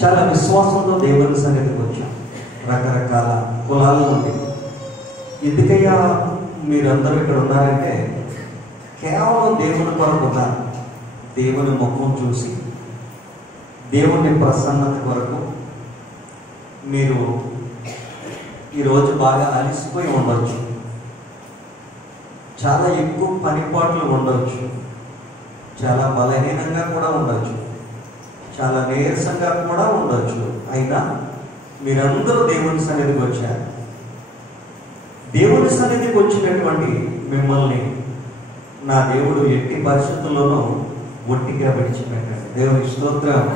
చాలా విశ్వాసంతో దేవుని సన్నిధికి వచ్చాం. రకరకాల కులాల నుండి. ఎందుకయ్యా మీరందరూ ఇక్కడ ఉన్నారంటే కేవలం దేవుని కొరకు ఉన్నారు. దేవుని ముఖం చూసి దేవుని ప్రసన్నత కొరకు. మీరు ఈరోజు బాగా అలసిపోయి ఉండొచ్చు, చాలా ఎక్కువ పనిపాట్లు ఉండొచ్చు, చాలా బలహీనంగా కూడా ఉండొచ్చు, చాలా నీరసంగా కూడా ఉండొచ్చు. అయినా మీరందరూ దేవుని సన్నిధికి వచ్చారు. దేవుని సన్నిధికి వచ్చినటువంటి మిమ్మల్ని నా దేవుడు ఎట్టి పరిస్థితుల్లోనూ ఒట్టిగా విడిచిపెట్టాడు. దేవుని స్తోత్రం.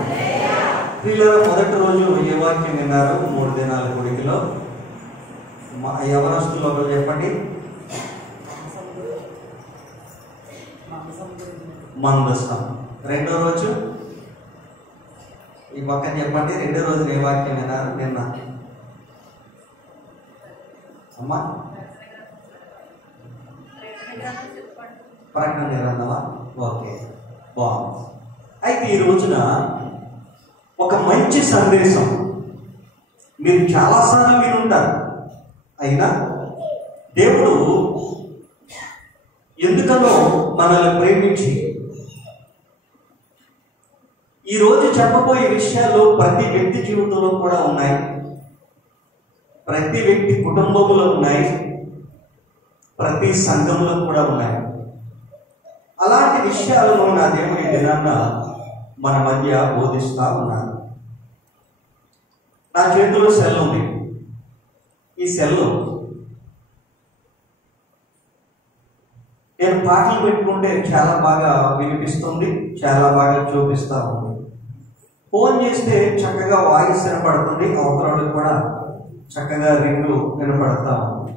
పిల్లల మొదటి రోజు ఏ వాక్యం విన్నారు? 3 దినాల కొడుకులో మా యవనస్తులు ఒకరు చెప్పండి. మందస్థం. రెండో రోజు ఈ పక్కన చెప్పండి. రెండో రోజు ఏ వాక్యం విన్నారు? నిన్న అమ్మా ప్రకటన గ్రంథమా? ఓకే, బాగుంది. అయితే ఈ రోజున ఒక మంచి సందేశం మీరు చాలాసార్లు వినుంటారు. అయినా దేవుడు ఎందుకనో మనల్ని ప్రేమించి ఈరోజు చెప్పబోయే విషయాలు ప్రతి వ్యక్తి జీవితంలో కూడా ఉన్నాయి, ప్రతి వ్యక్తి కుటుంబంలో ఉన్నాయి, ప్రతి సంఘంలో కూడా ఉన్నాయి. అలాంటి విషయాలను నా దేవుని దినాన్న మన మధ్య బోధిస్తూ ఉన్నాను. నా చేతిలో సెల్ ఉంది. ఈ సెల్ నేను పాటలు పెట్టుకుంటే చాలా బాగా వినిపిస్తుంది, చాలా బాగా చూపిస్తూ ఉంది. ఫోన్ చేస్తే చక్కగా వాయిస్ వినపడుతుంది, అవతరాలకు కూడా చక్కగా రింగు వినపడతా ఉంది.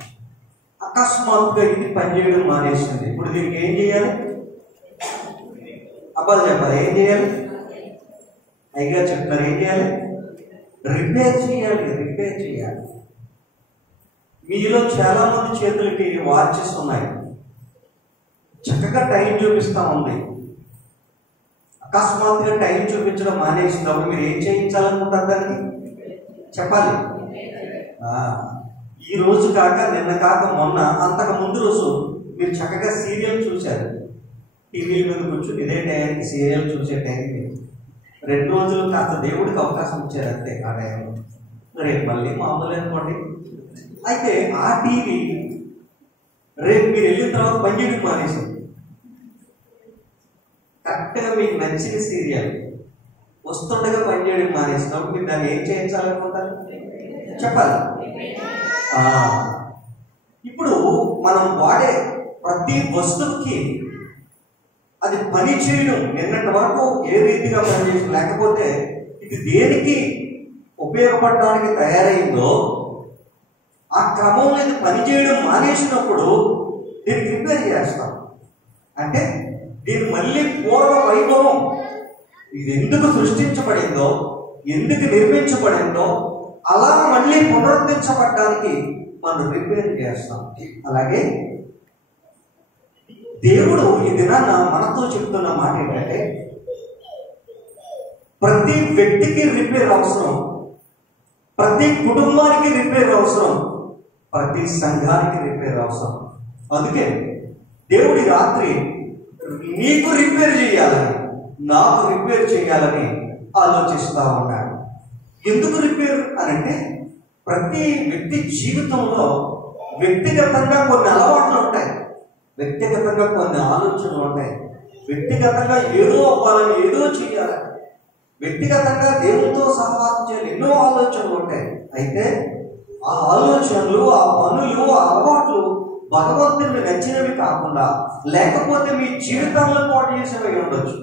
అకస్మాత్తుగా ఇది పనిచేయడం మానేసింది. ఇప్పుడు దీనికి ఏం చేయాలి? అబ్బాయి చెప్పాలి, ఏం చేయాలి? అయిగా చెప్తారు, ఏం చేయాలి? రిపేర్ చేయాలి. రిపేర్ చేయాలి. మీలో చాలా మంది చేతులకి వాచెస్ ఉన్నాయి, చక్కగా టైం చూపిస్తూ ఉంది. అకస్మాత్తుగా టైం చూపించడం మానేసినప్పుడు మీరు ఏం చేయించాలనుకుంటారు? దానికి చెప్పాలి. ఈ రోజు కాక నిన్న కాక మొన్న అంతకు ముందు రోజు మీరు చక్కగా సీరియల్ చూశారు. టీవీల మీద కూర్చొని ఇదే టైంకి సీరియల్ చూసే టైంకి 2 రోజులు కాస్త దేవుడికి అవకాశం ఇచ్చారు అంతే. ఆ టైంలో రేపు మళ్ళీ మామూలు అనుకోండి. అయితే ఆ టీవీ రేపు మీరు వెళ్ళిన తర్వాత పనిచేయడం మానేసింది. కరెక్ట్గా మీకు నచ్చిన సీరియల్ వస్తుండగా పనిచేయడం మానేసినప్పుడు మీరు దాన్ని ఏం చేయించాలనుకుంటారు? చెప్పాలి. ఇప్పుడు మనం వాడే ప్రతి వస్తువుకి అది పని చేయడం నిన్నటి వరకు ఏ రీతిగా పనిచేసి, లేకపోతే ఇది దేనికి ఉపయోగపడడానికి తయారైందో ఆ క్రమంలో ఇది పనిచేయడం మానేసినప్పుడు దీనికి రిపేర్ చేస్తాం. అంటే దీన్ని మళ్ళీ పూర్వ వైభవం, ఇది ఎందుకు సృష్టించబడిందో, ఎందుకు నిర్మించబడిందో అలా మళ్ళీ పునరుద్ధరించబడడానికి మనం రిపేర్ చేస్తాం. అలాగే దేవుడు ఈ దినాన మనతో చెప్తున్న మాట ఏంటంటే ప్రతి వ్యక్తికి రిపేర్ అవసరం, ప్రతి కుటుంబానికి రిపేర్ అవసరం, ప్రతి సంఘానికి రిపేర్ అవసరం. అందుకే దేవుడి రాత్రి నీకు రిపేర్ చేయాలని, నాకు రిపేర్ చేయాలని ఆలోచిస్తూ ఉన్నాడు. ఎందుకు రిపేర్ అనంటే ప్రతి వ్యక్తి జీవితంలో వ్యక్తిగతంగా కొన్ని అలవాట్లు ఉంటాయి, వ్యక్తిగతంగా కొన్ని ఆలోచనలు ఉంటాయి, వ్యక్తిగతంగా ఏదో అవ్వాలని, ఏదో చేయాలని, వ్యక్తిగతంగా దేవునితో సహవాసం చేయాలి, ఎన్నో ఆలోచనలు ఉంటాయి. అయితే ఆ ఆలోచనలు, ఆ పనులు, ఆ అలవాట్లు భగవంతుడిని నచ్చినవి కాకుండా లేకపోతే మీ జీవితంలో పాటు చేసేవి ఉండొచ్చు.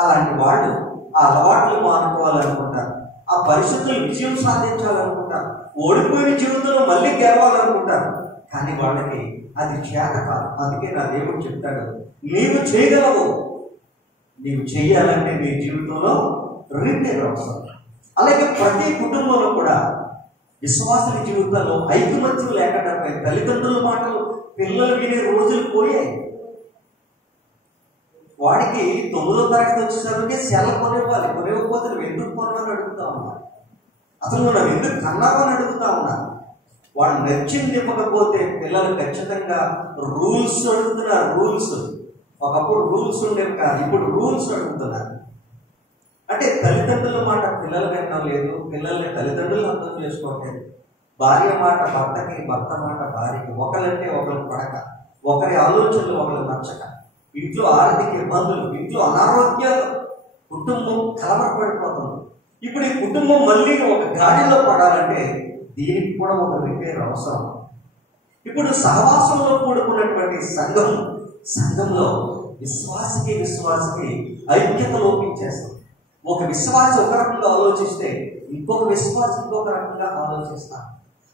అలాంటి వాళ్ళు ఆ అలవాట్లు మానుకోవాలనుకుంటారు, ఆ పరిస్థితులు విజయం సాధించాలనుకుంటారు, ఓడిపోయిన జీవితంలో మళ్ళీ గెలవాలనుకుంటారు. కానీ వాళ్ళకి అది చేత కాదు. అందుకే నా దేవుడు చెప్తాడు, నీవు చేయగలవు, నీవు చేయాలంటే నీ జీవితంలో రిపేర్ అవసరం. అలాగే ప్రతి కుటుంబంలో కూడా విశ్వాసుల జీవితంలో ఐకమత్యం లేకుండా తల్లిదండ్రుల మాటలు పిల్లలు వినే రోజులు పోయాయి. వాడికి 9వ తరగతి వచ్చేసరికి సెలవు కొనివ్వాలి, కొనివ్వకపోతే నువ్వు ఎందుకు కొనమని అడుగుతా ఉన్నా, అసలు నువ్వు ఎందుకు కన్నావని అడుగుతా ఉన్నా. వాడు నచ్చింది ఇవ్వకపోతే పిల్లలు ఖచ్చితంగా రూల్స్ అడుగుతున్నారు. రూల్స్ ఒకప్పుడు రూల్స్ ఉండేవి కాదు, ఇప్పుడు రూల్స్ అడుగుతున్నారు. అంటే తల్లిదండ్రుల మాట పిల్లలు వినడం లేదు, పిల్లల్ని తల్లిదండ్రులు అర్థం చేసుకోవట్లేదు. భార్య మాట భర్తకి, భర్త మాట భార్యకి, ఒకరంటే ఒకరు పడక, ఒకరి ఆలోచనలు ఒకరు నచ్చక, ఇంట్లో ఆర్థిక ఇబ్బందులు, ఇంట్లో అనారోగ్యాలు, కుటుంబం కలవరపడిపోతుంది. ఇప్పుడు ఈ కుటుంబం మళ్ళీ ఒక గాడిలో పడాలంటే దీనికి కూడా ఒక రిపేర్ అవసరం. ఇప్పుడు సహవాసంలో కూడుకున్నటువంటి సంఘంలో విశ్వాసికి ఐక్యత లోపించేస్తుంది. ఒక విశ్వాసి ఒక రకంగా ఆలోచిస్తే ఇంకొక విశ్వాసి ఇంకొక రకంగా ఆలోచిస్తారు.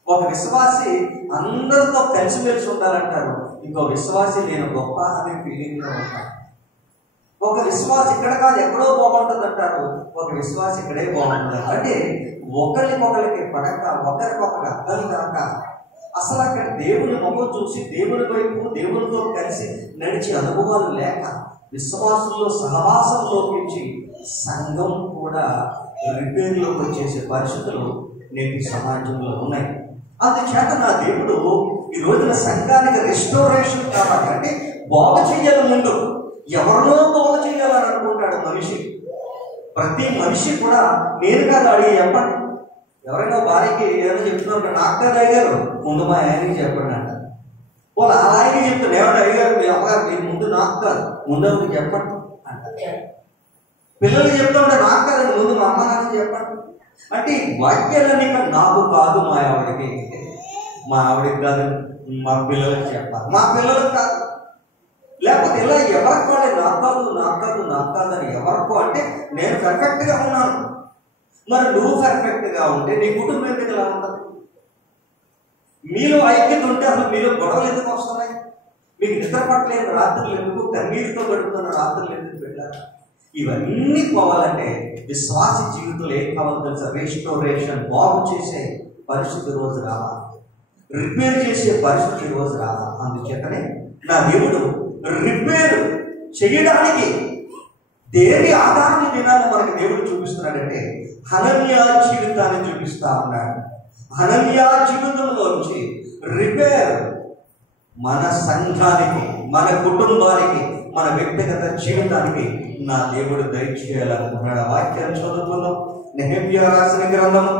ఒక విశ్వాసి అందరితో కలిసిమెలిసి ఉండాలంటారు, ఇంకో విశ్వాసి నేను గొప్ప అనే ఫీలింగ్ లో ఉంటారు. ఒక విశ్వాసి ఇక్కడ కాదు ఎక్కడో బాగుంటుంది అంటారు, ఒక విశ్వాసి ఇక్కడే బాగుంటుంది. అంటే ఒకరికి పడక, ఒకరికొకరు అర్థం కాక, అసలు అక్కడ దేవుని మొహం చూసి దేవుని వైపు దేవునితో కలిసి నడిచే అనుభవాలు లేక, విశ్వాసంలో సహవాసం లోపించి సంఘం కూడా రిపేర్లోకి వచ్చేసే పరిస్థితులు నేటి సమాజంలో ఉన్నాయి. అందుచేత నా దేవుడు ఈ రోజున సంఘానికి రెస్టోరేషన్ కావాలి అంటే బాగు చేయాలి. ముందు ఎవరినో బాగు చేయాలని అనుకుంటాడు మనిషి. ప్రతి మనిషి కూడా నేను కాదు అడిగి చెప్పండి. ఎవరైనా భార్యకి ఏమైనా చెప్తున్నారు, నాకు కాదు అయ్యారు, ముందు మా ఆయనకి చెప్పండి అంట. వాళ్ళు ఆ ఆయనకి చెప్తాను, ఏమన్నా అయ్యారు మీ అమ్మగారు, మీరు ముందు నాకు కాదు ముందు చెప్పండి అంట. పిల్లలు చెప్తుంటే నాకు కాదు ముందు మా అమ్మ నాకు చెప్పండి అంటే ఈ వాక్యాలన్నీ నాకు కాదు, మా ఆవిడకి కాదు, మా పిల్లలకి చెప్పాలి, మా పిల్లలకు కాదు. లేకపోతే ఇలా ఎవరికో నాకు కాదు అని ఎవరికో అంటే నేను పర్ఫెక్ట్గా ఉన్నాను. మరి నువ్వు పర్ఫెక్ట్గా ఉంటే నీ కుటుంబం ఎందుకు ఇలా ఉంటుంది? మీలో ఐక్యత ఉంటే అసలు మీలో గొడవలు ఎందుకు వస్తున్నాయి? మీకు నిద్ర పట్టలేని రాత్రులు ఎందుకు, కన్నీరుతో గడుపుతున్న రాత్రులు ఎందుకు పెట్టారు? ఇవన్నీ పోవాలంటే విశ్వాస జీవితంలో ఏం కావాలో తెలుసా? రెస్టోరేషన్, బాగు చేసే పరిస్థితి రోజు రావాలి, రిపేర్ చేసే పరిస్థితి రోజు రావాలి. అందుచేతనే నా దేవుడు రిపేర్ చేయడానికి దేని ఆధారం దినాన్ని మనకి దేవుడు చూపిస్తున్నాడంటే హనన్యా జీవితాన్ని చూపిస్తా ఉన్నాడు. హనన్యా జీవితంలోంచి రిపేర్ మన సంఘానికి, మన కుటుంబానికి, మన వ్యక్తిగత జీవితానికి నా దేవుడు దయచేయాలనుకున్నాడు. ఆ వాక్యాన్ని చదువుకుందాం. నెహెమ్యా రాసిన గ్రంథము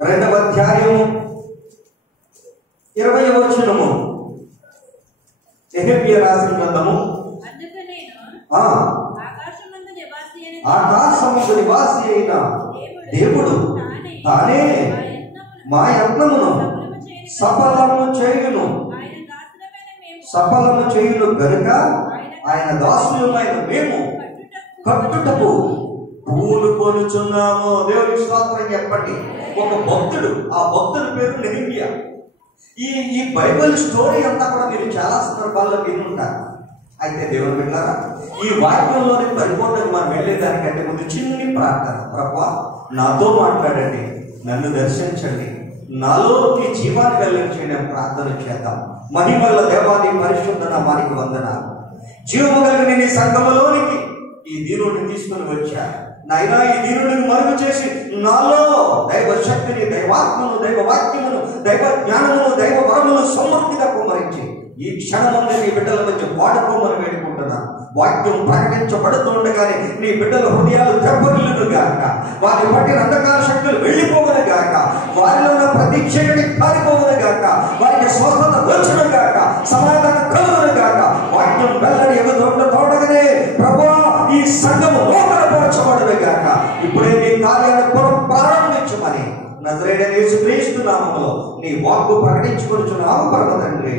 2వ అధ్యాయము 20వ వచనము. నెహెమ్యా రాసిన గ్రంథము. ఆకాశమందు నివాసి అయిన దేవుడు తానే మా యత్నమును సఫలము చేయును గనుక ఆయన దాసులమైన మేము కట్టుటకు పూలు కొనుచున్నాము. దేవుని స్తోత్రం చెప్పండి. ఒక భక్తుడు, ఆ భక్తుడి పేరు నెహెమ్యా. ఈ బైబిల్ స్టోరీ అంతా కూడా మీరు చాలా సందర్భాల్లో వినుంటారు. అయితే దేవుని బిడ్డలారా, ఈ వాక్యంలోని పరిపూర్ణంగా మనం వెళ్ళేదానికంటే ముందు చిన్ని ప్రార్థన. ప్రభువా నాతో మాట్లాడండి, నన్ను దర్శించండి, నాలోకి జీవాన్ని వెల్లించండి ప్రార్థన చేద్దాం. మహిమల దేవాది పరిశుద్ధ నామానికి వందనాలు. జీవము కలిగిన నీ సంఘములోనికి ఈ దీనుడిని తీసుకుని వచ్చా నాయనా. ఈ దీనుడిని మరుగు చేసి నాలో దైవ శక్తిని, దైవాత్మను, దైవ వాక్యమును, దైవ జ్ఞానమును, దైవ వరమును సమృద్ధిగా కుమ్మరించి ఈ క్షణముందు నీ బిడ్డల మధ్య వాడుకోమని వేడుకుంటున్నాను. వాక్యం ప్రకటించబడుతుండగానే నీ బిడ్డల హృదయాలు దెబ్బతిల్లును గాక, వారి పట్టిన అంధకార శక్తులు వెళ్ళిపోవను గాక, వారిలో ఉన్న ప్రతి చీకటి కాలిపోవను గాక, వారికి స్వస్థత వచ్చును గాక, సమాధానం కలుగును గాక. వాక్యం వెల్లడి తోడగానే ప్రభువా ఈ సంఘము నూతనపరచబడును గాక. ఇప్పుడే నీ కార్యాలను ప్రారంభించమని నజరేయుడైన యేసుక్రీస్తు నామములో నీ వాక్కు ప్రకటించుకొనుచున్నాము పరమ తండ్రి.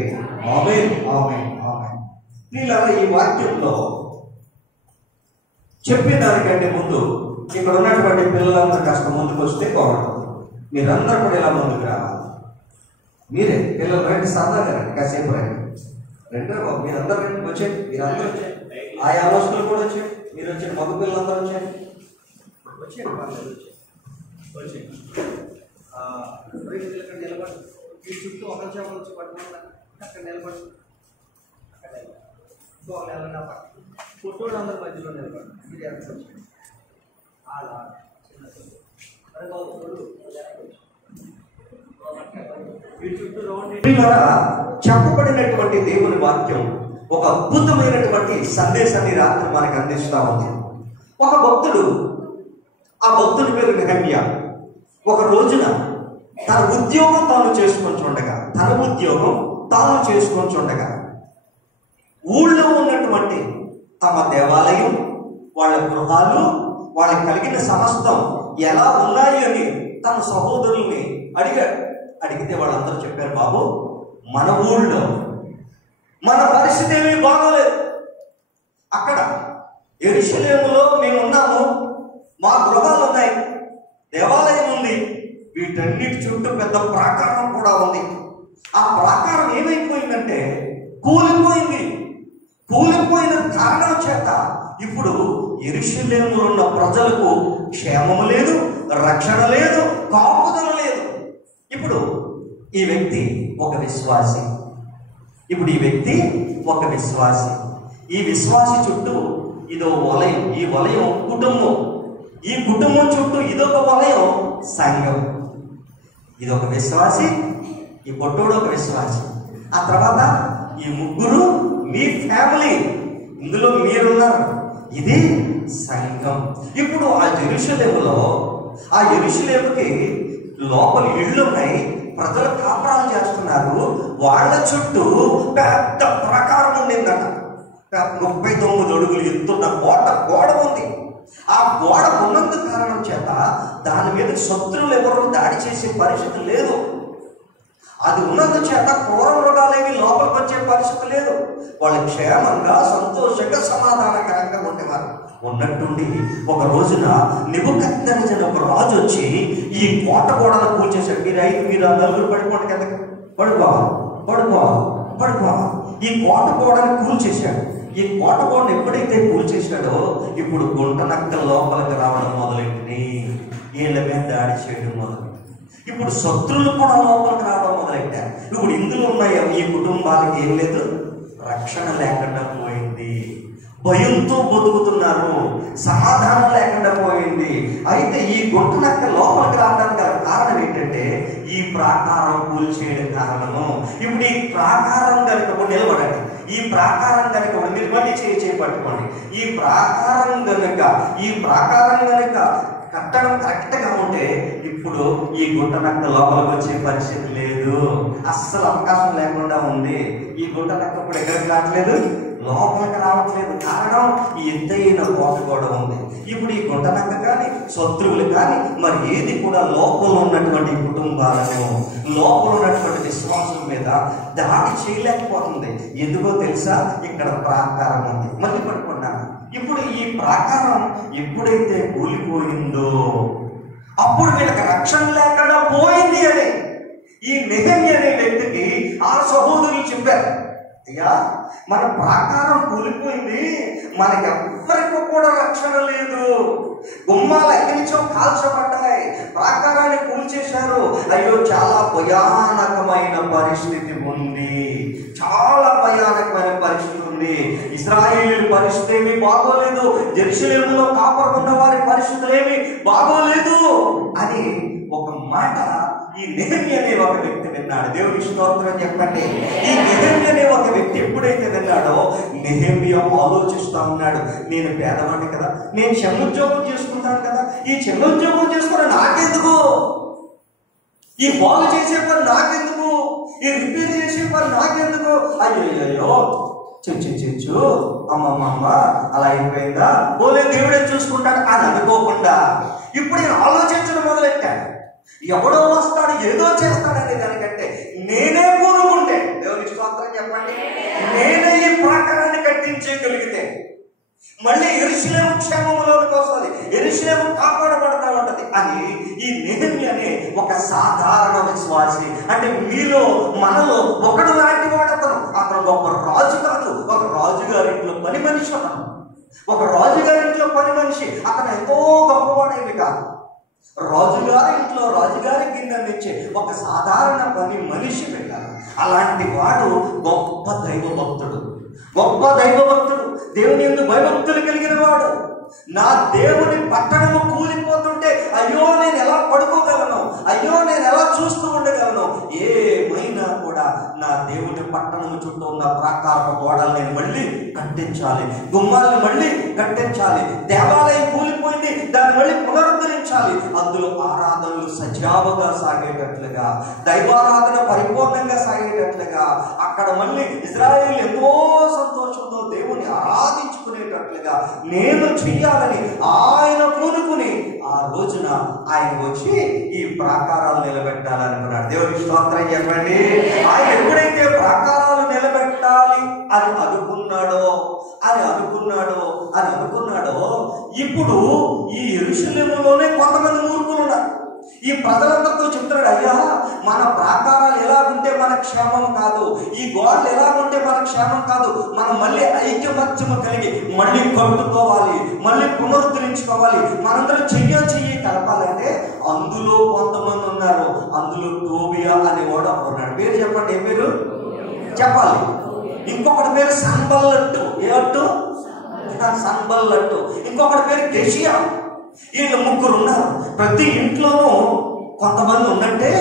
ఆమేన్, ఆమేన్, ఆమేన్. ప్రియులారా, ఈ వాక్యంలో చెప్పేదానికంటే ముందు ఇక్కడ ఉన్నటువంటి పిల్లలందరూ కాస్త ముందుకు వస్తే బాగుంటుంది. మీరందరూ కూడా ఇలా ముందుకు రావాలి. మీరే పిల్లలు రండి, సరదాగా రండి, కాసేపు రండి. మీరందరూ రండి, వచ్చేయండి. మీరందరూ వచ్చేయండి, ఆయా వస్తువులు కూడా వచ్చేయండి. మీరు వచ్చేయండి, మగ పిల్లలందరూ వచ్చేయండి. వచ్చేయండి. నిలబడి మీ చుట్టూ ఒకరి చేపలు వచ్చి పట్టుకుంటారు. అక్కడ నిలబడి ఇంకో నెల పుట్టోడు అందరి మధ్యలో నిలబడి మీరు ఎంత అలా చిన్న అరే బాబు చెప్పబడినటువంటి దేవుని వాక్యం ఒక అద్భుతమైనటువంటి సందేశాన్ని రాత్రి మనకు అందిస్తా ఉంది. ఒక భక్తుడు, ఆ భక్తుడి పేరు నెహెమ్యా, ఒక రోజున తన ఉద్యోగం తాను చేసుకొని చూడగా ఊళ్ళో ఉన్నటువంటి తమ దేవాలయం, వాళ్ళ గృహాలు, వాళ్ళకి కలిగిన సమస్తం ఎలా ఉన్నాయి అని తన సహోదరుల్ని అడిగితే వాళ్ళందరూ చెప్పారు, బాబు మన ఊళ్ళో మన పరిస్థితి ఏమీ బాగోలేదు. అక్కడ యెరూషలేములో మేము ఉన్నాము, మా గృహాలు ఉన్నాయి, దేవాలయం ఉంది, వీటన్నిటి చుట్టూ పెద్ద ప్రాకారం కూడా ఉంది. ఆ ప్రాకారం ఏమైపోయిందంటే కూలిపోయిన కారణం చేత ఇప్పుడు యెరూషలేములో ఉన్న ప్రజలకు క్షేమము లేదు, రక్షణ లేదు, కాపుదల లేదు. ఇప్పుడు ఈ వ్యక్తి ఒక విశ్వాసి. ఈ విశ్వాసి చుట్టూ ఇదో వలయం, ఈ వలయం కుటుంబం, ఈ కుటుంబం చుట్టూ ఇదొక వలయం సంఘం. ఇదొక విశ్వాసి, ఈ పొట్టోడు ఒక విశ్వాసి, ఆ తర్వాత ఈ ముగ్గురు మీ ఫ్యామిలీ, ఇందులో మీరున్నారు, ఇది సంఘం. ఇప్పుడు ఆ యెరూషలేముకి లోపల ఇళ్ళున్నాయి, ప్రజలు కాపురాలు చేస్తున్నారు, వాళ్ళ చుట్టూ పెద్ద ప్రాకారం ఉండిందట. 39 అడుగులు ఎత్తున్న గోడ ఉంది. ఆ గోడ ఉన్నంత కారణం చేత దాని మీద శత్రువులు ఎవరు దాడి చేసే పరిస్థితి లేదు. అది ఉన్నంత చేత క్రూర మృగాలేవి లోపలికి వచ్చే పరిస్థితి లేదు. వాళ్ళు క్షేమంగా, సంతోషంగా, సమాధానకరంగా ఉండేవారు. ఉన్నట్టుండి ఒక రోజున నెబుకద్నెజరు ఒక రాజు వచ్చి ఈ కోట గోడను కూల్చేశాడు. మీరు నలుగురు పడిపోండి కదా, పడుకో. ఈ కోట గోడను కూల్చేశాడు. ఈ కోట గోడను ఎప్పుడైతే కూల్చేశాడో ఇప్పుడు గుంట నక్కల లోపలికి రావడం మొదలెట్టి వీళ్ళ మీద దాడి చేయడం మొదలెట్టి ఇప్పుడు శత్రువులు కూడా లోపలికి రావడం మొదలెట్టారు. ఇప్పుడు ఇందులో ఉన్నాయి ఈ కుటుంబాలకి ఏం లేదు, రక్షణ లేకుండా పోయింది, భయంతో బతుకుతున్నారు, సమాధానం లేకుండా పోయింది. అయితే ఈ గుంట నక్క లోపలికి రావడానికి గల కారణం ఏంటంటే ఈ ప్రాకారం కూల్చేయడం కారణము. ఇప్పుడు ఈ ప్రాకారం కనుక నిలబడండి, ఈ ప్రాకారం కనుక మీరు మళ్ళీ చేయి పట్టుకోండి. ఈ ప్రాకారం కనుక కట్టడం కరెక్ట్గా ఉంటే ఇప్పుడు ఈ గుంట నక్క లోపలికి వచ్చే పరిస్థితి లేదు, అస్సలు అవకాశం లేకుండా ఉంది. ఈ గుంట నక్క ఇప్పుడు ఎక్కడికి రావట్లేదు, లోపలికి రావట్లేదు. కారణం ఈ ఎత్తైన కోట కూడా ఉంది. ఇప్పుడు ఈ గుంట నక్క కానీ, శత్రువులు కానీ, మరి ఏది కూడా లోపల ఉన్నటువంటి కుటుంబాలను, లోపల ఉన్నటువంటి విశ్వాసం మీద దాడి చేయలేకపోతుంది. ఎందుకో తెలుసా, ఇక్కడ ప్రాకారం ఉంది. మళ్ళీ పట్టుకున్నాను. ఇప్పుడు ఈ ప్రాకారం ఎప్పుడైతే కూలిపోయిందో అప్పుడు వీళ్ళకి రక్షణ లేకుండా పోయింది అని ఈ నెహెమ్యా అనే వ్యక్తికి ఆ సహోదరులు చెప్పారు, అయ్యా మన ప్రాకారం కూలిపోయింది, మనకి ఎవ్వరికి కూడా రక్షణ లేదు, గుమ్మాలు ఎక్కడిచో కాల్చబడ్డాయి, ప్రాకారాన్ని కూల్చేశారు, అయ్యో చాలా భయానకమైన పరిస్థితి ఉంది, ఇశ్రాయేలు పరిస్థితి ఏమీ బాగోలేదు, యెరూషలేములో కాపురమున్న వారి పరిస్థితులు ఏమీ బాగోలేదు అని ఒక మాట ఈ నెహెమ్యా అనే ఒక వ్యక్తి విన్నాడు. దేవుని స్తోత్రం చెప్పండి. ఈ నెహెమ్యా అనే ఒక వ్యక్తి ఎప్పుడైతే విన్నాడో నెహెమ్యా ఆలోచిస్తా ఉన్నాడు, నేను పేదవాడిని కదా, నేను చెల్లోద్యోగం చేసుకుంటాను కదా, ఈ చెల్లోద్యోగం చేసుకుని నాకెందుకు, ఈ బాగు చేసే పని నాకెందుకు, ఈ రిపేర్ చేసే పని నాకెందుకు, అయ్యో చెచ్చు అమ్మమ్మ అలా అయిపోయిందా, పోలే దేవుడే చూసుకుంటాడు అని అనుకోకుండా ఇప్పుడు నేను ఆలోచించడం మొదలెట్టాను. ఎవడో వస్తాడు ఏదో చేస్తాడనే దానికంటే నేనే పూనుకుంటే, దేవుని స్తోత్రం చెప్పండి, నేనే ఈ ప్రాకారాన్ని కట్టించగలిగితే మళ్ళీ యెరూషలేము క్షేమంలోకి వస్తుంది, యెరూషలేము కాపాడబడతా ఉంటది అని ఈ నెహెమ్యా అనే ఒక సాధారణ విశ్వాసి, అంటే మీలో మనలో ఒకడు లాంటి వాడు అతను గొప్ప రాజు కాదు, ఒక రాజుగారింట్లో పని మనిషి, అతను ఒక రాజుగారింట్లో పని మనిషి, అతను ఎంతో గొప్పవాడేవి కాదు. రాజుగారి ఇంట్లో రాజుగారి గిన్నె నుంచి ఒక సాధారణ పని మనిషి పెట్టారు. అలాంటి వాడు గొప్ప దైవభక్తుడు, గొప్ప దైవభక్తుడు, దేవుని యందు భయభక్తులు కలిగిన వాడు. నా దేవుని పట్టణము కూలిపోతుంటే అయ్యో నేను ఎలా పడుకోగలను, అయ్యో నేను ఎలా చూస్తూ ఉండగలను, ఏమైనా కూడా నా దేవుని పట్టణము చుట్టూ ఉన్న ప్రాకారపు గోడలు నేను మళ్ళీ కట్టించాలి, గుమ్మాలను మళ్ళీ కట్టించాలి, దేవాలయం కూలిపోయింది దాన్ని మళ్ళీ పునరుద్ధరించాలి, అందులో ఆరాధనలు సజావుగా సాగేటట్లుగా, దైవారాధన పరిపూర్ణంగా సాగేటట్లుగా, అక్కడ మళ్ళీ ఇజ్రాయేల్ ఎంతో సంతోషంతో దేవుని ఆరాధించుకునేటట్లుగా నేను చెయ్యాలని ఆయన పూనుకుని ఆ రోజున ఆయన వచ్చి ఈ ప్రాకారాలు నిలబెట్టాలనుకున్నాడు. దేవునికి స్తోత్రం చెప్పండి. ఆయన ఎప్పుడైతే ప్రాకారాలు నిలబెట్టాలి అని అనుకున్నాడో ఇప్పుడు ఈ యెరూషలేములోనే కొంతమంది మూర్ఖులు ఉన్నారు. ఈ ప్రజలందరితో చెప్తున్నాడు, అయ్యా మన ప్రాకారాలు ఎలా ఉంటే మన క్షేమం కాదు, ఈ గోడలు ఎలా ఉంటే మన క్షేమం కాదు, మనం మళ్ళీ ఐక్యమత్యము కలిగి మళ్ళీ కట్టుకోవాలి, మళ్ళీ పునరుద్ధరించుకోవాలి, మనందరం చెయ్యి కలపాలంటే అందులో కొంతమంది ఉన్నారు. అందులో టోబియా అనేవాడు ఉన్నాడు. పేరు చెప్పండి, ఏ పేరు చెప్పాలి? ఇంకొకటి పేరు సన్బల్లట్టు. ఏ అట్టు? సన్బల్లట్టు. ఇంకొకటి పేరు గెషియా. వీళ్ళు ముగ్గురు ఉన్నారు. ప్రతి ఇంట్లోనూ కొంతమంది ఉన్నట్టే,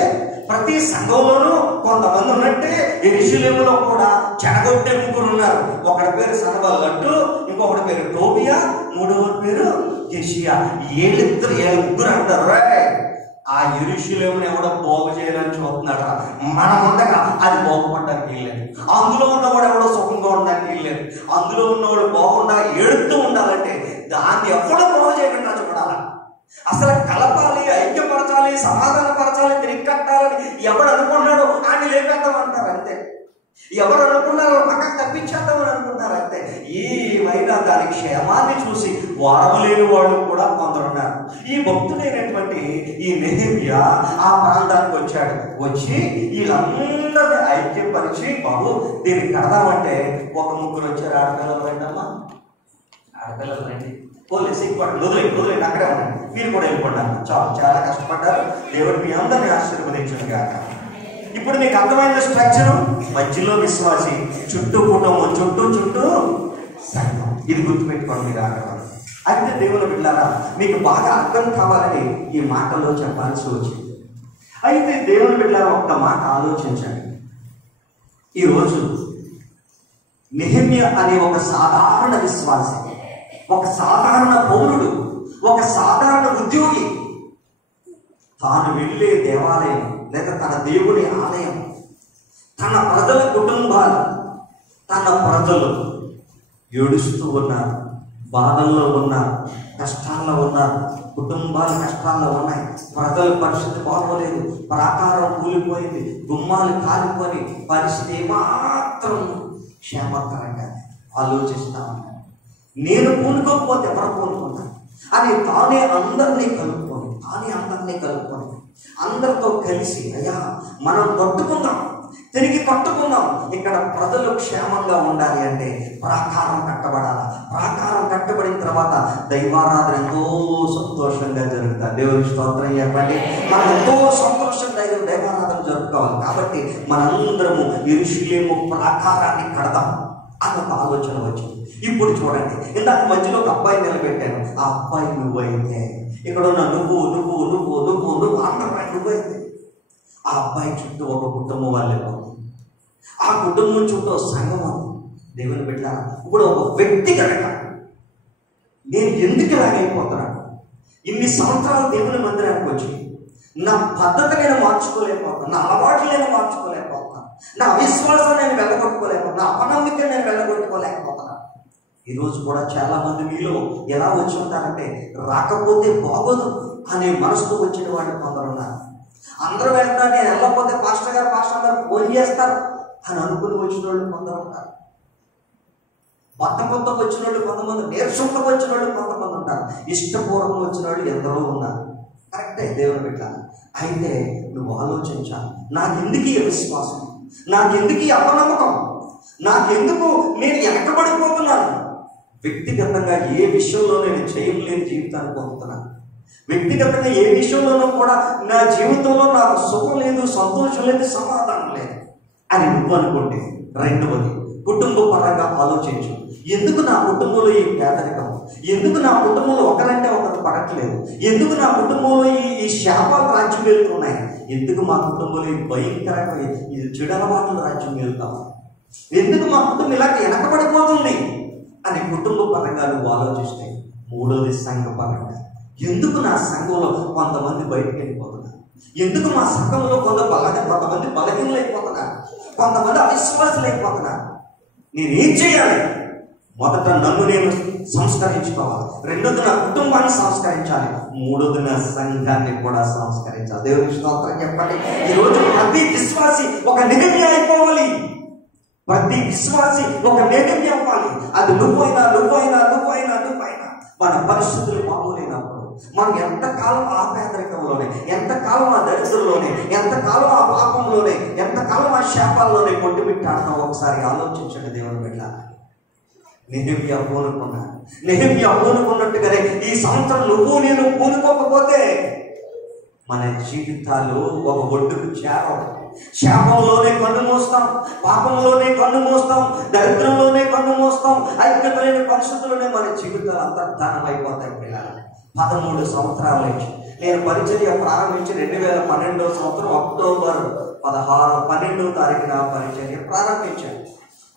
ప్రతి సంఘంలోనూ కొంతమంది ఉన్నట్టే యెరూషలేములో కూడా చెడగొట్టే ముగ్గురు ఉన్నారు. ఒకటి పేరు సన్బల్లట్టు, ఇంకొకటి పేరు టోబియా, మూడవ పేరు గెషియా. ముగ్గురు అంటారు, ఆ యెరూషలేమును ఎవడో బాగు చేయాలని చూస్తున్నాడు, మనం ఉండగా అది బాగుపడడానికి వీల్లేదు, అందులో ఉన్నవాడు ఎవడో సుఖంగా ఉండడానికి వీల్లేదు, అందులో ఉన్నవాడు బాగుండా ఏడుతూ ఉండాలంటే దాన్ని ఎవడో బాగు చేయకుండా చూడాలి. అసలు కలపాలి, ఐక్యపరచాలి, సమాధానపరచాలి, తిరిగి కట్టాలని ఎవడు అనుకున్నాడో ఆయన లేపేద్దామంటారు అంతే. ఎవరు అనుకున్నారో పక్కకు తప్పించేద్దామని అనుకుంటారు అంతే. ఏమైనా దాని క్షేమాన్ని చూసి వారలేని వాళ్ళు కూడా కొందరున్నారు. ఈ భక్తుడైనటువంటి ఈ నెహెమ్యా ఆ ప్రాంతానికి వచ్చాడు. వచ్చి వీళ్ళందరినీ ఐక్యపరిచి, బాబు దీన్ని కడదామంటే ఒక ముగ్గురు వచ్చారు. ఆడపిల్లలు రండి అమ్మా, ఆడపిల్లలు రండి, పోలీసు ఇంకోటి వదిలేండి, అక్కడే ఉండండి, మీరు కూడా వెళ్ళిపోండి. చాలా కష్టపడ్డారు, దేవుడు మీ అందరినీ ఆశీర్వదించును గాక. ఇప్పుడు మీకు అర్థమైన స్ట్రక్చరు, మధ్యలో విశ్వాసి, చుట్టూ కుటుంబం, చుట్టూ సంఘం. ఇది గుర్తుపెట్టుకోండి మీరు ఆడవాళ్ళు. అయితే దేవుని బిడ్డలారా, మీకు బాగా అర్థం కావాలని ఈ మాటలో చెప్పాల్సి వచ్చింది. అయితే దేవుని బిడ్డలారా, ఒక్క మాట ఆలోచించండి. ఈరోజు నెహెమ్యా అనే ఒక సాధారణ విశ్వాసి, ఒక సాధారణ పౌరుడు, ఒక సాధారణ ఉద్యోగి తాను వెళ్ళే దేవాలయం లేదా తన దేవుని ఆలయం, తన ప్రజల కుటుంబాలు, తన ప్రజలు ఏడుస్తూ ఉన్నారు, బాధల్లో ఉన్నారు, కష్టాల్లో ఉన్నారు, కుటుంబాలు కష్టాల్లో ఉన్నాయి, ప్రజల పరిస్థితి బాగోలేదు, ప్రాకారం కూలిపోయింది, గుమ్మాలు కాలిపోయి పరిస్థితి మాత్రం క్షేమకరంగా ఆలోచిస్తా ఉన్నారు. నేను పూనుకోకపోతే ఎవరు పూనుకున్నాను అని తానే అందరినీ కలుపుకొని అందరితో కలిసి, అయ్యా మనం తిరిగి కట్టుకుందాం, ఇక్కడ ప్రజలు క్షేమంగా ఉండాలి అంటే ప్రాకారం కట్టబడాలి. ప్రాకారం కట్టబడిన తర్వాత దైవారాధన ఎంతో సంతోషంగా జరుగుతుంది. దేవుని స్తోత్రం చెప్పండి. మనం ఎంతో సంతోషంగా దైవారాధన జరుపుకోవాలి. కాబట్టి మనందరము యెరూషలేము ప్రాకారాన్ని కడదాం అదొక ఆలోచన వచ్చింది. ఇప్పుడు చూడండి, ఇందాక మధ్యలో ఒక అబ్బాయి నిలబెట్టాను. ఆ అబ్బాయి నువ్వైతే, ఇక్కడ ఉన్న నువ్వు అందరూ నువ్వైతే, ఆ అబ్బాయి చుట్టూ ఒక కుటుంబం వాళ్ళే ఉంది, ఆ కుటుంబం చుట్టూ సంఘం ఉంది. దేవుని బిడ్డ, ఇప్పుడు ఒక వ్యక్తి కనుక నేను ఎందుకు ఇలాగైపోతున్నాను, ఇన్ని సంవత్సరాలు దేవుని మందిరానికి వచ్చి నా పద్ధతి నేను మార్చుకోలేకపోతున్నాను, నా అలవాట్లు నేను మార్చుకోలేకపోతున్నాను, నా అవిశ్వాసం నేను వెళ్ళగొట్టుకోలేకపోతున్నాను, నా అపనమ్మిక నేను వెళ్ళగొట్టుకోలేకపోతున్నాను. ఈరోజు కూడా చాలా మంది మీలో ఎలా వచ్చి ఉంటారంటే, రాకపోతే బాగోదు అనే మనసుతో వచ్చిన వాళ్ళు కొందరున్నారు. అందరూ వెళ్తారు, నేను వెళ్ళకపోతే పాస్టర్ గారు ఫోన్ చేస్తారు అని అనుకుని వచ్చిన వాళ్ళు కొందరు ఉంటారు. కొత్త వచ్చిన వాళ్ళు కొంతమంది, నీరసంతో వచ్చిన వాళ్ళు కొంతమంది ఉంటారు, ఇష్టపూర్వకం వచ్చిన వాళ్ళు ఎందరో ఉన్నారు. కరెక్టే దేవుని బిడ్డ. అయితే నువ్వు ఆలోచించాలి, నాకెందుకు ఈ విశ్వాసం, నాకెందుకు ఈ అపనమ్మకం, నాకెందుకు నేను వెనకబడిపోతున్నాను, వ్యక్తిగతంగా ఏ విషయంలో నేను చేయలేని జీవితాన్ని పొందుతున్నాను. వ్యక్తిగతంగా ఏ విషయంలోనూ కూడా నా జీవితంలో నాకు సుఖం లేదు, సంతోషం లేదు, సమాధానం లేదు అని నువ్వు అనుకుంటే, రెండవది కుటుంబ పరంగా ఆలోచించు. ఎందుకు నా కుటుంబంలో ఈ పేదరికం? ఎందుకు నా కుటుంబంలో ఒకరంటే ఒకరు పడట్లేదు? ఎందుకు నా కుటుంబంలో ఈ శాపాలు రాజ్యం వెళ్తున్నాయి? ఎందుకు మా కుటుంబంలో ఈ భయంకరమైన ఈ చెడలవాటుల రాజ్యం వెళ్తాం? ఎందుకు మా కుటుంబం ఇలా వెనకబడిపోతుంది అని కుటుంబ పరంగా నువ్వు ఆలోచిస్తే, మూడోది సంఘ పరంగా. ఎందుకు నా సంఘంలో కొంతమంది బయటికి వెళ్ళిపోతున్నారు? ఎందుకు మా సంఘంలో కొంతమంది బలహీనలైపోతున్నారు, కొంతమంది అవిశ్వాసులైపోతున్నారు? నేనేం చేయాలి? మొదట నన్ను నేను సంస్కరించుకోవాలి, రెండోది నా కుటుంబాన్ని సంస్కరించాలి, మూడోది నా సంఘాన్ని కూడా సంస్కరించాలి. దేవుని స్తోత్రం చెప్పండి. ఈరోజు ప్రతి విశ్వాసి ఒక నెహెమ్యా అయిపోవాలి. ప్రతి విశ్వాసి ఒక నెహెమ్యా అవ్వాలి. అది నువ్వైనా మన పరిస్థితులు బాగోలేనప్పుడు, మనం ఎంతకాలం ఆ పేదరికంలోనే, ఎంతకాలం ఆ దరిద్రంలోనే, ఎంతకాలం ఆ పాపంలోనే, ఎంతకాలం ఆ శాపాల్లోనే కొట్టుబిట్టాడతాం? ఒకసారి ఆలోచించండి దేవుని బిడ్డ. నెహెమ్యా పూనుకున్నాడు. నెహెమ్యా పూనుకున్నట్టుగానే ఈ సంవత్సరం నువ్వు నేను పూనుకోకపోతే మన జీవితాలు ఒక ఒడ్డుకు చేరవు. శాపంలోనే కన్ను మోస్తాం, పాపంలోనే కన్ను మోస్తాం, దరిద్రంలోనే కన్ను మోస్తాం, ఐక్యత లేని పరిస్థితుల్లోనే మన జీవితాలు అంతర్ధానం అయిపోతాయి. పిల్లలు 13 సంవత్సరాల నుంచి నేను పరిచర్య ప్రారంభించి 2012 సంవత్సరం అక్టోబర్ 12వ తారీఖున పరిచర్య ప్రారంభించాను.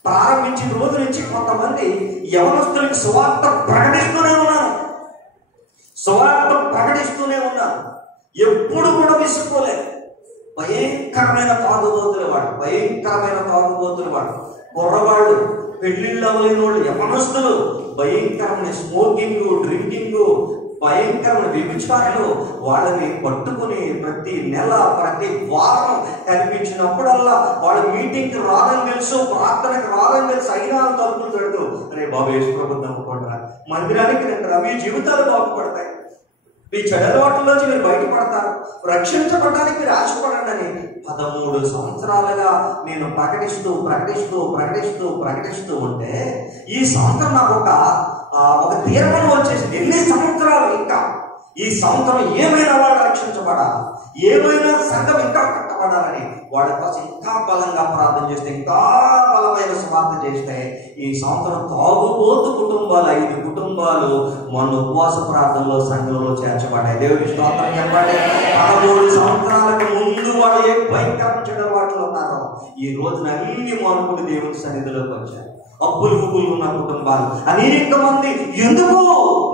ప్రారంభించిన రోజు నుంచి కొంతమంది యవనస్తులకి సువార్త ప్రకటిస్తూనే ఉన్నాను. ఎప్పుడు కూడా విసిపోలేదు. భయంకరమైన తాగుబోతులు వాడు, కుర్రవాళ్ళు, పెళ్లిళ్ళు అవ్వలేని వాళ్ళు, యవనస్తులు, భయంకరమైన స్మోకింగ్, డ్రింకింగ్, భయంకరమైన వ్యభిచారులు. వాళ్ళని పట్టుకుని ప్రతి నెల, ప్రతి వారం కనిపించినప్పుడల్లా వాళ్ళ మీటింగ్కి రాదని తెలుసు, ప్రార్థనకి రాదని తెలుసు, అయినా తలుపులు పెడుతూ, అరే బాబు యేసు ప్రభువుని నమ్ముకుంటారా, మందిరానికి రండి, మీ జీవితాలు బాగుపడతాయి, మీ చెడలవాట్లలోంచి మీరు బయటపడతారు, రక్షించబడడానికి మీరు ఆశపడండి అని 13 సంవత్సరాలుగా నేను ప్రకటిస్తూ ఉంటే, ఈ సంవత్సరం నాకు ఒక తీర్మానం వచ్చేసింది. ఎన్ని సంవత్సరాలు ఇంకా ఈ సంవత్సరం ఏమైనా వాళ్ళు రక్షించబడాలి, ఏమైనా సంఘం ఇంకా కట్టబడాలని వాళ్ళ కోసం ఇంకా బలంగా ప్రార్థన చేస్తే, ఇంకా బలమైన స్వార్థ చేస్తే, ఈ సంవత్సరం తాగుబోతు కుటుంబాలు 5 కుటుంబాలు మొన్న ఉపవాస ప్రార్థనలో సంఘంలో చేర్చబడ్డాయి. దేవుని స్తోత్రం చెప్పండి. 13 సంవత్సరాలకు ముందు వాళ్ళు ఏ భయంకరం చెడవాట్లు ఉన్నారో ఈ రోజున అన్ని మార్పులు దేవుని సన్నిధిలోకి వచ్చారు. అప్పులు ఉన్న కుటుంబాలు అనేక మంది ఎందుకు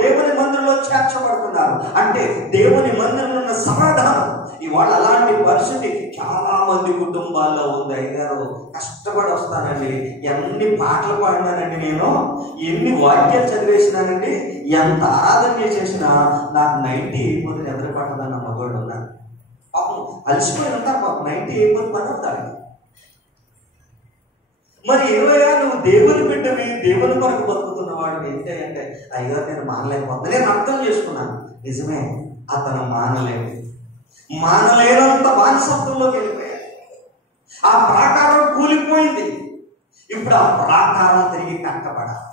దేవుని మందిరంలో చేర్చబడుతున్నారు అంటే, దేవుని మందిరంలో ఉన్న సమాధానం. ఇవాళ అలాంటి పరిస్థితి చాలా మంది కుటుంబాల్లో ఉంది. అయ్యారు కష్టపడి వస్తానండి, ఎన్ని పాటలు పాడినానండి, నేను ఎన్ని వాక్యాలు చదివేసినానండి, ఎంత ఆరాధన చేసినా నాకు 90 అయిపోతే నిద్ర పట్టదన్న మగవాడు ఉన్నాడు. పాపం అలసిపోయి ఉంటారు, పాపం 90 అయిపోతే పని అవుతాడు. మరి 20 నువ్వు దేవుని బిడ్డవి, దేవుని కొరకు బతుకుతున్నవాడు ఏంటి అంటే, అయ్యో నేను మానలేకపోతున్నా. నేను అర్థం చేసుకున్నాను, నిజమే, అతను మానలేనంత బానిసత్వంలోకి వెళ్ళిపోయాడు. ఆ ప్రాకారం కూలిపోయింది. ఇప్పుడు ఆ ప్రాకారం తిరిగి కట్టబడాలి.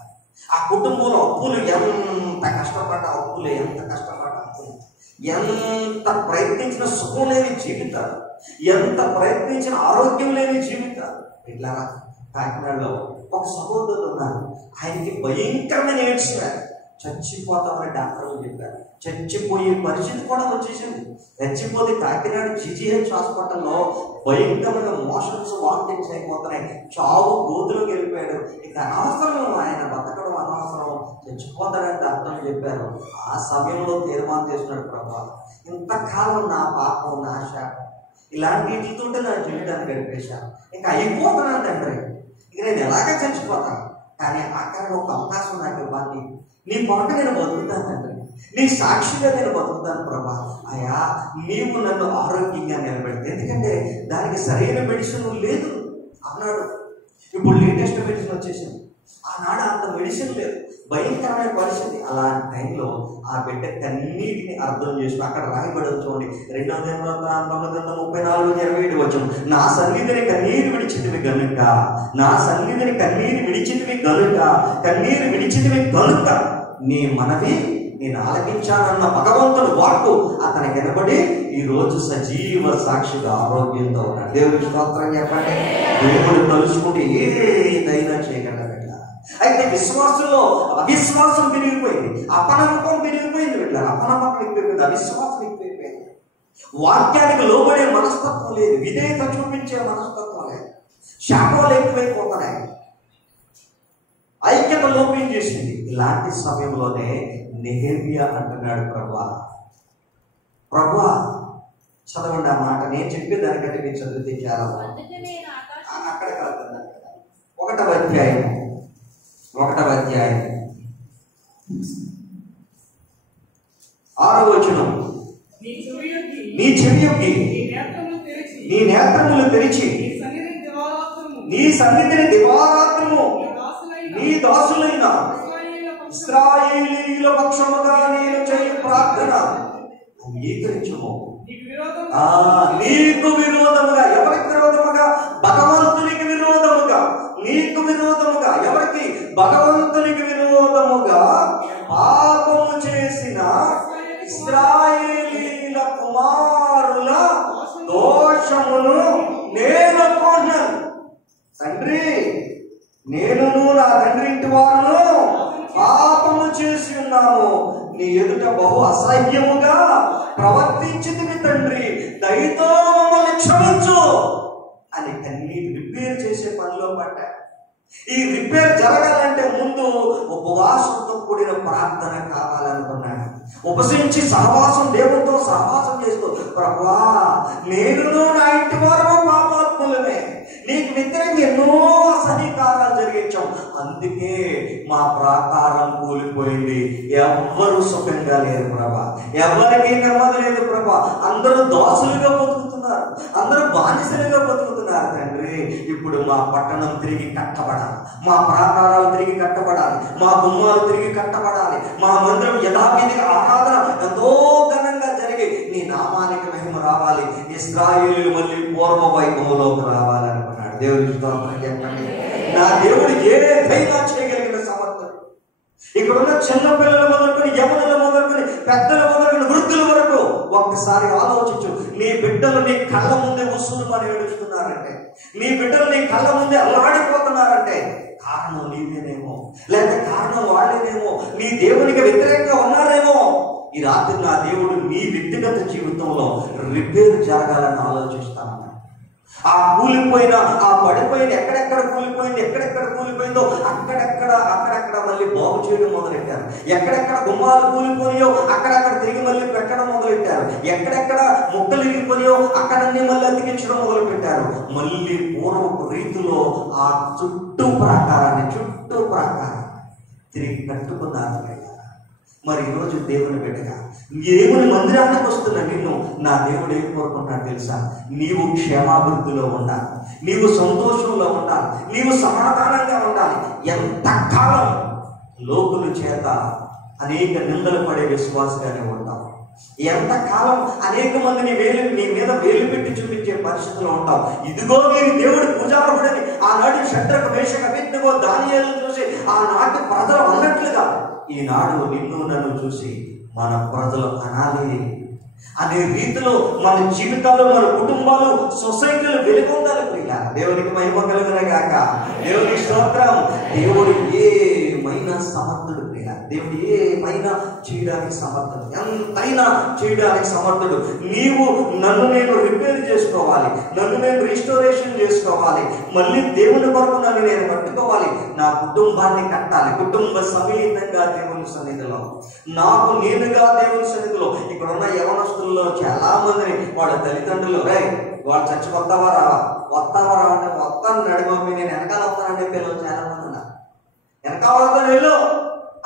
ఆ కుటుంబంలో అప్పులు ఎంత కష్టపడ్డా, ఎంత ప్రయత్నించిన సుఖం లేని జీవితాలు, ఎంత ప్రయత్నించిన ఆరోగ్యం లేని జీవితాలు. ఇట్లా కాకినాడలో ఒక సహోదరుడు ఉన్నారు. ఆయనకి భయంకరమైన ఎయిడ్స్, చచ్చిపోతామని డాక్టర్లు చెప్పారు. చచ్చిపోయే పరిస్థితి కూడా వచ్చేసింది. చచ్చిపోతే కాకినాడ GGH హాస్పిటల్లో భయంకరమైన మోషన్స్, వామిటింగ్స్ అయిపోతున్నాయి. చావు గోతులోకి వెళ్ళిపోయాడు. ఇక అనవసరం, ఆయన బతకడం అనవసరం, చచ్చిపోతాడని డాక్టర్లు చెప్పారు. ఆ సమయంలో తీర్మానం చేస్తున్నాడు, ప్రభా ఇంతకాలం నా పాపం, నా శాపం, ఇలాంటి వీటితోటే నా జీవితాన్ని గడిపేశాను, ఇంకా అయిపోతున్నాను తండ్రి, ఇక నేను ఎలాగే చచ్చిపోతాను, కానీ ఆఖరిలో ఒక అవకాశం నాకు ఇవ్వాలి, నీ కొరకు నేను బతుకుతాను తండ్రి, నీ సాక్షిగా నేను బతుకుతాను ప్రభా. అయ్యా నీవు నన్ను ఆరోగ్యంగా నిలబెడితే, ఎందుకంటే దానికి సరైన మెడిసిన్ లేదు అన్నాడు. ఇప్పుడు లేటెస్ట్ మెడిసిన్ వచ్చేసింది, ఆనాడు అంత మెడిసిన్ లేదు, భయంకరమైన పరిస్థితి. అలాంటి టైంలో ఆ బిడ్డ కన్నీటిని అర్థం చేసుకుని, అక్కడ రాయబడి చూడండి 2:34-27 వచ్చాం. నా సన్నిధిని కన్నీరు విడిచితివి గనుక, కన్నీరు విడిచితివి గనుక నీ మనవి నేను ఆలకించానన్న భగవంతుడు వాక్కు అతని వినబడి ఈ రోజు సజీవ సాక్షిగా ఆరోగ్యంతో ఉన్నాడు. దేవుడికి స్తోత్రం చెప్పండి. దేవుడు తలుచుకుంటే ఏదైనా చేయగలడు. అయితే విశ్వాసంలో అవిశ్వాసం పెరిగిపోయింది, అపనమ్మకం పెరిగిపోయింది. వీళ్ళ అపనమ్మకం ఎక్కువైపోయింది, అవిశ్వాసం ఎక్కువైపోయింది. వాక్యానికి లోబడే మనస్తత్వం లేదు, విధేయత చూపించే మనస్తత్వం లేదు, శాపాలు ఎక్కువైపోతున్నాయి, ఐక్యత లోపించేసింది. ఇలాంటి సమయంలోనే నెహెమ్యా అంటున్నాడు, ప్రభువా చదవండి ఆ మాట. నేను చెప్పే దానికంటే నేను చదివితే చాలా అక్కడ కాదు. 1వ అధ్యాయం 6వ వచనం. నీ చెవియొగ్గి నీ నేత్రములు తెరిచి నీ సన్నిధిని దివారాత్రము నీ దాసులైన ఇశ్రాయేలీయుల పక్షముగా నేను చేయు ప్రార్థన అంగీకరించుము. నీకు విరోధముగా, ఎవరికి విరోధముగా? భగవంతునికి విరోధముగా. నీకు విరోధముగా, ఎవరికి? భగవంతునికి విరోధముగా పాపము చేసిన ఇశ్రాయేలీయుల కుమారుల దోషమును నేను కొన్నాను. తండ్రి, నేనును నా తండ్రి ఇంటి వారును పాపము చేసి ఉన్నాము, నీ ఎదుట బహు అసహ్యముగా ప్రవర్తించింది తండ్రి, దయతో మమ్మల్ని క్షమించు అని కన్నీటి రిపేర్ చేసే పనిలో పడ్డా. ఈ రిపేర్ జరగాలంటే ముందు ఉపవాసంతో కూడిన ప్రార్థన కావాలనుకున్నాడు. ఉపసించి సహవాసం, దేవుడితో సహవాసం చేస్తూ, ప్రభువా నేనును నా ఇంటి వారు పాపాత్ములమే, నీకు వ్యతిరేకంగా ఎన్నో అసహ్యకారాలు జరిగించాం, అందుకే మా ప్రాకారం కూలిపోయింది, ఎవ్వరు సుఖంగా లేరు ప్రభా, ఎవరికి నెమ్మది లేదు ప్రభా, అందరూ దోసులుగా బతుకుతున్నారు, అందరూ బానిసలుగా బతుకుతున్నారు తండ్రి. ఇప్పుడు మా పట్టణం తిరిగి కట్టబడాలి, మా ప్రాకారాలు తిరిగి కట్టబడాలి, మా గుమ్మాలు తిరిగి కట్టబడాలి, మా మందిరం యథావిధిగా ఆరాధన ఎంతో ఘనంగా జరిగి నీ నామానికి మహిమ రావాలి, ఇశ్రాయేలు మళ్ళీ పూర్వ వైభవంలోకి రావాలనుకున్నాడు. దేవుడికి స్తోత్రం చెప్పండి. నా దేవుడు ఏదైనా చేయగలిగిన సమర్థుడు. ఇక్కడ ఉన్న చిన్న పిల్లల మొదలుకొని, యవనుల మొదలుకొని, పెద్దల మొదలుకొని, వృద్ధుల వరకు ఒక్కసారి ఆలోచించు. నీ బిడ్డలు నీ కళ్ళ ముందే ఉసురుమని ఏడుస్తున్నారంటే, నీ బిడ్డలు నీ కళ్ళ ముందే అల్లాడిపోతున్నారంటే కారణం నీవేనేమో, లేక కారణం వాళ్ళేనేమో, నీ దేవునికి వ్యతిరేకంగా ఉన్నారేమో. ఈ రాత్రి నా దేవుడు నీ వ్యక్తిగత జీవితంలో రిపేర్ జరగాలని ఆలోచిస్తాను. ఆ కూలిపోయిన, ఆ పడిపోయిన, ఎక్కడెక్కడ కూలిపోయింది, ఎక్కడెక్కడ కూలిపోయిందో అక్కడెక్కడ మళ్ళీ బాగు చేయడం మొదలెట్టారు. ఎక్కడెక్కడ గుమ్మాలు కూలిపోయాయో అక్కడక్కడ తిరిగి మళ్ళీ పెట్టడం మొదలెట్టారు. ఎక్కడెక్కడ ముక్కలు ఇరిగిపోయాయో అక్కడన్నీ మళ్ళీ అతికించడం మొదలు పెట్టారు. మళ్ళీ పూర్వపు రీతిలో ఆ చుట్టూ ప్రాకారాన్ని తిరిగి కట్టుకున్నారు. మరి ఈరోజు దేవుని బిడ్డగా దేవుని మందిరానికి వస్తున్న నిన్ను నా దేవుడు ఏం కోరుకుంటున్నాడు తెలుసా? నీవు క్షేమాభివృద్ధిలో ఉండాలి, నీవు సంతోషంలో ఉండాలి, నీవు సమాధానంగా ఉండాలి. ఎంతకాలం లోకుల చేత అనేక నిందలు పడే విశ్వాసగానే ఉంటావు, ఎంతకాలం అనేక మంది నీ మీద వేలు పెట్టి చూపించే పరిస్థితిలో ఉంటావు. ఇదిగో మీరు దేవుడి పూజారుడని ఆనాడు షడ్రకు, మేషకు, అబేద్నెగో, దానియేలును చూసి ఆనాటి ప్రజలు అన్నట్లుగా ఈనాడు నిన్ను నన్ను చూసి మన ప్రజలు అనాలి అనే రీతిలో మన జీవితాలు, మన కుటుంబాలు, సొసైటీలు వెలుగొందాలి. ప్రియులా, దేవునికి మహిమ కలుగునగాక. దేవుని స్తోత్రం. దేవుడు ఏమైనా సమర్థుడు. ప్రియులా, దేవుడు ఏమైనా చేయడానికి సమర్థుడు, ఎంతైనా చేయడానికి సమర్థుడు. నీవు నన్ను నేను రిపేర్ చేసుకోవాలి, నన్ను నేను రిస్టోరేషన్ చేసుకోవాలి, మళ్ళీ దేవుని కొరకు నన్ను నేను కట్టుకోవాలి, నా కుటుంబాన్ని కట్టాలి, కుటుంబ సమేతంగా దేవుని సన్నిధిలో, నాకు నేనుగా దేవుని సన్నిధిలో. ఇక్కడ ఉన్న యవనస్తుల్లో చాలా మందిని వాళ్ళ తల్లిదండ్రులు, వాళ్ళు చచ్చి వస్తావా రావా అంటే వస్తాను నడిమమ్మీ, నేను వెనకాల వస్తానంటే పిల్లలు చాలా మంది ఉన్నారు. వెనకాల వస్తాను వెళ్ళు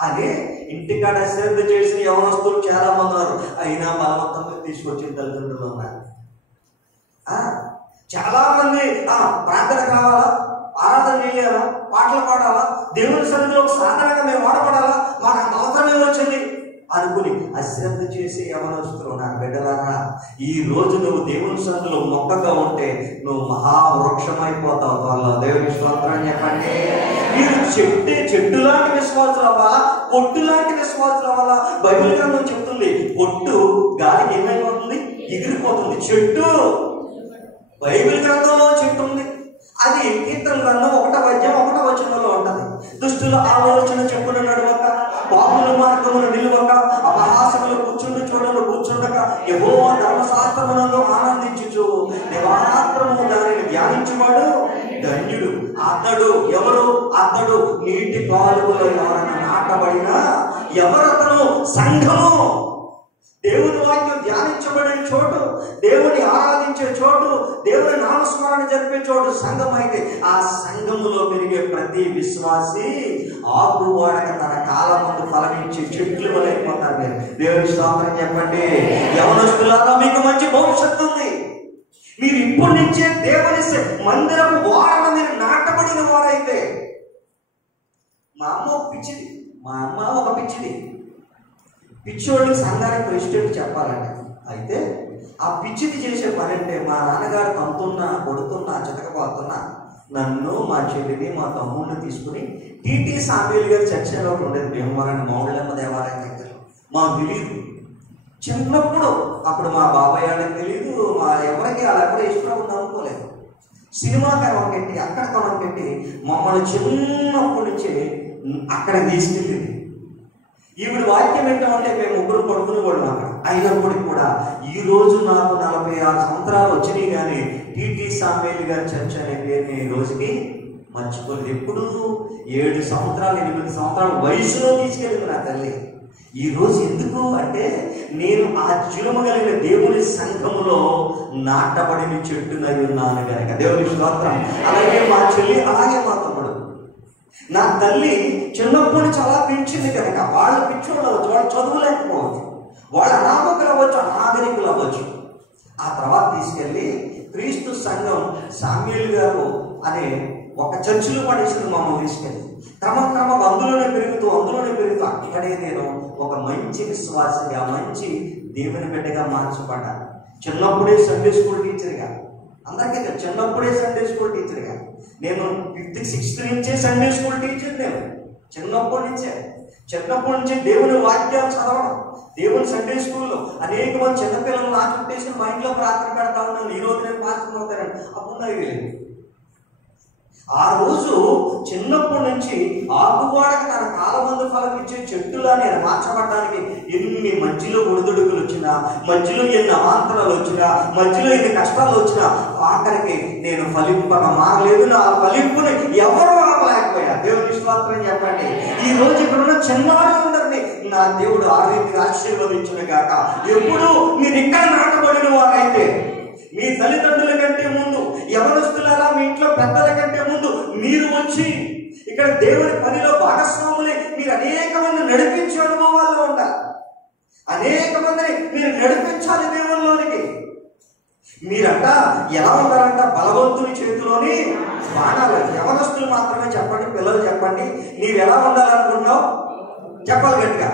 అని ఇంటికాడ శ్రద్ధ చేసిన యవనస్తులు చాలా మంది ఉన్నారు. అయినా బలవంతంగా తీసుకొచ్చిన తల్లిదండ్రులు ఉన్నారు. చాలా మంది ప్రార్థన కావాలా, ఆరాధన చేయాలా, పాటలు పాడాలా, దేవుని సన్నిధిలో సాధారణంగా మేము వాడపడాలా, మాకు అంత అవసరమే వచ్చింది అనుకుని అశ్రద్ధ చేసే యవనస్తులు ఉన్నారు. బిడ్డలారా, ఈ రోజు నువ్వు దేవుని సన్నిధిలో మొక్కగా ఉంటే నువ్వు మహావృక్షమైపోతావు త్వరలో. దేవుని స్తోత్రం చెప్పండి. మీరు చెట్టు లాంటి విశ్వాసులు అవ్వాలా, పొట్టు లాంటి విశ్వాసుల వల్ల బైబిల్ గ్రంథం చెప్తుంది, పొట్టు గాలికి ఏమైపోతుంది, ఎగిరిపోతుంది. చెట్టు బైబిల్ గ్రంథంలో చెప్తుంది. అది కీర్తన గ్రంథం 1వ అధ్యాయం 1వ వచనంలో ఉంటది. దుష్టుల ఆలోచన చెప్పున నడవక, పాపుల మార్గమును నిలువక, అపహాసములు కూర్చుండక యెహోవా ధర్మశాస్త్రమునందు ఆనందించుచు దివారాత్రము దానిని ధ్యానించువాడు ధన్యుడు. అతడు ఎవరు? అతడు నీటి కాలువలో ఎవరైనా నాటబడినా, ఎవరతను? సంఘము. దేవుని వాక్యం ధ్యానించబడే చోటు, దేవుని ఆరాధించే చోటు, దేవుని నామస్మరణ జరిపే చోటు సంఘం అయితే, ఆ సంఘములో పెరిగే ప్రతి విశ్వాసి ఆకువాడక తన కాలం ముందు ఫలమించే చెట్లు వలైపోతారు. మీరు దేవుని స్తోత్రం చెప్పండి. యవనస్తులారా, మీకు మంచి భవిష్యత్తు ఉంది. మీరు ఇప్పటి నుంచే దేవుని మందిరము వాడన మీరు నాటబడిన వారైతే. మా అమ్మ ఒక పిచ్చిది, మా అమ్మ ఒక పిచ్చిది. పిచ్చోళ్ళకి సంఘానికి ప్రెసిడెంట్ చెప్పాలండి. అయితే ఆ పిచ్చిది చేసే పని అంటే, మా నాన్నగారు తంతున్నా, కొడుతున్నా, చితకపోతున్నా నన్ను, మా చెల్లిని, మా తమ్ముడిని తీసుకుని టీటీ సామ్యూల్ గారి చర్చలో ఉండేది భీమవరం మౌళ్ళమ్మ దేవాలయం దగ్గర. మాకు తెలియదు చిన్నప్పుడు. అప్పుడు మా బాబాయ్ వాళ్ళకి తెలియదు, మా ఎవరికి అలా ఎప్పుడో ఇష్టం అనుకోలేదు. సినిమా కనం పెట్టి, అక్కడ కనం పెట్టి మమ్మల్ని చిన్నప్పటి నుంచి అక్కడ తీసుకెళ్ళింది. ఈవిడ వాక్యం ఏంటంటే, మేము ముగ్గురు పడుకునే వాళ్ళు అక్కడ. అయినప్పటికీ కూడా ఈ రోజు నాకు 46 సంవత్సరాలు వచ్చినాయి, కానీ టీటీ సామ్యూల్ గారి చర్చ అనే పేరు ఈ రోజుకి మర్చిపోలేదు. ఎప్పుడు 7 సంవత్సరాలు 8 సంవత్సరాల వయసులో తీసుకెళ్ళింది నా తల్లి. ఈ రోజు ఎందుకు అంటే, నేను ఆ జీవము కలిగిన దేవుని సంఘములో నాటబడిన చెట్టునై ఉన్నాను కనుక. దేవుని స్తోత్రం. అలాగే మా చెల్లి, అలాగే మా తమ్ముడు. నా తల్లి చిన్నప్పుడు చాలా పెంచింది కనుక వాళ్ళు పిచ్చోళ్ళు అవ్వచ్చు, వాళ్ళు చదువులేకపోవచ్చు, వాళ్ళు అనామకులు అవ్వచ్చు, అనాగరికులు అవ్వచ్చు. ఆ తర్వాత తీసుకెళ్ళి క్రీస్తు సంఘం సామ్యూల్ గారు అనే ఒక చర్చిలో పడేసిన మమ్మల్ని తీసుకెళ్ళి క్రమక్రమంగా అందులోనే పెరుగుతూ అక్కడే నేను ఒక మంచి విశ్వాసంగా, మంచి దేవుని బిడ్డగా మార్చబడ్డాను. చిన్నప్పుడే సండే స్కూల్ టీచర్గా, అందరికీ చిన్నప్పుడే సండే స్కూల్ టీచర్గా. నేను 5th 6th నుంచే సండే స్కూల్ టీచర్. నేను చిన్నప్పటి నుంచే దేవుని వాక్యాలు చదవడం, దేవుని సండే స్కూల్లో అనేక మంది చిన్నపిల్లలు నా చుట్టేసి మా ఇంట్లో ప్రార్థన పెడతా ఉన్నాను. ఈ రోజు నేను ప్రార్థన అవుతానండి. అప్పుడు నాకు తెలియదు. ఆ రోజు చిన్నప్పటి నుంచి ఆకువాడక తన కాలమందు ఫలమిచ్చే చెట్టులా నేను మార్చబడడానికి ఎన్ని మధ్యలో ఒడిదుడుకులు వచ్చినా, మధ్యలో ఎన్ని అవాంతరాలు వచ్చినా, మధ్యలో ఎన్ని కష్టాలు వచ్చినా, ఆఖరికి నేను ఫలింపగా మారలేదు. నా ఫలింపుని ఎవరు ఆపలేకపోయా. దేవుని స్తోత్రం చెప్పండి. ఈ రోజు ఇక్కడున్న చిన్నారులందరినీ నా దేవుడు ఆ రీతిగా ఆశీర్వదించిన గాక. ఎప్పుడు మీరు ఇక్కడ నాటబడిన వారైతే, మీ తల్లిదండ్రుల కంటే ముందు, యవనస్తులారా మీ ఇంట్లో పెద్దల కంటే ముందు మీరు వచ్చి ఇక్కడ దేవుని పనిలో భాగస్వాములే. మీరు అనేక మంది నడిపించే అనుభవాల్లో ఉండాలి. అనేక మందిని మీరు నడిపించాలి దేవునిలోనికి. మీరంట ఎలా ఉంటారంట? బలవంతుని చేతిలోని బాణాలు. యవనస్తులు మాత్రమే చెప్పండి, పిల్లలు చెప్పండి. నీవు ఎలా ఉండాలనుకుంటున్నావు? చెప్పాలి గట్టిగా,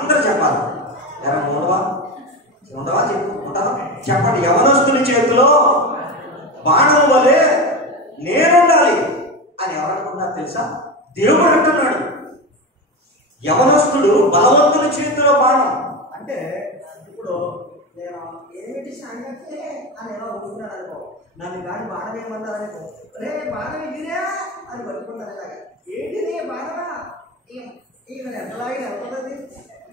అందరూ చెప్పాలి. ఎలా ఉండవా చెప్పండి. యవనస్తుని చేతిలో బాణం వలె నేనుండాలి అని ఎవరనుకుంటున్నారు తెలుసా? దేవుడు అంటున్నాడు. యవనస్తుడు బలవంతుని చేతిలో బాణం అంటే, ఇప్పుడు నేను ఏమిటి సంగతి అని ఎలా ఒప్పుకున్నాను అనుకో, నన్ను కానీ బాణం ఏమన్నారు అనుకో, రే బాణం ఇదిరా అని పట్టుకుంటాను. ఇలాగా ఏంటిది బాణమా? ఈయన ఎంతలాగే వెళ్తుంది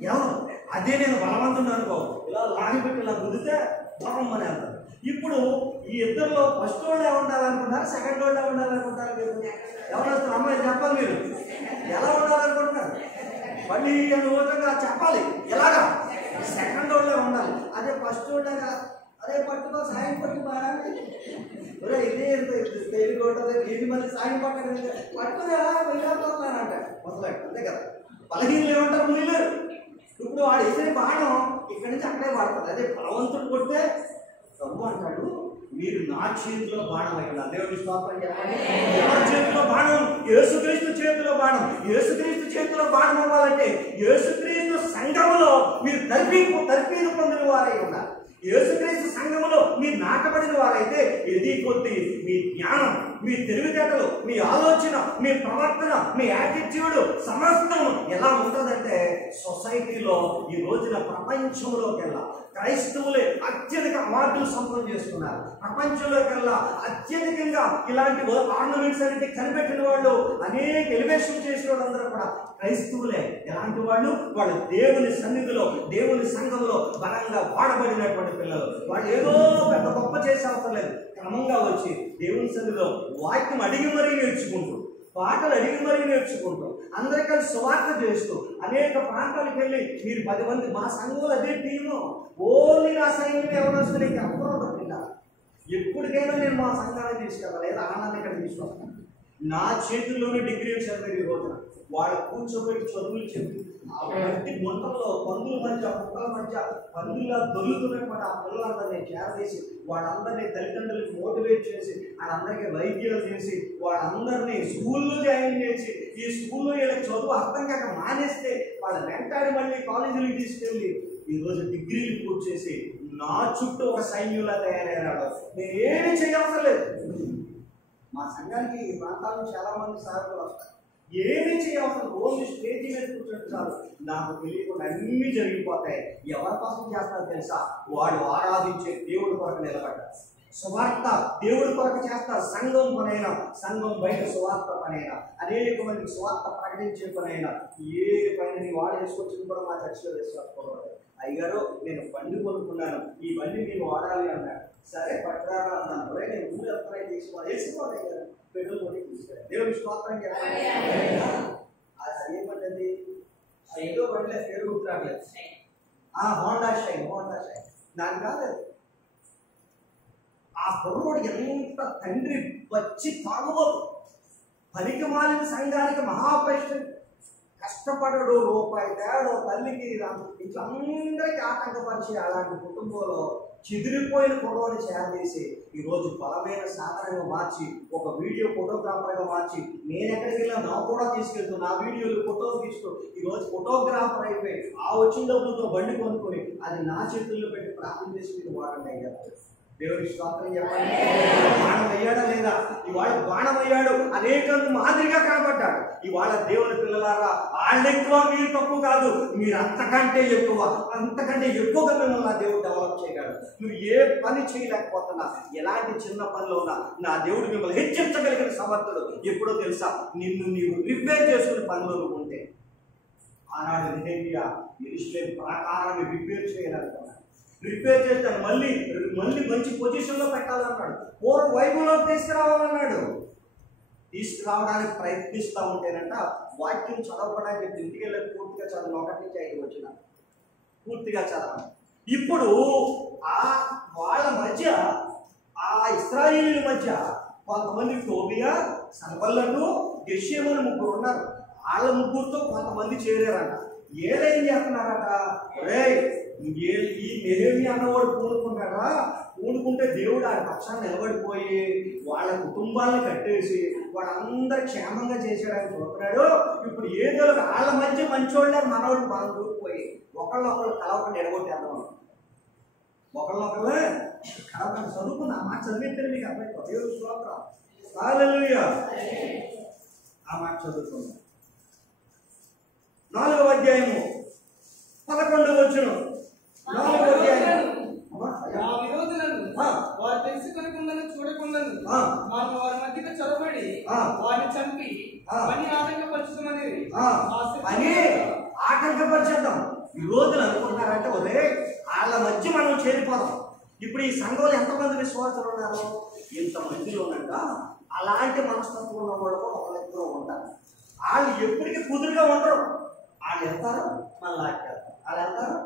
ఎవరు? అదే నేను బలవంతుడు అనుకో, ఇలా లాగిపెట్టి ఇలా గుద్దితే బలం అని అంటారు. ఇప్పుడు ఈ ఇద్దరులో ఫస్ట్ వాళ్ళు ఏమంటారనుకుంటారు, సెకండ్ వాళ్ళు ఏమంటారనుకుంటారు? మీరు ఎవరు అమ్మాయి చెప్పాలి. మీరు ఎలా ఉండాలనుకుంటున్నారు? మళ్ళీ నూతనంగా చెప్పాలి. ఎలాగా? సెకండ్ వాళ్ళే ఉండాలి. అదే ఫస్ట్ వాళ్ళగా అదే పట్టుకో, సాయం పట్టు బాగానే ఇదే తెలుగు ఉంటుంది. దీన్ని మళ్ళీ సాయం పట్టుకుని ఎలా వెళ్ళిపోతున్నానంట మొదలెట్టు. అంతే కదా. బలహీనలు ఏమంటారు? వీళ్ళు ఇప్పుడు వాడు వేసే బాణం ఇక్కడి నుంచి అక్కడే పడుతుంది. అదే బలవంతుడు కొడితే ప్రభు అంటాడు, మీరు నా చేతిలో బాణం అయ్యారు. దేవుని స్తోత్రం చెప్పండి. ఎవరి చేతిలో బాణం? యేసుక్రీస్తు చేతిలో బాణం. యేసుక్రీస్తు చేతిలో బాణం అవ్వాలంటే యేసుక్రీస్తు సంఘములో మీరు తర్ఫీదు పొందిన వారై ఉన్నారు. యేసుక్రీస్తు సంఘములో మీరు నాటబడిన వారైతే ఎది కొద్ది మీ జ్ఞానం, మీ తెలివితేటలు, మీ ఆలోచన, మీ ప్రవర్తన, మీ యాటిట్యూడ్ సమస్తం ఎలా ఉంటుందంటే సొసైటీలో ఈ రోజున ప్రపంచంలోకెల్లా క్రైస్తవులే అత్యధిక అవార్డులు సొంతం చేసుకున్నారు. ప్రపంచంలోకెల్లా అత్యధికంగా ఇలాంటి ఆర్నమెంట్స్ అనేది కనిపెట్టిన వాళ్ళు, అనేక ఎలివేషన్ చేసిన వాళ్ళందరూ కూడా క్రైస్తవులే. ఎలాంటి వాళ్ళు? వాళ్ళు దేవుని సన్నిధిలో, దేవుని సంఘంలో బలంగా వాడబడినటువంటి పిల్లలు. వాళ్ళు ఏదో పెద్ద గొప్ప చేసే అవసరం లేదు. క్రమంగా వచ్చి దేవుని సన్నిధిలో వాక్యం అడిగి మరీ నేర్చుకుంటూ, పాటలు అడిగి మరీ నేర్చుకుంటూ, అందరి కలిసి సువార్త చేస్తూ అనేక ప్రాంతాలకు వెళ్ళి మీరు 10 మంది, మా సంఘంలో అదే టీము, ఓన్లీ నా సైన్యం ఎవరు వస్తే ఎవరు ఉండకుండా ఎప్పటికైనా నేను మా సంఘాన్ని తీసుకెళ్ళాలి, లేదా ఆనందం ఇక్కడ తీసుకొస్తాను. నా చేతుల్లోనే డిగ్రీలు చదివారు. ఈ రోజున వాళ్ళు కూర్చోబెట్టి చదువులు చెప్పి ఆ మట్టి గుంటల్లో పందుల మధ్య, కుక్కల మధ్య పందులా దొరుకుతున్నటువంటి ఆ పిల్లలందరినీ చేరదీసి వాళ్ళందరినీ తల్లిదండ్రులకు మోటివేట్ చేసి వాళ్ళందరికీ వైద్యాలు చేసి వాళ్ళందరినీ స్కూల్లో జాయిన్ చేసి ఈ స్కూల్లో వీళ్ళకి చదువు అర్థం కాక మానేస్తే వాళ్ళ వెంటాడి మళ్ళీ కాలేజీలకు తీసుకెళ్ళి ఈరోజు డిగ్రీలు పూర్తి చేసి నా చుట్టూ ఒక సైన్యులా తయారయ్యాడు. నేను ఏమీ చేయవసరం లేదు. మా సంఘానికి ఈ ప్రాంతాల నుంచి చాలా మంది సేవకులు వస్తారు. ఏమీ చేయవసరం, ఓన్లీ స్టేజీ మీద కూర్చొని చాలు. నాకు తెలియకుండా అన్నీ జరిగిపోతాయి. ఎవరి కోసం చేస్తారో తెలుసా? వాడు ఆరాధించే దేవుడి కొరకు నిలబడ్డారు. సువార్త దేవుడి కొరకు చేస్తారు. సంఘం పనైనా, సంఘం బయట సువార్త పనైనా, అనేక మందికి సువార్త ప్రకటించే పనైనా, ఏ పనిని వాడు వేసుకొచ్చింది కూడా మా చర్చలో వేసుకోవాలి. అయ్యారు నేను బండి కొనుక్కున్నాను, ఈ బండి నేను వాడాలి అన్నాడు. సరే పట్టరారా అన్నాను. నేను ఊరు అప్లై వేసుకోవాలి కదా, పెట్రోల్ కొని తీసుకెళ్ళి దేవుడి స్తోత్రం చెప్పాలి. అది అదేమంటది, ఏదో బండి పేరు గుర్తురాట్లేదు. హోండా షైన్ దాని కాదు. ఆ కుర్రోడు ఎంత తండ్రి వచ్చి తాగబోదు, పనికి మాలిన సంఘానికి మహాప్రెసిడెంట్, కష్టపడడు, రూపాయి తేడో తల్లికి ఇట్లా అందరికీ ఆటంకపరిచి అలాంటి కుటుంబంలో చెదిరిపోయిన కుర్రోని చేరదీసి ఈరోజు బలమైన సాధనంగా మార్చి ఒక వీడియో ఫోటోగ్రాఫర్గా మార్చి నేను ఎక్కడికి వెళ్ళా నా కూడా తీసుకెళ్తూ నా వీడియోలు ఫోటోలు తీస్తూ ఈరోజు ఫోటోగ్రాఫర్ అయిపోయి ఆ వచ్చిన డబ్బులతో బండి కొనుక్కొని అది నా చేతుల్లో పెట్టి ప్రార్థన చేసి మీరు వాడండి అయ్యారు. దేవుడి స్తోత్రం చెప్పండి. బాణం అయ్యాడా లేదా? ఇవాళ బాణం అయ్యాడు, అనేకులకు మాదిరిగా కనబడ్డాడు. ఇవాళ దేవుని పిల్లలారా, వాళ్ళు ఎక్కువ మీరు తక్కువ కాదు, మీరు అంతకంటే ఎక్కువగా మిమ్మల్ని దేవుడు డెవలప్ చేయగలడు. నువ్వు ఏ పని చేయలేకపోతున్నా, ఎలాంటి చిన్న పనిలో ఉన్నా నా దేవుడు మిమ్మల్ని హెచ్చరించగలిగిన సమర్థుడు. ఎప్పుడో తెలుసా? నిన్ను నీవు రిపేర్ చేసుకునే పనిలో నువ్వు ఉంటే. ఆనాడు నెహెమ్యా యెరూషలేము ప్రాకారాన్ని రిపేర్ చేయాలనుకున్నాడు. రిపేర్ చేస్తాను, మళ్ళీ మంచి పొజిషన్లో పెట్టాలన్నాడు. పూర్వ వైభవంలో తీసుకురావాలన్నాడు. తీసుకురావడానికి ప్రయత్నిస్తూ ఉంటేనంట వాక్యం చదవడానికి ఇంటికి వెళ్ళి పూర్తిగా చదవను, 1 నుంచి 5 వచ్చిన పూర్తిగా చదవాలి. ఇప్పుడు వాళ్ళ మధ్య, ఆ ఇశ్రాయేలీయుల మధ్య కొంతమంది టోబియా, సన్బల్లటు, గెషెము అని 3 ఉన్నారు. వాళ్ళ 3తో కొంతమంది చేరారట. ఏం చేస్తున్నారట? ఈ నెహెమ్యా అన్నవాడు పూనుకున్నాడా? పూనుకుంటే దేవుడు ఆ పక్షాన్ని నిలబడిపోయి వాళ్ళ కుటుంబాలను కట్టేసి వాళ్ళందరూ క్షేమంగా చేసేయడానికి చూస్తున్నాడు. ఇప్పుడు ఏదో వాళ్ళ మధ్య మంచోళ్ళ మనవాళ్ళు మనం దూరిపోయి ఒకళ్ళొకళ్ళు కలవకుండా ఎడగొట్టేద్దాం. ఒకళ్ళొకళ్ళే కలవకుండా చదువుకున్నా మాట చదివితే మీకు అర్థం. దేవుడు స్తోత్రం, హల్లెలూయా. ఆ మాట చదువుకున్నాం. 4వ అధ్యాయము 11వ వచనం. 4వ అధ్యాయం. వారు తెలుసుకొనకుండాను చూడకుండాను మనం వారి మధ్యలో చొరబడి వారిని చంపి పని ఆటంకపరిచేద్దాం. ఈ రోజున అనుకుంటున్నారంటే ఒరే వాళ్ళ మధ్య మనం చేరిపోదాం. ఇప్పుడు ఈ సంఘంలో ఎంతమంది విశ్వాసాలు ఉన్నారు? ఇంతమందిలో ఉన్నంట అలాంటి మనస్తత్వం ఉన్న వాళ్ళు కూడా ఒకళ్ళెక్కడో ఉంటారు. వాళ్ళు ఎప్పటికీ కుదురుగా ఉండరు. వాళ్ళు వెళ్తారు మళ్ళీ లాక్కెళ్తారు, వాళ్ళు వెళ్తారు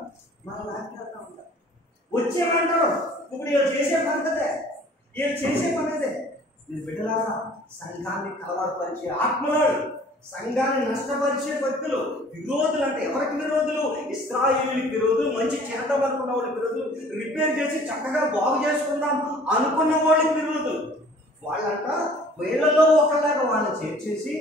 మళ్ళీ లాక్కెళ్తా ఉంటారు. వచ్చేమంటారు. ఇప్పుడు వీళ్ళు చేసే పద్ధతే, వీళ్ళు చేసే పనిదే. నేను బిడ్డలారా, సంఘాన్ని కలవరపరిచే ఆత్మలాడు, సంఘాన్ని నష్టపరిచే వ్యక్తులు, విరోధులు. అంటే ఎవరికి విరోధులు? ఇశ్రాయేలుకి విరోధులు, మంచి చేద్దాం అనుకున్న వాళ్ళకి విరోధులు, రిపేర్ చేసి చక్కగా బాగు చేసుకుందాం అనుకున్న వాళ్ళకి విరోధులు. వాళ్ళంట వీళ్ళలో ఒకలాగా వాళ్ళని చేర్చేసి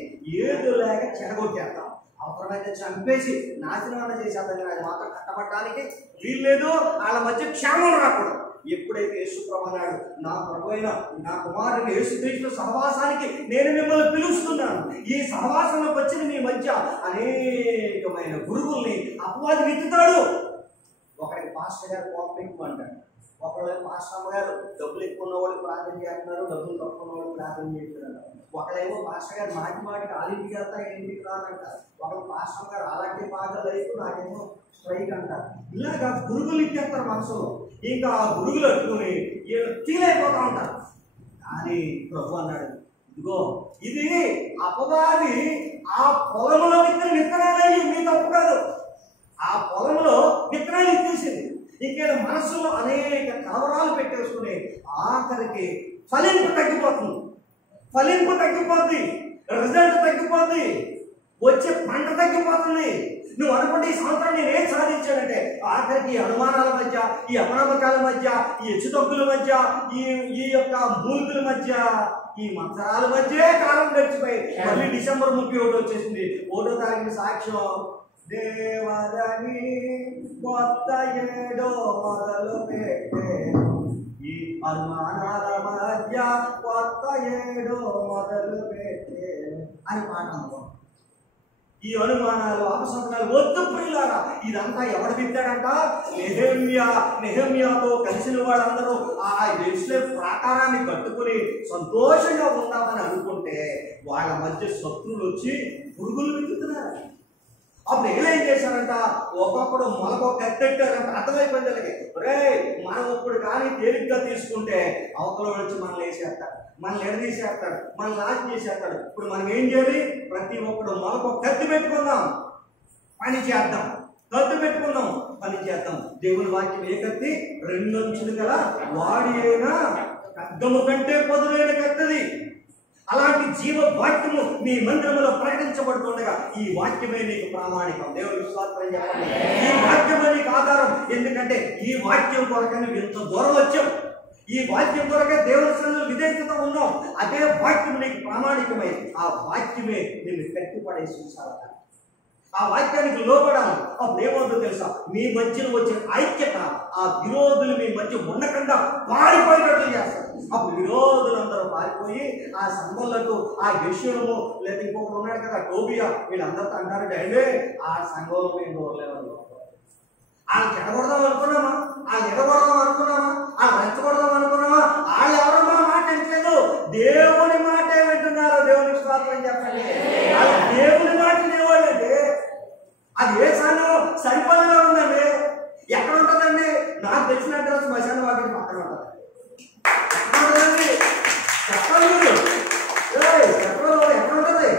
ఏదో లేక చెడగొట్టేద్దాం. అవసరమైతే చంపేసి నాశనం చేసేద్దాం, కానీ అది మాత్రం కట్టబట్టడానికి వీల్లేదు. వాళ్ళ మధ్య క్షేమం రాకూడదు. ఎప్పుడైతే యేసు ప్రభు అన్నాడు, నా ప్రభు అయిన నా కుమారుని యేసుక్రీస్తు సహవాసానికి నేను మిమ్మల్ని పిలుస్తున్నాను, ఈ సహవాసంలోకి వచ్చిన మీ మధ్య అనేకమైన గురువుల్ని అపవాది వెతుతాడు. ఒకరికి పాస్టర్ గారు కోపం ఎక్కువ అంటాడు, ఒకళ్ళు పాస్టర్ అమ్మగారు డబ్బులు ఎక్కువ ఉన్నవాళ్ళు ప్రార్థన చేస్తున్నారు, డబ్బులు తక్కువ ఉన్నవాళ్ళు ప్రార్థన చేస్తున్నారు. ఒకళ్ళేమో పాస్టర్ గారు మాటికి ఆలింటికి వెళ్తా ఇంటికి రాదంటారు, ఒకళ్ళు పాస్టర్ గారు అలాంటి పాటలు అయితే నాకేమో స్ట్రైక్ అంటారు. ఇలాగా గురుగులు ఇచ్చేస్తారు మనసులో. ఇంకా ఆ గురుగులు అట్టుకుని ఫీల్ అయిపోతా ఉంటారు. కానీ ప్రభు అన్నాడు, ఇదిగో ఇది అపవాది ఆ పొలంలో విత్తనాలు మీ తప్పు కాదు, ఆ పొలంలో విత్తనాలు ఇచ్చేసింది. ఇంకేదో మనసులో అనేక కలవరాలు పెట్టేసుకుని ఆఖరికి ఫలింపు తగ్గిపోతుంది, రిజల్ట్ తగ్గిపోద్ది, వచ్చే పంట తగ్గిపోతుంది. నువ్వు అనుకుంటే ఈ సంవత్సరం నేనేం సాధించానంటే ఆఖరికి ఈ అనుమానాల మధ్య, ఈ అపనమ్మకాల మధ్య, ఈ హెచ్చుతగ్గుల మధ్య, ఈ యొక్క మూర్ఖుల మధ్య, ఈ మంత్రాల మధ్య కాలం గడిచిపోయి మళ్ళీ డిసెంబర్ 31 వచ్చేసింది. 1వ తారీఖు సాక్ష్యం, దేవరని కొత్త ఏడో మొదలు పెట్టే, ఈ అనుమానాల మధ్య కొత్త ఏడో మొదలు పెట్టే అని పాట అనుకో. ఈ అనుమానాలు అపసంతనాలు వద్దు ప్రియులారా. ఇదంతా ఎవడు విత్తాడంట? నెహెమ్యాతో కలిసిన వాళ్ళందరూ ఆ యెరూషలేము ప్రాకారాన్ని కట్టుకుని సంతోషంగా ఉందామని అనుకుంటే వాళ్ళ మధ్య శత్రువులు వచ్చి పురుగులు విత్తుతున్నారు. అప్పుడు ఏం చేశారంట, ఒక్కొక్కడు మొలకొక కత్తెట్టారంట. అర్థమైపోయింది వాళ్ళకి, రే మనం ఇప్పుడు కానీ తేలిగ్గా తీసుకుంటే అవతల వచ్చి మనల్ని వేసేస్తాడు, మనల్ని ఎడదీసేస్తాడు, మనల్ని నాశనం చేసేస్తాడు. ఇప్పుడు మనం ఏం చేయాలి? ప్రతి ఒక్కడు మొలకొక కత్తి పెట్టుకుందాం, పని చేద్దాం, పని చేద్దాం. దేవుని వాక్యం ఏ కత్తి? 2 అంచులు గల వాడి అయినా ఖడ్గము కంటే పదునైన కత్తిది. అలాంటి జీవ వాక్యము మీ మందిరములో ప్రకటించబడుతుండగా ఈ వాక్యమే నీకు ప్రామాణికం. దేవుని విశ్వాసం చెప్పండి, ఈ వాక్యమే నీకు ఆధారం. ఎందుకంటే ఈ వాక్యం కొరకని ఇంత దూరం వచ్చాం, ఈ వాక్యం కొరకే దేవుని సన్నిధిలో విధేయత ఉన్నాం. అదే వాక్యం నీకు ప్రామాణికమై ఆ వాక్యమే నేను కట్టిపడేసి చూసాను, ఆ వాక్యానికి లోపడాలి. అప్పుడు ఏమవుతుందో తెలుసా? మీ మధ్యలో వచ్చిన ఐక్యత ఆ విరోధులు మీ మధ్య ఉండకుండా పారిపోయినట్లు చేస్తారు. అప్పుడు విరోధులందరూ పారిపోయి ఆ సంఘంలో ఆ యెషూరము లేదా ఇంకొకరు ఉన్నాడు కదా టోబియా, వీళ్ళందరితో అంటారు, డైలే ఆ సంఘంలో మేము దూరలేము. వాళ్ళు చెడగొడదాం అనుకున్నామా? వాళ్ళు ఎడగొడదాం అనుకున్నామా? వాళ్ళు రెచ్చగొడదాం అనుకున్నామా? వాళ్ళు ఎవరో మా మాట వింటలేదు, దేవుని మాటే వింటున్నారు. దేవుని విశ్వాసం చెప్పండి, వాళ్ళు దేవుని మాట వినేవాళ్ళండి. అది ఏ సంఘం? సరిపడలో ఉందండి. ఎక్కడ ఉంటుందండి? నాకు తెలిసిన అడ్రస్ శ్మశాన వాటికి పక్కన ఉంటుంది. చెప్పండి, ఎక్కడ ఉంటుంది?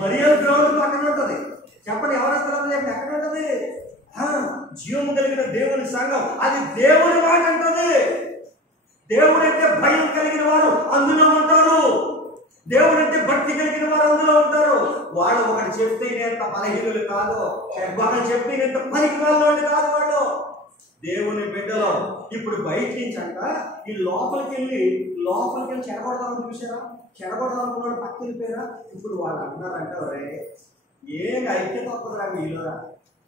మరియల్ గ్రౌండ్ పక్కన ఉంటుంది. చెప్పండి, ఎవరి స్థలం చెప్పండి, ఎక్కడ ఉంటుంది? జీవము కలిగిన దేవుని సంఘం, అది దేవుని మాట అంటుంది. దేవుడంటే భయం కలిగిన వారు అందులో ఉంటారు, దేవుడంటే భక్తి కలిగిన వారు అందులో ఉంటారు. వాళ్ళు ఒకటి చెప్తే ఇంత బలహీనులు కాదు, వాళ్ళు చెప్తే ఇంత పనికి వాళ్ళు కాదు. వాళ్ళు దేవుని బిడ్డలో ఇప్పుడు బయట నుంచి అంట ఈ లోపలికి వెళ్ళి చెడగొడదామని చూసారా? చెడగొడదామనుకున్నాడు, పక్కకి వెళ్ళిపోయారా? ఇప్పుడు వాళ్ళు అంటున్నారంట, రే ఏం ఐక్యత వస్తుందిరా మీలోరా,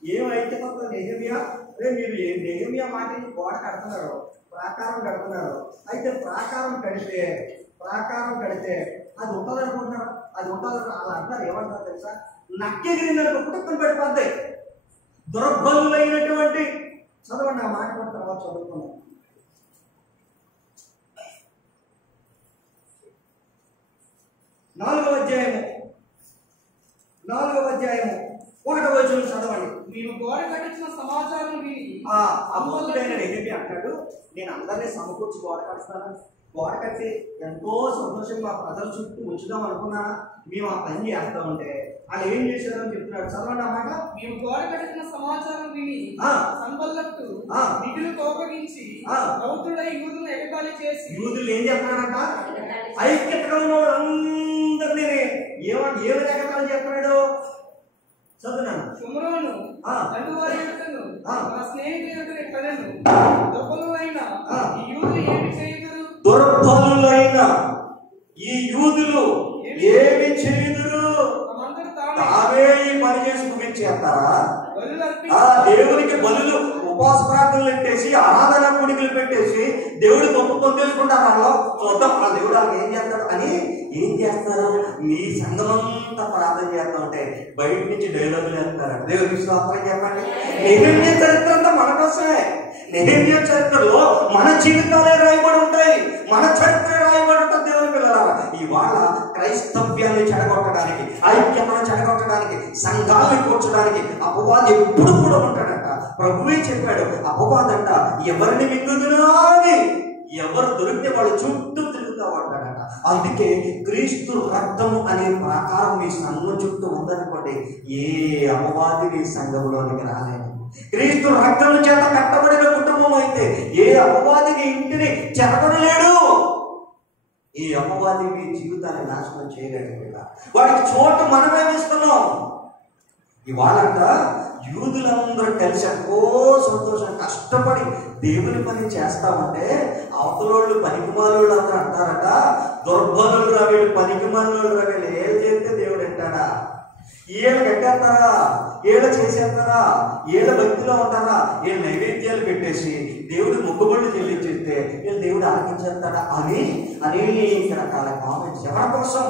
ఏం ఐక్యత వస్తుంది? నెహెమ్యా, రే మీరు నెహెమ్యా మాట గోడ కడుతున్నారు, ప్రాకారం కడుతున్నారు. అయితే ప్రాకారం కడితే అది ఉంటుంది అనుకుంటున్నారు, అది ఉంటుంది అలా అంటారు. ఏమంటారు తెలుసా? నక్కెగిరిందనుకో కుటుంబం పడిపోద్ది. దుర్బలులైనటువంటి, చదవండి ఆ మాట కూడా తర్వాత చదువుకున్నాం. 4వ అధ్యాయము 1వ వచనం చదవండి. మేము గోడ కట్టించిన సమాచారం విని ఆ అమోదుడైన నెహెమ్యా అంటాడు, నేను అందరినీ సమకూర్చి గోడ కడుతున్నాను, గోడ కట్టి ఎంతో సంతోషంగా మా ప్రజల చుట్టూ ఉంచుదాం అనుకున్నానా, మేము ఆ పని చేస్తా ఉంటే వాళ్ళు ఏం చేశారని చెప్తున్నాడు. చదవండి అన్నమాట. మేము గోడ కట్టిన సమాచారం విని సంబల్లత్తు నిధులు కోపగించి రౌతుడై యూదులను ఎగతాళి చేసి, యూదులు ఏం చేస్తున్నాడంట? ఐక్యతగా ఉన్న వాళ్ళందరినీ ఏమని ఎగతాళి చేస్తున్నాడు? చదువున్నాను. షుమ్రోను తండ్రివారి యొక్కను మన స్నేహితుని కలెను దుర్బలులైన ఈ యూదులు ఏమి చేయుదురు? తామందరూ చేస్తారా? దేవునికి బలులు ఉపవాస ప్రార్థనలు పెట్టేసి ఆరాధన కుడికలు పెట్టేసి దేవుడి గొప్ప పొందేసుకుంటారు. వాళ్ళు చూద్దాం ఆ దేవుడు వాళ్ళకి ఏం చేస్తాడు అని ఏం చేస్తారు? మీ సంఘమంతా ప్రార్థన చేస్తా ఉంటే బయట నుంచి డైలాగులు వేస్తారు. దేవుడికి స్తోత్రం చెప్పండి. నెహెమ్యా చరిత్ర అంతా మన కోసమే. నెహెమ్యా చరిత్రలో మన జీవితాలే రాయబడి ఉంటాయి, మన చరిత్ర రాయబడి ఉంటుంది. దేవుని పిల్లలారా, ఇవాళ క్రైస్తవ్యాన్ని చెడగొట్టడానికి, ఐక్యతను చెడగొట్టడానికి, సంఘాలను కూర్చడానికి అపవాది ఎప్పుడు కూడా ఉంటాడంట. ప్రభువే చెప్పాడు, అపవాదంట ఎవరిని మింగుదునా అని, ఎవరు దొరికితే వాడు చుట్టూ తిరుగుతా ఉంటాడట. అందుకే క్రీస్తు రక్తము అనే ప్రాకారం మీ సంఘం చుట్టూ ఉందనుకోండి, ఏ అపవాది మీ సంఘంలోనికి రాలేదు. క్రీస్తు రక్తం చేత కట్టబడిన కుటుంబం అయితే ఏ అపవాదిని ఇంటిని చెరపడలేడు. ఈ అపవాది మీ జీవితాన్ని నాశనం చేయలేడు. వాడికి చోటు మనమే ఇస్తున్నాం. ఇవాళంట యూదులందరూ కలిసి ఎంతో సంతోషం కష్టపడి దేవుని పని చేస్తామంటే అవతలోళ్ళు పనికిమాలోళ్ళు అందరూ అంటారట, దుర్బలులు రా వీళ్ళు, పనికిమాలోళ్ళు రా వీళ్ళు, ఏళ్ళు చేస్తే దేవుడు అంటాడా? ఏళ్ళు కట్టేస్తారా, ఏళ్ళు చేసేస్తారా, ఏళ్ళ భక్తిలో ఉంటారా, వీళ్ళు నైవేద్యాలు పెట్టేసి దేవుడు మొక్కుబడులు చెల్లించేస్తే వీళ్ళు దేవుడు ఆలకించేస్తాడా అని అనేక రకాల కామెంట్స్. ఎవరి కోసం?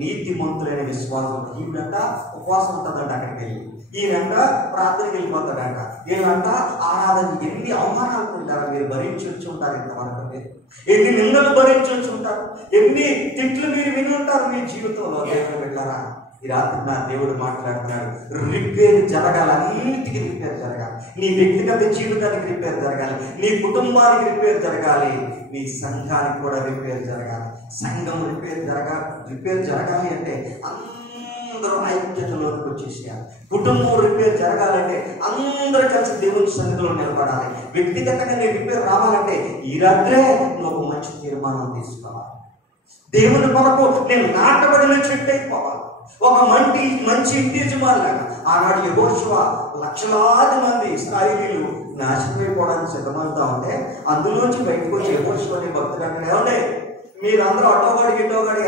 నీతిమంతులైన విశ్వాసం. ఈవిడంట ఉపవాసం ఉంటుందంట, అక్కడికి వెళ్ళి ఈయనంట ప్రార్థనకి వెళ్ళిపోతాడంట, వీళ్ళంట ఆరాధన. ఎన్ని అవమానాలు ఉంటారు మీరు భరించి వచ్చి ఉంటారు, ఇంతవరకు మీరు ఎన్ని నిందలు భరించి వచ్చి ఉంటారు, ఎన్ని తిట్లు మీరు విని ఉంటారు మీ జీవితంలో. దేవుడు వెళ్ళారా? ఈ రాత్రి నా దేవుడు మాట్లాడుతున్నాడు, రిపేర్ జరగాలి, అన్నిటికీ రిపేర్ జరగాలి. నీ వ్యక్తిగత జీవితానికి రిపేర్ జరగాలి, నీ కుటుంబానికి రిపేర్ జరగాలి, నీ సంఘానికి కూడా రిపేర్ జరగాలి. సంఘం రిపేర్ జరగాలి అంటే అందరూ ఐక్యతలోకి వచ్చేసేయాలి. కుటుంబం రిపేర్ జరగాలంటే అందరూ కలిసి దేవుని సన్నిధిలో నిలబడాలి. వ్యక్తిగతంగా నీ రిపేర్ రావాలంటే ఈ రాత్రే నువ్వు ఒక మంచి తీర్మానం తీసుకోవాలి. దేవుని కొరకు నేను నాటబడిన చెట్టు అయిపోవాలి, ఒక మంచి ఇంటి యజమానులాగా. ఆనాడు యెహోషువ లక్షలాది మంది ఇశ్రాయేలీయులు నాశనమైపోవడానికి సిద్ధమవుతా ఉంటే అందులోంచి బయటకు వచ్చి యెహోషువ అనే భక్తుడు అంటే, ఏమంటే మీరందరూ అటోగాడి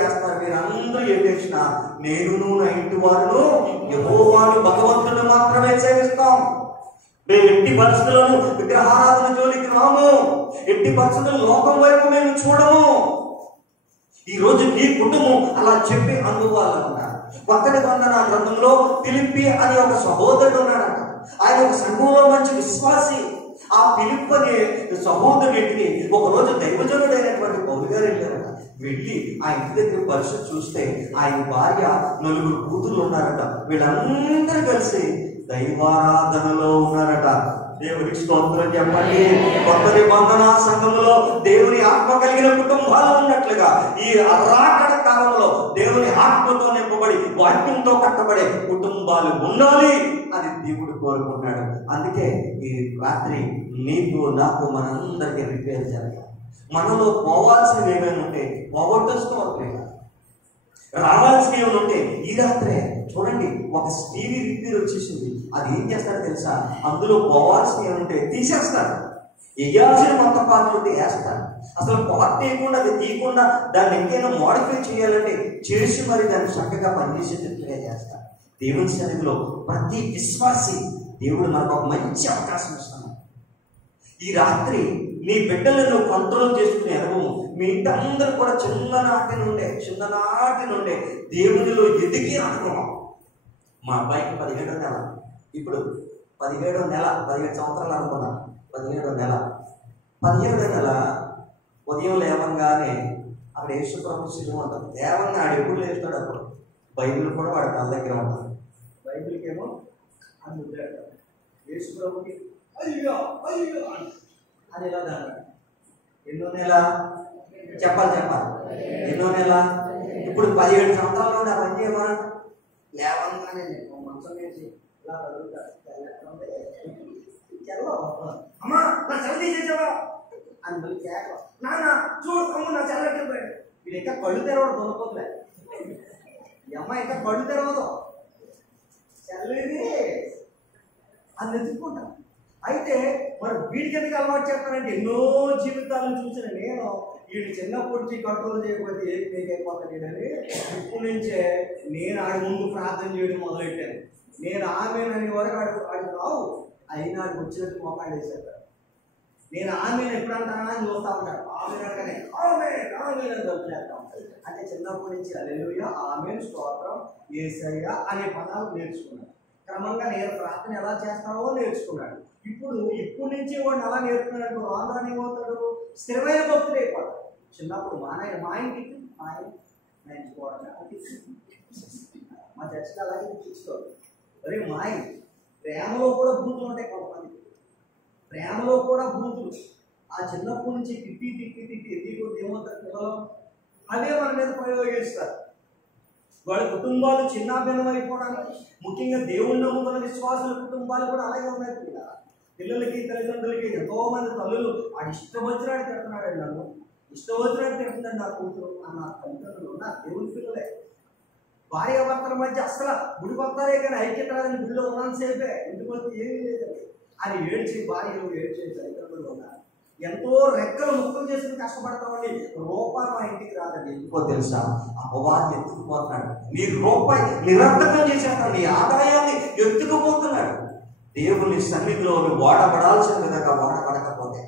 వేస్తారు, మీరందరూ ఏం చేసినా నేను నా ఇంటి వారును యెహోవాను భగవంతుని మాత్రమే సేవిస్తాం. మేము ఎట్టి పరిస్థితులను విగ్రహారాధన జోలికి రాము, ఎట్టి పరిస్థితులు లోకం వైపు మేము చూడము. ఈ రోజు నీ కుటుంబం అలా చెప్పి అందుకోవాలన్నారు. కొత్త నిబంధన గ్రంథంలో ఫిలిప్పి అనే ఒక సహోదరుడు ఉన్నాడంట. ఆయన ఒక సంఘంలో మంచి విశ్వాసి. ఆ ఫిలిప్ అనే సహోదరుడికి ఒక రోజు దైవజనుడైనటువంటి పౌలు గారు వెళ్ళారట. వెళ్ళి ఆ ఇంటి దగ్గర పరిస్థితి చూస్తే ఆయన భార్య, 4 కూతుర్లు ఉన్నారట. వీళ్ళందరూ కలిసి దైవారాధనలో ఉన్నారట. దేవుడికి స్తోత్రం చెప్పండి. కొత్త నిబంధన సంఘములో దేవుని ఆత్మ కలిగిన కుటుంబాలు ఉన్నట్లుగా ఈ అరాకడ కాలంలో దేవుని ఆత్మతో నింపబడి వాక్యంతో కట్టబడే కుటుంబాలు ఉండాలి అని దేవుడు కోరుకుంటున్నాడు. అందుకే ఈ రాత్రి నీకు నాకు మనందరికీ రిపేర్ జరగాలి. మనలో పోవాల్సినవి ఏమైనా ఉంటే పోగొట్టేసుకోవట్లేదు, రావాల్సినవి ఏమైనా ఉంటే ఈ రాత్రే చూడండి, ఒక టీవీ రిపేర్ వచ్చేసింది. అది ఏం చేస్తాడో తెలుసా? అందులో పోవాల్సినవి ఏమంటే తీసేస్తాడు, వేయాల్సిన కొత్త పాటలు ఉంటే వేస్తాడు. అసలు పార్ట్ వేయకుండా, అది తీయకుండా దాన్ని ఎంకైనా మోడిఫై చేయాలంటే చేసి మరి దాన్ని చక్కగా పనిచేసేటట్టుగా చేస్తాడు. దేవుని సన్నిధిలో ప్రతి విశ్వాసి దేవుడు మనకు ఒక మంచి అవకాశం ఇస్తున్నాడు. ఈ రాత్రి నీ బిడ్డలను కంట్రోల్ చేసుకునే అనుభవం మీ ఇంటి అందరూ కూడా చిన్ననాటి నుండే దేవునిలో ఎదిగి అనుభవం. మా అబ్బాయికి 17వ నెల, ఇప్పుడు 17వ నెల, 17 సంవత్సరాలు అనుకున్నాను. 17వ నెల ఉదయం లేవంగానే అక్కడ యేసుప్రభు శిలువ ఉంటుంది. లేవంగా ఆడు ఎప్పుడు లేస్తాడు అప్పుడు బైబిల్ కూడా వాడి తల దగ్గర ఉంటుంది. బైబిల్కి ఏమో అని ముద్దాడు, యేసుప్రభుకి అయ్యో అయ్యో అని ఇలా దాని. ఎన్నో నెల చెప్పాలి, ఎన్నో నెల? ఇప్పుడు 17 సంవత్సరాల నుండి ఆ పని చేయమా? లేవంగానే మంచం వేసి ఇలా కలుగుతాడు. అమ్మా నా చల్ల తీసేసావా అని మళ్ళీ కేక, నాన్న చూడు అమ్మ నా చల్లకపోయాడు. వీడు ఇంకా కళ్ళు తెరవడం దొరకలే, ఈ అమ్మాయి ఇంకా కళ్ళు తెరవదు, చల్లేది అని ఎత్తుకుంటా. అయితే మరి వీడికి ఎందుకు అలవాటు చేస్తానంటే ఎన్నో జీవితాలను చూసిన నేను వీడు చిన్నప్పటి నుంచి కంట్రోల్ చేయకపోతే ఏది అయిపోతాను నేనని ఇప్పటి నుంచే నేను ఆడి ముందు ప్రార్థన చేయడం మొదలెట్టాను. నేను ఆమెనని వరకు వాడికి రావు, అయినా అది వచ్చినట్టు మోకాళ్ళు వేసేస్తాడు. నేను ఆమెను ఎప్పుడు అంటానా అని చూస్తా ఉంటాడు. ఆమెను అనగానే ఆమెను కలిపేస్తా ఉంటాడు. అంటే చిన్నప్పటి నుంచి హల్లెలూయా, ఆమెను, స్తోత్రం, యేసయ్య అనే పదాలు నేర్చుకున్నాడు. క్రమంగా నేను ప్రార్థన ఎలా చేస్తావో నేర్చుకున్నాడు. ఇప్పుడు నుంచి వాడిని ఎలా నేర్చుకున్నాడు, రాను ఏమవుతాడు, స్థిరమైన భక్తుడు అయిపోతాడు. చిన్నప్పుడు మా ఇంటికి మా చర్చలు అలాగే చూసుకోవాలి. అరే మాయ ప్రేమలో కూడా బూతులు ఉంటాయి కొంతమంది, ప్రేమలో కూడా బూతులు. ఆ చిన్నప్పటి నుంచి తిట్టి ఏమవుతారు పిల్లలు, అదే మన మీద ప్రయోగిస్తారు. వాళ్ళ కుటుంబాలు చిన్నాభిన్నమైపోవడానికి, ముఖ్యంగా దేవుణ్ణి నమ్ముకున్న విశ్వాసుల కుటుంబాలు కూడా అలాగే ఉన్నాయి. పిల్లలకి తల్లిదండ్రులకి ఎంతో మంది తల్లులు వాడు ఇష్టం వచ్చినాడు తిడుతున్నాడు, నన్ను ఇష్టం వచ్చినాడు తిడుతున్నాడు నా కూతురు, నా తల్లిదండ్రులు నా దేవుని పిల్లలే. భార్య భర్తల మధ్య అసలు గుడి భర్తలే కానీ ఐక్యత రాదని గుడిలో ఉన్నాను సేపే, ఇంటికి వచ్చి ఏమీ లేదండి అని ఏడ్చి భార్యలు ఏడ్చే తల్లిదండ్రులు ఉన్నారు. ఎంతో రెక్కలు ముక్కలు చేసుకుని కష్టపడతామండి, రూపాయి మా ఇంటికి రాదండి. ఎందుకో తెలుసా, అపవాది ఎత్తుకుపోతున్నాడు. నీ రూపాయి నిరర్థకం చేసేస్తాడు, నీ ఆదాయాన్ని ఎత్తుకుపోతున్నాడు. దేవుని సన్నిధిలో నువ్వు వాడబడాల్సిన విధంగా వాడబడకపోతే,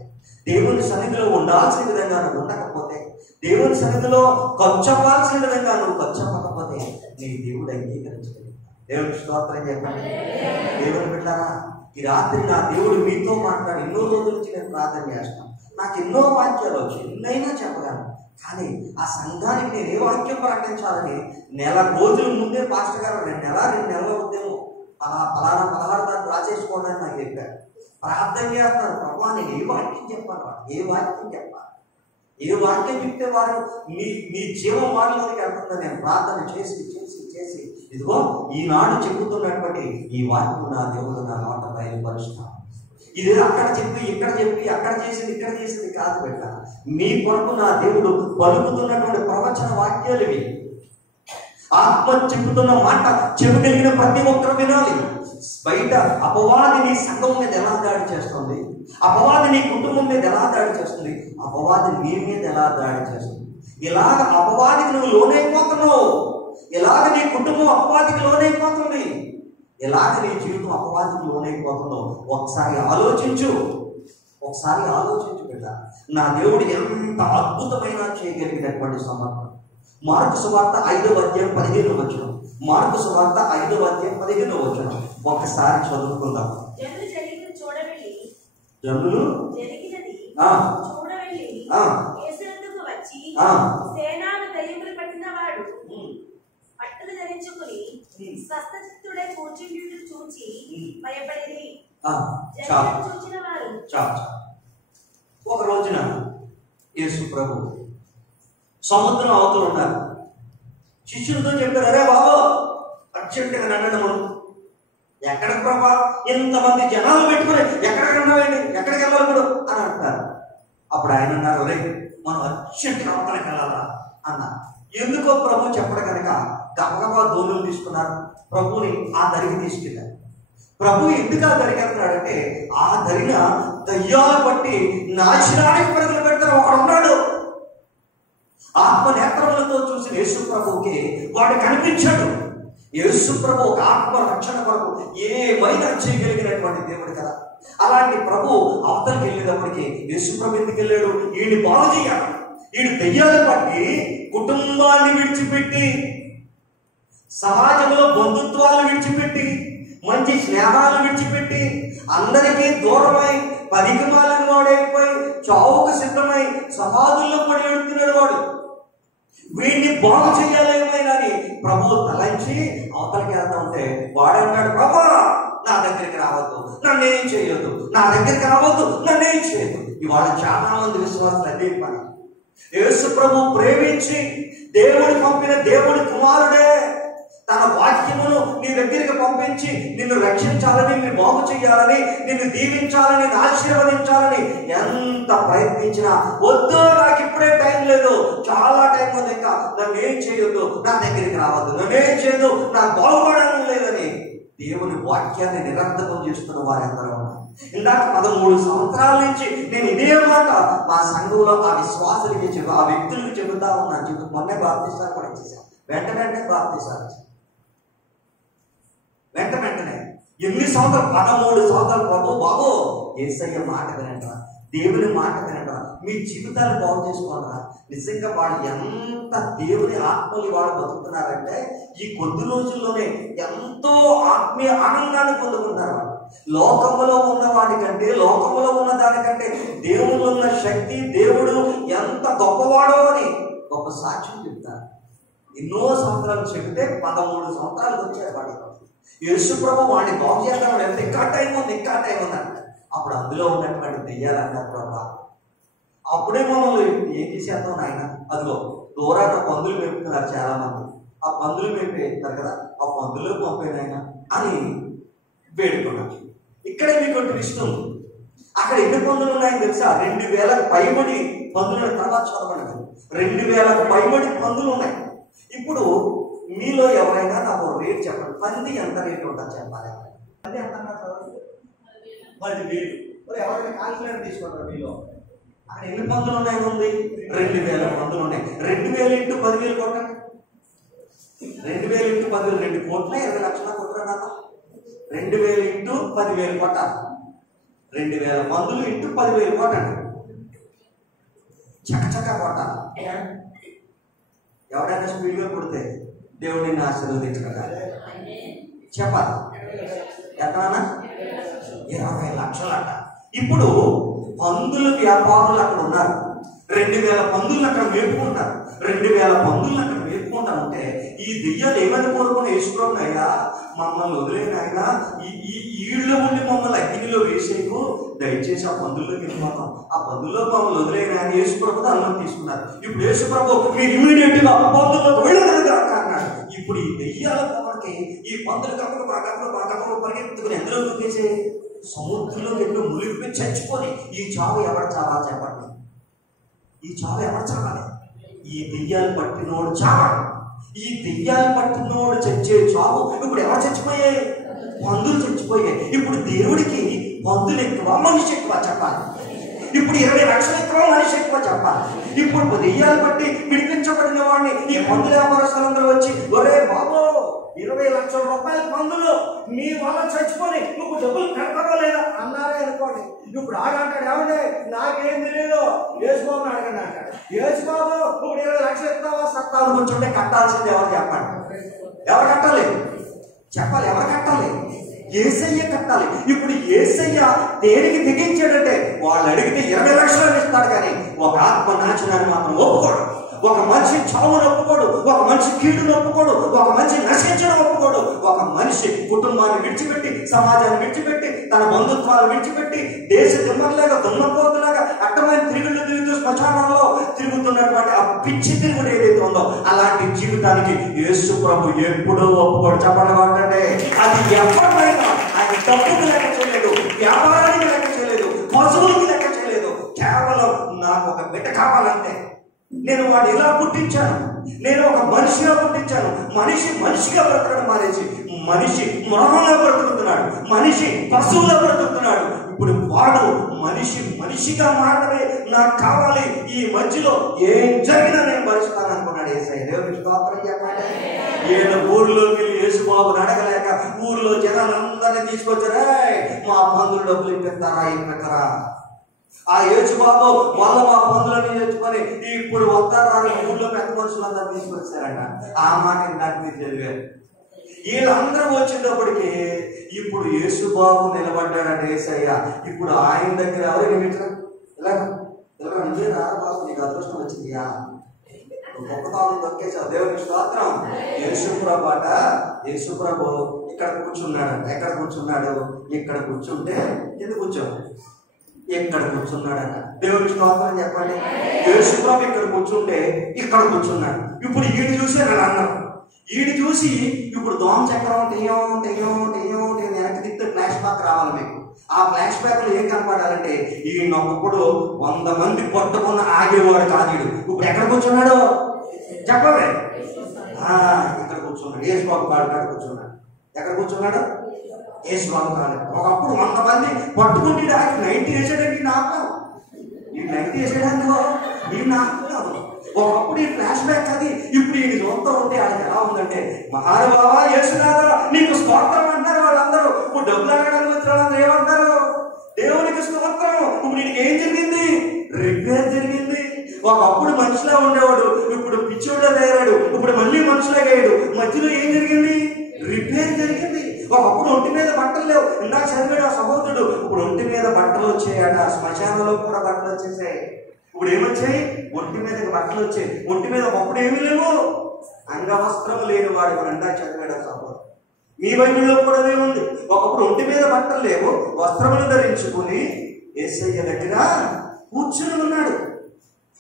దేవుని సన్నిధిలో ఉండాల్సిన విధంగా నువ్వు ఉండకపోతే, దేవుని సన్నిధిలో ఖర్చవ్వాల్సిన విధంగా నువ్వు ఖర్చవ్వకపోతే నీ దేవుడు అంగీకరించలేదు. దేవుని స్తోత్రం చెప్పండి. దేవుని బిడ్డారా, ఈ రాత్రి నా దేవుడు మీతో మాట్లాడి ఎన్నో రోజుల నుంచి నేను ప్రార్థన చేస్తాను. నాకు ఎన్నో వాక్యాలు వచ్చి ఎన్నైనా చెప్పగలను, కానీ ఆ సంఘానికి నేను ఏ వాక్యం ప్రకటించాలని నెల రోజుల ముందే పాస్టర్ గారు 2 నెలల ఉద్యమం పలానా 16 దాకా రాసేసుకోవడానికి నాకు చెప్పారు. ప్రార్థన చేస్తాను, ప్రభా నేను ఏ వాక్యం చెప్పాను, ఏ వాక్యం చెప్పాలి, ఏ వాక్యం చెప్తే వారు మీ జీవం వారిలోకి వెళ్తుందని నేను ప్రార్థన చేసి ఇదిగో ఈనాడు చెబుతున్నటువంటి ఈ వాక్యం నా దేవుడు నా నోట బయలుపరుస్తాను. ఇది అక్కడ చెప్పి ఇక్కడ చెప్పి అక్కడ చేసింది ఇక్కడ చేసింది కాదు బిడ్డ, మీ కొరకు నా దేవుడు పలుకుతున్నటువంటి ప్రవచన వాక్యాలు ఇవి. ఆత్మ చెబుతున్న మాట చెబుగలిగిన ప్రతి ఒక్కరు వినాలి. బయట అపవాది నీ సంఘం మీద ఎలా దాడి చేస్తుంది, అపవాది నీ కుటుంబం మీద ఎలా దాడి చేస్తుంది, అపవాది నీ మీద ఎలా దాడి చేస్తుంది, ఇలాగ అపవాదికి నువ్వు లోనైపోతున్నావు, ఇలాగ నీ కుటుంబం అపవాదికి లోనైపోతుంది, ఇలాగ నీ జీవితం అపవాదికి లోనైపోతుందో ఒకసారి ఆలోచించు బిడ్డ. నా దేవుడు ఎంత అద్భుతమైన చేయగలిగినటువంటి సమర్థం. మార్కు సువార్త 5వ అధ్యాయం 15వ వచనం, మార్కు సువార్త 5వ అధ్యాయం 15వ వచనం ఒకసారి చదువుకుందాం. జనులు ఒక రోజున యేసు ప్రభు సముద్రం అవతల ఉన్నారు. శిష్యులతో చెప్పారు, అరే బాబు అర్జెంటుగా నడము. ఎక్కడికి ప్రభా, ఇంతమంది జనాలు పెట్టుకుని ఎక్కడికి ఉన్నావేంటి, ఎక్కడికి వెళ్ళాలి ఇప్పుడు అని అంటున్నారు. అప్పుడు ఆయన అన్నారు, రే మనం అర్జెంటుగా అవతలకి వెళ్ళాలా అన్నారు. ఎందుకో ప్రభు చెప్పడం కనుక గబగబా దోణులు తీసుకున్నారు, ప్రభుని ఆ దరికి తీసుకెళ్ళారు. ప్రభు ఎందుకు ఆ దరికి వెళ్తున్నాడంటే, ఆ దరిన దయ్యాలు పట్టి నాశనానికి పరుగులు పెడతారు ఒకడు ఉన్నాడు. ఆత్మ నేత్రములతో చూసిన యేసు ప్రభువుకి వాడు కనిపించాడు. యేసు ప్రభు ఒక ఆత్మ రక్షణ కొరకు ఏమైనా చేయగలిగినటువంటి దేవుడు కదా. అలాంటి ప్రభు అవతలకి వెళ్ళేటప్పటికి యేసు ప్రభు ఎందుకు వెళ్ళాడు, ఈయన్ని బాగు చేయాలి. ఈయన దయ్యాలు పట్టి కుటుంబాన్ని విడిచిపెట్టి, సమాజంలో బంధుత్వాలు విడిచిపెట్టి, మంచి స్నేహాలు విడిచిపెట్టి, అందరికీ దూరమై పరిగమాలను వాడైపోయి చావుకు సిద్ధమై సమాధుల్లో పడి వెళ్తున్నాడు వాడు. వీడిని బాగు చేయాలేమైనా అని ప్రభు తలంచి అవతలకి వెళ్తా ఉంటే వాడంటాడు, ప్రభు నా దగ్గరికి రావద్దు, నన్నేం చేయొద్దు, నా దగ్గరికి రావద్దు, నన్నేం చేయొద్దు. ఇవాళ చాలా మంది విశ్వాసాలు అదే పని. యేసు ప్రభు ప్రేమించి దేవుడు పంపిన దేవుడి కుమారుడే తన వాక్యమును నీ దగ్గరికి పంపించి నిన్ను రక్షించాలని, నిన్ను బాగు చేయాలని, నిన్ను దీవించాలని, ఆశీర్వదించాలని ఎంత ప్రయత్నించినా వద్దు, నాకు ఇప్పుడే టైం లేదు, చాలా టైం ఉంది, ఇంకా నన్ను ఏం చేయొద్దు, నా దగ్గరికి రావద్దు, నన్నేం చేయదు, నాకు బాగుపడడం లేదని దేవుని వాక్యాన్ని నిరర్థకం చేస్తున్న వారెందరూ ఉన్నారు. ఇందాక 13 సంవత్సరాల నుంచి నేను ఇదే మాట మా సంఘంలో ఆ విశ్వాసులకి ఆ వ్యక్తులకు చెబుతా ఉన్నాను. మొన్నే బాప్తిసాలు కూడా ఇచ్చేసాను, వెంటనే బాప్తిసాలు వెంటనే సంవత్సరాలు 13 సంవత్సరాలు బాబు యేసయ్య మాట వినండి, దేవుని మాట వినండి, మీ జీవితాలు బాగు చేసుకోండి. నిజంగా వాడు ఎంత దేవుని ఆత్మలు వాడు బతుకుతున్నారంటే ఈ కొద్ది రోజుల్లోనే ఎంతో ఆత్మీయ ఆనందాన్ని పొందుకుంటారు. వాళ్ళు లోకములో ఉన్న వాడికంటే, లోకములో ఉన్న దానికంటే దేవుడు ఉన్న శక్తి, దేవుడు ఎంత గొప్పవాడో అని గొప్ప సాక్ష్యం చెప్తారు. ఎన్నో సంవత్సరాలు చెబితే 13 సంవత్సరాలకు వచ్చారు వాడి. యేసు ప్రభు వాడిని బాగు చేద్దాం ఎంత ఇంకా టైం ఉంది అంటే అప్పుడు అందులో ఉన్నటువంటి దెయ్యాలన్నారు ప్రభా, అప్పుడే మమ్మల్ని ఏం చేసేద్దాం నాయన, అదిగో దూరాన పందులు మేపుతున్నారు చాలా మంది, ఆ పందులు మేపేస్తారు కదా, ఆ పందులు పంపేనాయన అని వేడుకున్నాను. ఇక్కడే మీకు ట్విస్ట్ ఉంది. అక్కడ ఎన్ని పందులు ఉన్నాయని తెలుసా? 2000కు పైబడి పందులు. తర్వాత చదవండి, 2000కు పైబడి పందులు ఉన్నాయి. ఇప్పుడు మీలో ఎవరైనా నాకు రేట్ చెప్పండి, పంది ఎంత రేట్ ఉంటుంది చెప్పాలి. అదే అంటున్నారు 10,000. ఎవరైనా కాల్కులేటర్ తీసుకుంటారు మీలో. అక్కడ ఎన్ని పందులు ఉన్నాయి? ఉంది 2000 పందులు ఉన్నాయి. 2000 ఇంటూ 10,000 కొట్టండి. 2000 ఇంటూ 10,000 2 కోట్ల 20 లక్షల కొట్టరా? 2000 ఇంటూ 10,000 కొట్టాలి. 2000 పందులు ఇంటూ 10,000 కొట్టండి. చకచకా కొట్టాలి. ఎవరైనా స్పీడ్గా కొడితే దేవుడిని ఆశీర్వదించగలరా? చెప్పాలి. ఎంతనా? 20 లక్షలట. ఇప్పుడు పందుల వ్యాపారులు అక్కడ ఉన్నారు. 2000 పందులు అక్కడ మేపుకుంటారు. 2000 పందులు అక్కడ మేపుకుంటారు. అంటే ఈ దెయ్యాలు ఏమని కోరుకుని యేసుప్రభుని, అయ్యా మమ్మల్ని వదిలేనాయనా, ఈ ఈళ్ళలో ఉండి మమ్మల్ని అగ్నిలో వేసేకు, దయచేసి ఆ పందుల్లోకి వెళ్ళిపోతాం, ఆ పందుల్లో మమ్మల్ని వదిలేనాయని యేసుప్రభుతో అనుమతి తీసుకున్నారు. ఇప్పుడు యేసుప్రభు మీరు ఇమీడియట్ గా పందుల్లోకి వెళ్ళగలగా అన్నాడు. ఇప్పుడు ఈ దెయ్యాల పవన్కి ఈ పందులు కప్పుడు పరిగెత్తుకుని ఎందులో దూకేసే సముద్రంలో ఎన్నో మునిగిపోయి చచ్చిపోయి ఈ చావు ఎవరు చావాలి చెప్పండి? ఈ చావు ఎవరు చావాలి? ఈ దెయ్యాలు పట్టినోడు చావాలి. ఈ దెయ్యాలు పట్టినోడు చచ్చే చావు ఇప్పుడు ఎవరు చచ్చిపోయాయి? పందులు చచ్చిపోయాయి. ఇప్పుడు దేవుడికి పందులు ఎక్కువ మనిషి ఎక్కువ చెప్పాలి. ఇప్పుడు 20 లక్షలు ఎక్కువ మనిషి ఎక్కువ చెప్పాలి. ఇప్పుడు దెయ్యాలు పట్టి విడిపించబడిన వాడిని ఈ పందుల వ్యాపారస్తులందరూ వచ్చి, ఒరే బాబు 20 లక్షల రూపాయల పందులు మీ వల్ల చచ్చిపోయి నువ్వు డబ్బులు కట్టడం లేదా అన్నారే అనుకోండి. ఇప్పుడు ఆడంటాడు, ఏమంటే నాకేం తెలియదు, యేసుబాబుని అడగండి అంటాడు. యేసుబాబు ఇప్పుడు 20 లక్షలు ఇస్తావా సత్తాలు కూర్చుంటే కట్టాల్సింది ఎవరు చెప్పండి? ఎవరు కట్టాలి? చెప్పాలి. ఎవరు కట్టాలి? యేసయ్య కట్టాలి. ఇప్పుడు యేసయ్య దేనికి తెగించాడంటే వాళ్ళు అడిగితే 20 లక్షలు ఇస్తాడు, కానీ ఒక ఆత్మ నాశనాన్ని మాత్రం ఒప్పుకోడు. ఒక మనిషి చావును ఒప్పుకోడు, ఒక మనిషి కీడును ఒప్పుకోడు, ఒక మనిషి నశించడం ఒప్పుకోడు. ఒక మనిషి కుటుంబాన్ని విడిచిపెట్టి, సమాజాన్ని విడిచిపెట్టి, తన బంధుత్వాలు విడిచిపెట్టి, దేశ దిమ్మలాగా దున్నపోతులాగా అడ్డమైన తిరుగుళ్ళు తిరుగుతూ శ్మశానంలో తిరుగుతున్నటువంటి ఆ పిచ్చి తిరుగుడు ఏదైతే ఉందో అలాంటి జీవితానికి యేసు ప్రభు ఎప్పుడూ ఒప్పుకోడు. చెప్పండి అంటే అది ఎవరినైనా ఆయన డబ్బుకి లెక్క చేయలేదు, వ్యాపారానికి లెక్క చేయలేదు, పశువులకి లెక్క చేయలేదు. కేవలం నాకు ఒక బిడ్డ కావాలంటే నేను వాడిని ఇలా పుట్టించాను, నేను ఒక మనిషిగా పుట్టించాను. మనిషి మనిషిగా బ్రతకడం మానేసి మనిషి మృగంగా బ్రతుకుతున్నాడు, మనిషి పశువుగా బ్రతుకుతున్నాడు. ఇప్పుడు వాడు మనిషి మనిషిగా మాత్రమే నాకు కావాలి, ఈ మధ్యలో ఏం జరిగినా నేను భరిస్తాను అనుకున్నాడు యేసయ్య. దేవునికి స్తోత్రం చెప్పండి. ఈయన ఊర్లోకి వెళ్ళి యేసుబాబుని అడగలేక ఊర్లో జనాలందరినీ తీసుకొచ్చారు, మా పందులు డబ్బులు ఇప్పిస్తారా ఇప్పిస్తారా? ఆ యేసుబాబు వాళ్ళ మా పందులని తెచ్చుకొని ఇప్పుడు వస్తారా ఊళ్ళో పెద్ద మనుషులందరూ తీసుకొచ్చారంట. ఆ మాట నాకు మీరు చదివారు. వీళ్ళందరూ వచ్చేటప్పటికి ఇప్పుడు యేసుబాబు నిలబడ్డాడంటే యేసయ్య. ఇప్పుడు ఆయన దగ్గర ఎవరు ఇలా ఇలా నువ్వే రాబాబు, నీకు అదృష్టం వచ్చిందియా, గొప్పతనం దొక్కేసావు. దేవునికి స్తోత్రం. యేసుప్రభు ఇక్కడ కూర్చున్నాడంట. ఎక్కడ కూర్చున్నాడు? ఇక్కడ కూర్చుంటే ఎందుకు కూర్చోవు? ఎక్కడ కూర్చున్నాడట. దేవునికి స్తోత్రం చెప్పండి. యేసుప్రభు ఇక్కడ కూర్చుంటే ఇక్కడ కూర్చున్నాడు. ఇప్పుడు ఈడు చూసి అలా అన్నారు. ఈడు చూసి ఇప్పుడు దోమ చక్రం తెయ్యం వెనక్కి తిప్పితే ఫ్లాష్ బ్యాక్ రావాలి మీకు. ఆ ఫ్లాష్ బ్యాక్ లో ఏం కనపడాలంటే ఈయనొక్కప్పుడు 100 మంది పట్టుకున్న ఆగేవాడు కాదు. ఇప్పుడు ఎక్కడ కూర్చున్నాడు చెప్పవే? ఇక్కడ కూర్చున్నాడు. యేసుబాబు కాడ కూర్చున్నాడు. ఎక్కడ కూర్చున్నాడు? యేసుబాబు కాడ. ఒకప్పుడు 100 మంది పట్టుకుంటే 90 వేసాడండి. నాకు ఈ 90 వేసాడు, ఈ నాకు ఒకప్పుడు ఈ ఫ్లాష్ బ్యాక్ అది. ఇప్పుడు ఈయన చూస్తూ ఉంటే ఆయనకి ఎలా ఉందంటే, మహానుభావా యేసునాథా నీకు స్తోత్రం అంటారు వాళ్ళందరూ. ఇప్పుడు డబ్బులు అడగడం లేడు. మధ్యలో ఏం జరిగింది? రిపేర్ జరిగింది. ఒకప్పుడు ఒంటి మీద బట్టలు లేవు. ఇందాక చదివాడు ఆ సహోదరుడు. ఇప్పుడు ఒంటి మీద బట్టలు వచ్చాయట. శ్మశానంలో కూడా బట్టలు వచ్చేసాయి. ఇప్పుడు ఏమొచ్చాయి? ఒంటి మీద బట్టలు వచ్చాయి. ఒంటి మీద ఒకప్పుడు ఏమీ లేవు. అంగవస్త్రం లేని వాడు. ఇందాక చదివాడు ఆ సహోదరుడు. మీ బైబిల్లో కూడా ఏముంది? ఒకప్పుడు ఒంటి మీద బట్టలు లేవు, వస్త్రములు ధరించుకుని యేసయ్య దగ్గర కూర్చుని ఉన్నాడు.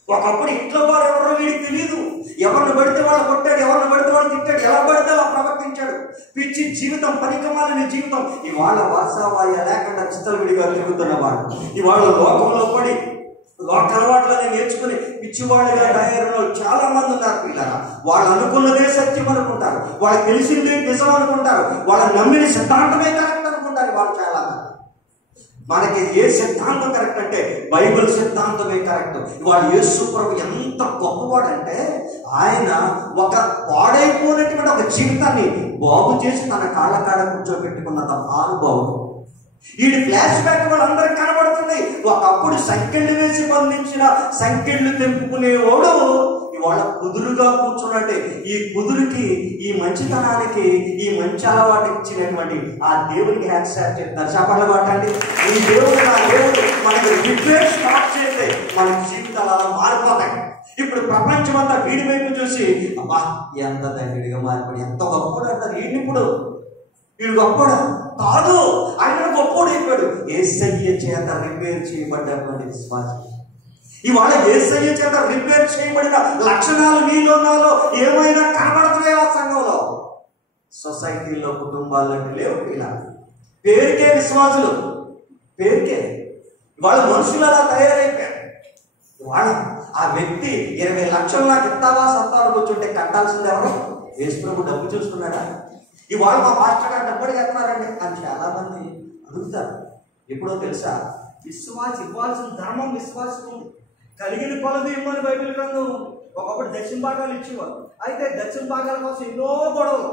ఒకప్పుడు ఇంట్లో వాడు ఎవరో వీడికి తెలియదు. ఎవరిని పడితే వాళ్ళు కొట్టాడు, ఎవరిని పడితే వాళ్ళు తిట్టాడు, ఎలా పడితే అలా ప్రవర్తించాడు. పిచ్చి జీవితం, పనికిమాలిన జీవితం. ఇవాళ వర్షావాయ లేకుండా విస్తలవిడిగా తిరుగుతున్నవాడు. ఇవాళ లోకంలో పడి లోక అలవాట్లని నేర్చుకుని పిచ్చివాళ్ళుగా తయారైన చాలా మంది ఉన్నారు. పిల్లరా, వాళ్ళు అనుకున్నదే సత్యం అనుకుంటారు, వాళ్ళకి తెలిసిందే నిజం అనుకుంటారు, వాళ్ళని నమ్మిన సిద్ధాంతమే కరెక్ట్ అనుకుంటారు. వాళ్ళు చాలా మంది. మనకి ఏ సిద్ధాంతం కరెక్ట్ అంటే బైబిల్ సిద్ధాంతమే కరెక్ట్. ఇవాళ యేసు ప్రభు ఎంత గొప్పవాడంటే ఆయన ఒక పాడైపోయినటువంటి ఒక జీవితాన్ని బాగు చేసి తన కాళ్ళ కాడ కూర్చోబెట్టుకున్నంత అనుభవం. ఈ ఫ్లాష్ బ్యాక్ వాళ్ళందరికీ కనబడుతుంది. ఒకప్పుడు సంకెళ్ళు వేసి బంధించిన సంకెళ్ళు తెంపుకునేవాడు ఇవాళ కుదురుగా కూర్చున్నట్టే. ఈ కుదురుకి, ఈ మంచితనానికి, ఈ మంచి అలవాటు ఇచ్చినటువంటి ఆ దేవునికి యాక్సెప్ట్ చేస్తారు. చెప్పండి మాట్లాడి. ఈ దేవుడు, ఆ దేవుడు మనకి రిపేర్ స్టార్ట్ చేస్తే మన జీవితాలు అలా మారిపోతాయి. ఇప్పుడు ప్రపంచం అంతా వీడి వైపు చూసి అబ్బా ఎంత ధైర్యంగా మారిపోయి ఎంత గొప్పడు అంటారు. ఇప్పుడు వీడు గొప్పడు కాదు, ఆయన గొప్పడు అయిపోయాడు. యేసయ్య చేత రిపేర్ చేయబడ్డటువంటి విశ్వాసం. ఇవాళ యేసయ్య చేత రిపేర్ చేయబడిన లక్షణాలు నీలో నాలో ఏమైనా కనబడుతున్నాయి ఆ సంఘంలో? సొసైటీలో కుటుంబాల్లో లేవు. ఇలా పేరుకే విశ్వాసులు, పేరుకే. ఇవాళ మనుషులు అలా తయారైపోయారు. ఇవాళ ఆ వ్యక్తి 20 లక్షలు నాకు ఇస్తావా సత్తాలు కూర్చుంటే కట్టాల్సింది ఎవరు? యేసు ప్రభు డబ్బు చూసుకున్నాడా? ఇవాళ మా మాస్టర్ గారు డబ్బులు ఎత్తున్నారండి అని చాలా మంది అడుగుతారు. ఎప్పుడో తెలుసా? విశ్వాసం ఇవ్వాల్సిన ధర్మం విశ్వాసం కలిగిన కొలది ఇమ్మని బైబిల్ గ్రంథం. ఒకప్పుడు దక్షిణ భాగాలు ఇచ్చేవారు. అయితే దక్షిణ భాగాల కోసం ఎన్నో గొడవలు.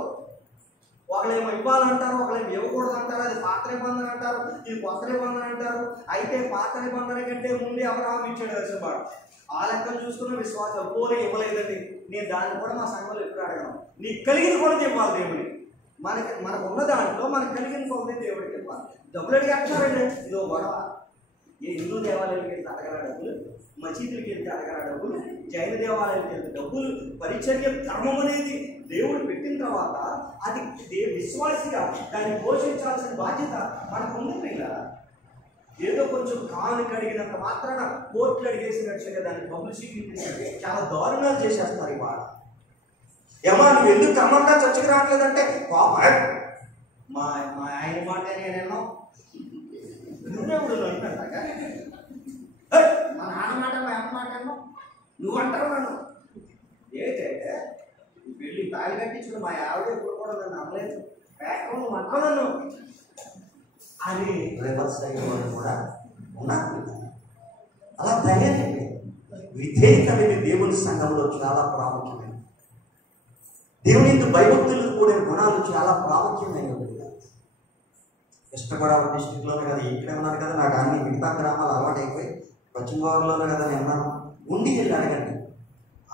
ఒకళ్ళేమో ఇవ్వాలంటారు, ఒకళ్ళేమో ఇవ్వకూడదు అంటారు. అది పాత నిబంధన అంటారు, ఇది కొత్త నిబంధన అంటారు. అయితే పాత నిబంధన కంటే ముందే అబ్రహాము ఇచ్చాడు దక్షిణ భాగం. ఆ లెక్కలు చూసుకున్న విశ్వాసం పోలే ఇవ్వలేదండి. నేను దాన్ని కూడా మా సంఘంలో ఎప్పుడు అడగను. నీకు కలిగిన కొలది ఇవ్వాలి దేవుడిని. మనకు ఉన్న దాంట్లో మనకు కలిగిన కొలది దేవుడికి ఇవ్వాలి. డబ్బులు అడిగి అంటారండి, ఇదో గొడవ. ఏ హిందూ దేవాలయానికి వెళ్తే అడగరా డబ్బులు, మసీదులకి వెళ్తే అడగరా డబ్బులు, జైన దేవాలయానికి వెళ్తే డబ్బులు. పరిచర్య ధర్మం అనేది దేవుడు పెట్టిన తర్వాత అది విశ్వాసిగా దాన్ని పోషించాల్సిన బాధ్యత మనకు ఉంది. ఇలా ఏదో కొంచెం కాలు కడిగినంత మాత్రాన కోర్టులు అడిగేసినట్టుగా దాన్ని పబ్లిసిటీ చాలా దారుణాలు చేసేస్తారు. ఇవాళ ఏమా నువ్వు ఎందుకు క్రమంగా చర్చకు రావట్లేదంటే మా ఆయన మాట నేనేమో నువ్వెప్పుడు అంటాగా, మా నాన్న మాట మా అమ్మ మాట నువ్వు అంటావు నన్ను. ఏంటంటే వెళ్ళి తాళి కట్టించుకుని మా ఆవిడ ఎప్పుడు కూడా నన్ను అమ్మలేదు, పేకం నువ్వు అంటావు నన్ను అని రివర్స్ అయ్యేవాడు కూడా ఉన్నారు. అలా తయారైంది. విధేయత అనేది దేవుని సంఘంలో చాలా ప్రాముఖ్యమైనది. దేవునికి భయభక్తులకు కూడిన గుణాలు చాలా ప్రాముఖ్యమైనవి. వెస్ట్-గోదావరి డిస్ట్రిక్ట్లోనే కదా, ఇక్కడే ఉన్నాను కదా, నాకు అన్ని మిగతా గ్రామాలు అలవాటు అయిపోయి పశ్చిమ గోదావరిలోనే కదా నేను ఉన్నాను. ఉండి వెళ్ళి అడగండి.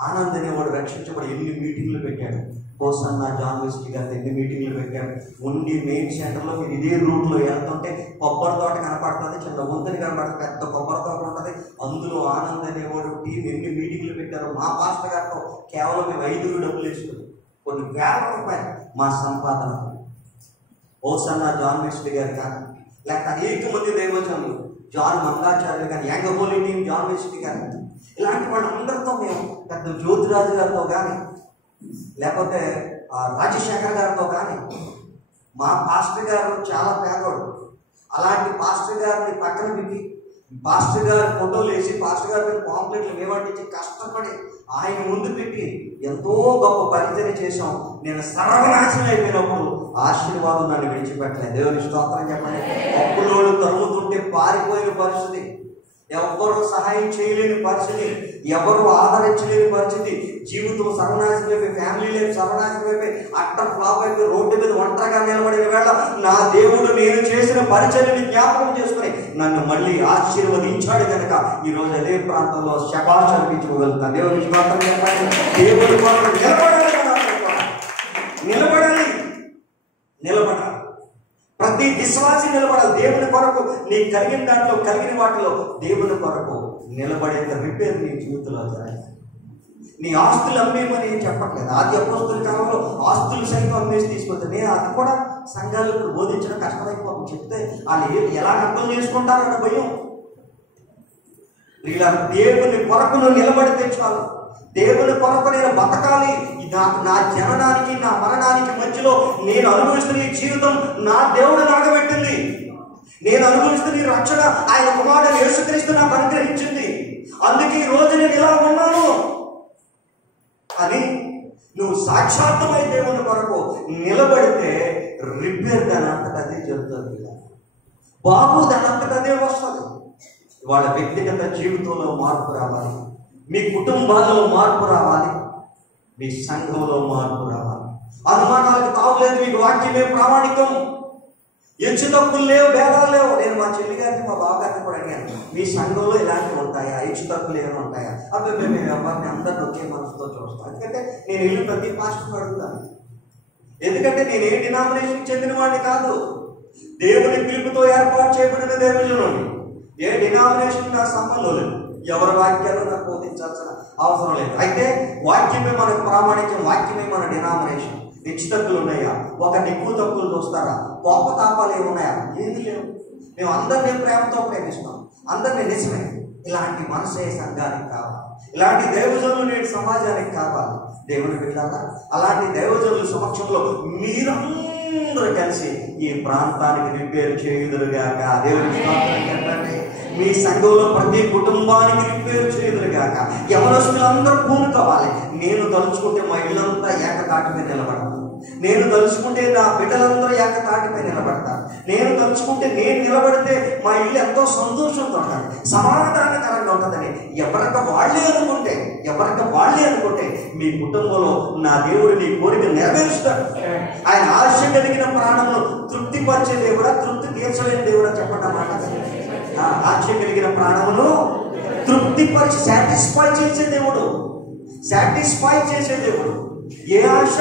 ఆనంద్ అనేవాడు రక్షించబడి ఎన్ని మీటింగ్లు పెట్టాడు. హోసన్నా జాన్ వెస్లీ గారు ఎన్ని మీటింగ్లు పెట్టాడు. ఉండి మెయిన్ సెంటర్లో మీరు ఇదే రూట్లో వెళ్తుంటే కొబ్బరి తోట కనపడుతుంది, చిన్న వంతెన కనపడుతుంది, పెద్ద కొబ్బరి తోట ఉంటుంది. అందులో ఆనంద్ అనేవాడు టీం ఎన్ని మీటింగ్లు పెట్టారు. మా పాస్టర్ గారితో కేవలం మేము 5 డబ్బులు వేసుకున్నాం. కొన్ని వేల రూపాయలు మా సంపాదన. హోసన్నా జాన్ వెస్లీ గారు కానీ, లేకపోతే అనేక మంది దైవజనులు, జాన్ మంగాచార్యులు కానీ, యాంగబోలి టీం జాన్ వెస్లీ గారు, ఇలాంటి వాళ్ళందరితో మేము పెద్ద జ్యోతిరాజు గారితో కానీ, లేకపోతే రాజశేఖర్ గారితో కానీ, మా పాస్టర్ గారు చాలా పేదోడు. అలాంటి పాస్టర్ గారిని పక్కన పెట్టి పాస్టర్ గారి ఫోటోలు వేసి పాస్టర్ గారి మీద పాంప్లెట్లు మేమంటించి కష్టపడి ఆయన ముందు పెట్టి ఎంతో గొప్ప పరిచయం చేశాం. నేను సర్వనాశనం అయిపోయినప్పుడు ఆశీర్వాదం నన్ను విడిచిపెట్టలేదు. దేవుని స్తోత్రం చెప్పండి. అప్పులోళ్ళు తరుముతుంటే పారిపోయిన పరిస్థితి, ఎవరు సహాయం చేయలేని పరిస్థితి, ఎవరు ఆదరించలేని పరిస్థితి, జీవితం సర్వనాశనం అయిపోయి, ఫ్యామిలీ లైఫ్ సర్వనాశనం అయిపోయి, అట్టర్ ఫ్లాప్ అయిపోయి, రోడ్డు మీద ఒంటరిగా నిలబడిన వేళ నా దేవుడు నేను చేసిన పరిచర్యని జ్ఞాపకం చేసుకుని నన్ను మళ్ళీ ఆశీర్వదించాడు కనుక ఈరోజు అదే ప్రాంతంలో శబాష్ అనిపించుకోగలుగుతాను. దేవుని స్తోత్రం చెప్పండి. దేవుడి కోసం నిలబడాలి కదా. నిలబడాలి. ప్రతి విశ్వాసి నిలబడాలి దేవుని కొరకు. నీకు కలిగిన దాంట్లో, కలిగిన వాటిలో దేవుని కొరకు నిలబడేంత రిపేర్ నీ జీవితంలో జరగాలి. నీ ఆస్తులు అమ్మేమని ఏం చెప్పట్లేదు. ఆది అపోస్తుల కాలంలో ఆస్తులు సైతం అమ్మేసి తీసుకొచ్చాను. నేను అది కూడా సంఘాలకు బోధించడం కష్టమైపోతుంది. చెప్తే వాళ్ళు ఎలా అర్థం చేసుకుంటారన్న భయం. ఇలా దేవుని కొరకు నువ్వు నిలబడితే చాలు. దేవుని కొరకు నేను బతకాలి. నా జననానికి నా మరణానికి మధ్యలో నేను అనుభవిస్తున్న ఈ జీవితం నా దేవుడు నాగబెట్టింది. నేను అనుభవిస్తున్న ఈ రక్షణ ఆయన కుమారుడు యేసుక్రీస్తు నాకు అనుగ్రహించింది. అందుకే ఈ రోజు నేను ఇలా ఉన్నాను అని నువ్వు సాక్షాత్తమై దేవుని కొరకు నిలబడితే రిపేర్ దాని అంతటా అదే జరుగుతుంది. బాబు దాని అంతటా అదే వస్తుంది. వాళ్ళ వ్యక్తిగత జీవితంలో మార్పు రావాలి, మీ కుటుంబాల్లో మార్పు రావాలి, మీ సంఘంలో మార్పు రావాలి. అనుమానాలకు తావులేదు. మీకు వాక్యమే ప్రామాణికం. హెచ్చు తప్పులు లేవు, భేదాలు లేవు. నేను మా చెల్లి గారిని మా బావ గారిని కూడా అడిగాను, మీ సంఘంలో ఇలాంటివి ఉంటాయా, హెచ్చు తప్పులు ఏమైనా ఉంటాయా? అప్పుడు మేము ఎవరిని అందరిని ఒకే మనసుతో చూస్తాం. ఎందుకంటే నేను ఇల్లు ప్రతి పాస్టర్ అడుగుతాను. ఎందుకంటే నేను ఏ డినామినేషన్ చెందిన వాడిని కాదు. దేవుని పిలుపుతో ఏర్పాటు చేయబడిన దేవుని. ఏ డినామినేషన్ నాకు సంబంధం లేదు. ఎవరి వాక్యాలు నాకు బోధించాల్సిన అవసరం లేదు. అయితే వాక్యమే మనకు ప్రామాణికం. వాక్యమే మన డినామినేషన్. హెచ్చు తప్పులు ఉన్నాయా? ఒకటి ఎక్కువ తప్పులు చూస్తారా? కోప తాపాలు ఏమున్నాయా? ఏది లేవు. మేము అందరినీ ప్రేమతో ప్రేమిస్తాం. అందరినీ నిజమే. ఇలాంటి మనసే సంఘానికి కావాలి. ఇలాంటి దైవజనులు నేటి సమాజానికి కావాలి. దేవుని బిడ్డలారా, అలాంటి దైవజనుల సమక్షంలో మీరందరూ కలిసి ఈ ప్రాంతానికి రిపేర్ చేయుదురుగాక. దేవునికి స్తోత్రం చెప్పండి. మీ సంఘంలో ప్రతి కుటుంబానికి రిపేర్ చేయుదురుగాక. యవనస్తులందరూ పూనుకోవాలి. నేను తలుచుకుంటే మా ఇల్లంతా ఏకతాటిపై నిలబడతాను. నేను తలుచుకుంటే నా బిడ్డలందరూ ఏకతాటిపై నిలబడతారు. నేను తలుచుకుంటే నేను నిలబడితే మా ఇల్లు ఎంతో సంతోషంతో ఉంటారు, సమాధానకరంగా ఉంటుందని ఎవరికి వాళ్ళే అనుకుంటే మీ కుటుంబంలో నా దేవుడు నీ కోరిక నెరవేరుస్తాడు. ఆయన ఆశ కలిగిన ప్రాణంలో తృప్తిపరిచే దేవుడా, తృప్తి తీర్చలేని దేవుడా చెప్పండి అన్నమాట. ఆశ కలిగిన ప్రాణమును తృప్తిపరిచి సాటిస్ఫై చేసే దేవుడు. ఏ ఆశ?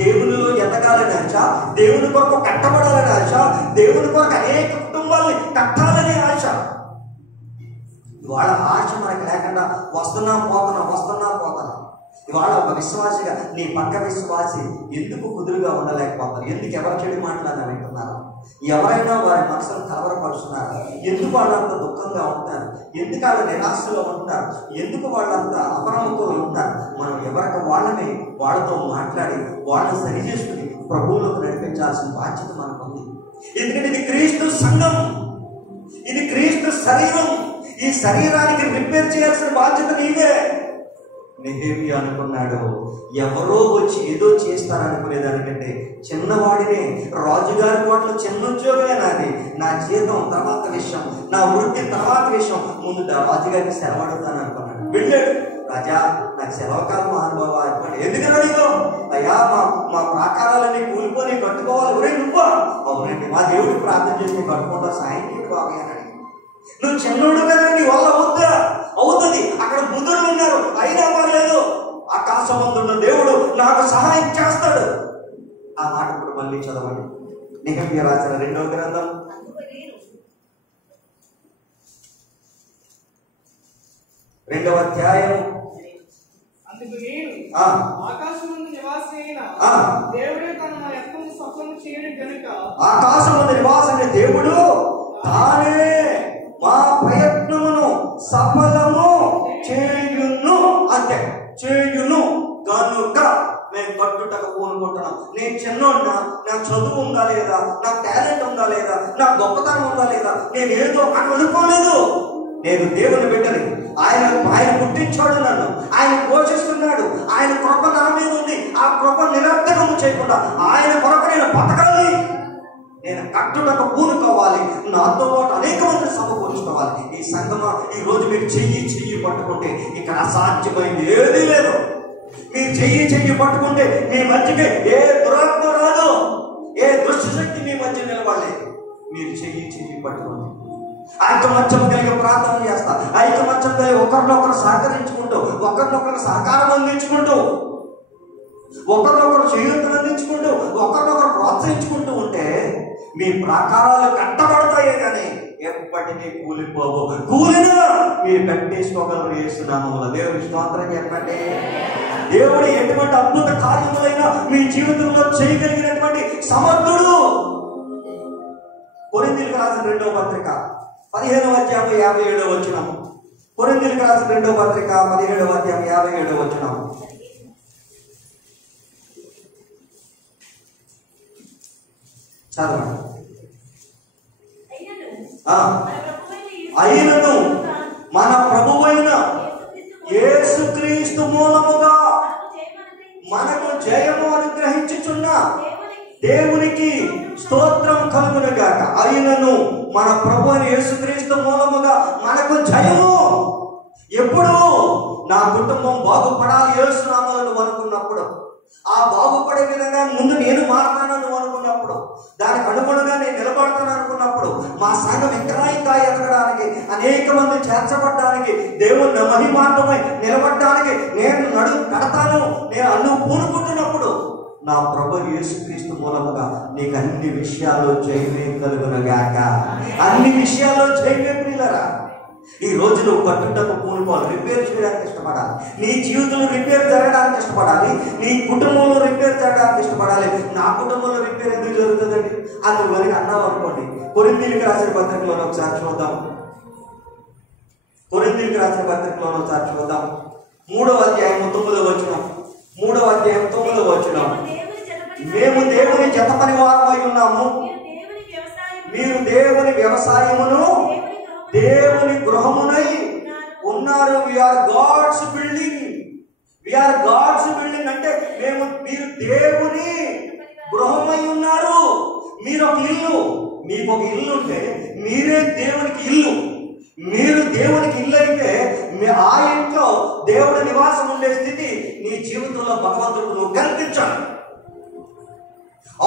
దేవునిలో ఎదగాలని ఆశ, దేవుని కొరకు కట్టబడాలని ఆశ, దేవుని కొరకు అనేక కుటుంబాలని కట్టాలనే ఆశ. ఇవాళ ఆశ మనకి లేకుండా వస్తున్నా పోతున్నా. ఇవాళ ఒక విశ్వాసిగా నీ పక్క విశ్వాసి ఎందుకు కుదురుగా ఉండలేకపోతారు? ఎందుకు ఎవరి చెడు మాట్లాడినా వింటున్నారు? ఎవరైనా వారి మనసును కలవరపరుస్తున్నారు? ఎందుకు వాళ్ళంతా దుఃఖంగా ఉంటారు? ఎందుకు వాళ్ళ నిరాశలో ఉంటారు? ఎందుకు వాళ్ళంతా అపనమ్మకంలో ఉంటారు? మనం ఎవరికి వాళ్ళతో మాట్లాడి వాళ్ళని సరి చేసుకుని ప్రభువులకు నడిపించాల్సిన బాధ్యత మనకు ఉంది. ఎందుకంటే ఇది క్రీస్తు సంఘం, ఇది క్రీస్తు శరీరం. ఈ శరీరానికి రిపేర్ చేయాల్సిన బాధ్యత నీదే. నెహెమియా అనుకున్నాడు, ఎవరో వచ్చి ఏదో చేస్తారనుకునే దానికంటే చిన్నవాడినే, రాజుగారి కోటలో చిన్న ఉద్యోగమే నాది, నా జీతం తర్వాత విషయం, నా వృత్తి తర్వాత విషయం, ముందు రాజుగారికి సెలవు అడుగుతాను అనుకున్నాడు. వెళ్ళాడు. రాజా, నాకు సెలవు కాలం మహానుభావ అనుకోండి. ఎందుకని అడిగో? అయ్యా, మా ప్రాకారాలన్నీ కూలిపోయి కట్టుకోవాలి. ఒరే నువ్వా? అవునండి, మా దేవుడికి ప్రార్థన చేసి కట్టుకుంటా, సాయం చేయండి బాబు అని. నువ్వు చిన్నోడు కదా, నీ వల్ల అవుతుంది. అక్కడ బుద్ధులు ఉన్నారు, అయినా పర్లేదు, ఆకాశమందున్న దేవుడు నాకు సహాయం చేస్తాడు. ఆ మాట ఇప్పుడు మళ్ళీ చదవండి. నెహెమ్యా రాసిన 2వ గ్రంథం 2వ అధ్యాయం. అందుకు నేను ఆకాశమందు నివాసి అయిన దేవుడే తన యత్నము సఫలము చేయడం కనుక, ఆకాశమందు నివాసమైన దేవుడు తానే మా ప్రయత్నమును సఫలము చేయును. అంటే చేయును కనుక మేము కట్టుటకు పూనుకుంటున్నాం. నేను చిన్నోన్నా, నాకు చదువు ఉందా లేదా, నాకు టాలెంట్ ఉందా లేదా, నాకు గొప్పతనం ఉందా లేదా, నేను ఏదో అక్కడ అనుకోలేదు. నేను దేవుని బిడ్డని. ఆయన పుట్టించాడు, నన్ను ఆయన పోషిస్తున్నాడు. ఆయన కృప నా మీద ఉంది. ఆ కృప నిరర్థకము చేయకుండా ఆయన కొరకు నేను బతకాలి. నేను కట్టుటకు పూనుకోవాలి. నాతో పాటు అనేక మంది సమకూర్చుకోవాలి. ఈ సంగమా, ఈ రోజు మీరు చెయ్యి పట్టుకుంటే ఇక్కడ అసాధ్యమైంది ఏదీ లేదు. మీరు చెయ్యి పట్టుకుంటే మీ మధ్యకి ఏ దురాత్మ రాదు, ఏ దుష్టశక్తి మీ మధ్య నిలబడలేదు. మీరు చెయ్యి పట్టుకోండి. ఐకమత్యం కలిగి ప్రార్థన చేస్తా. ఐకమత్యం కలిగి ఒకరినొకరు సహకరించుకుంటూ, ఒకరినొకరు సహకారం అందించుకుంటూ ఒకరినొకరు చేయూతను అందించుకుంటూ ఒకరినొకరు ప్రోత్సహించుకుంటూ ఉంటే మీ ప్రాకారాలు కట్టబడతాయే కానీ ఎప్పటికీ కూలిపోవు. కూలినా మీరు కట్టేసుకోగలరు యేసునామములో. దేవుని స్తోత్రం చెప్పండి. దేవుడు ఎటువంటి అద్భుత కార్యములైనా మీ జీవితంలో చేయగలిగినటువంటి సమర్థుడు. కొరింథీయులకు రాసిన 2వ పత్రిక 15వ అధ్యాయం 57వ వచనం. కొరింథీయులకు రాసిన 2వ పత్రిక 17వ అధ్యాయం 57వ వచనం. చదవండి. అయినను మన ప్రభువైన యేసుక్రీస్తు మూలముగా మనకు జయము అనుగ్రహించుచున్న దేవునికి స్తోత్రం కలుగునుగాక. అయినను మన ప్రభువైన యేసుక్రీస్తు మూలముగా మనకు జయము. ఎప్పుడు నా కుటుంబం బాగుపడాలి యేసునామములో అనుకున్నప్పుడు, ఆ బాగుపడే విధంగా ముందు నేను మారతానని అనుకున్నప్పుడు, దానికి అనుగుణంగా నేను నిలబడతాను అనుకున్నప్పుడు, మా సంఘం ఇంకా ఎదగడానికి, అనేక మంది చేర్చబడడానికి, దేవుని మహిమార్థమై నిలబడడానికి నేను కడతాను, నేను అన్ను పూనుకుంటున్నప్పుడు నా ప్రభు యేసుక్రీస్తు మూలముగా నీకు అన్ని విషయాల్లో జయమే కలుగునగాక. అన్ని విషయాల్లో జయమే ప్రియులరా. ఈ రోజు నువ్వు కట్టుటకు పూనుకోవాలి, రిపేర్ చేయడానికి ఇష్టపడాలి, నీ జీవితంలో రిపేర్ జరగడానికి ఇష్టపడాలి, నీ కుటుంబంలో రిపేర్ జరగడానికి ఇష్టపడాలి. నా కుటుంబంలో రిపేర్ ఎందుకు జరుగుతుందండి అందువల్ల అన్నావు అనుకోండి. కొరింథీయులకు రాసిన పత్రికలోనే ఒకసారి చూద్దాం. కొరింథీయులకు రాసిన పత్రికలోనే ఒకసారి చూద్దాం. 3వ అధ్యాయం 9వ వచనం. 3వ అధ్యాయం 9వ వచనం. మేము దేవుని జత పని వారమై ఉన్నాము, మీరు దేవుని వ్యవసాయమును దేవుని గృహమునై ఉన్నారు. We are God's building. We are God's building అంటే మీరు దేవుని గృహమై ఉన్నారు. మీరు ఒక ఇల్లు, మీకు ఒక ఇల్లు ఉంటే మీరే దేవునికి ఇల్లు. మీరు దేవునికి ఇల్లు అయితే ఆ ఇంట్లో దేవుడి నివాసం ఉండే స్థితి నీ జీవితంలో భగవంతుడు నువ్వు కల్పించాలి.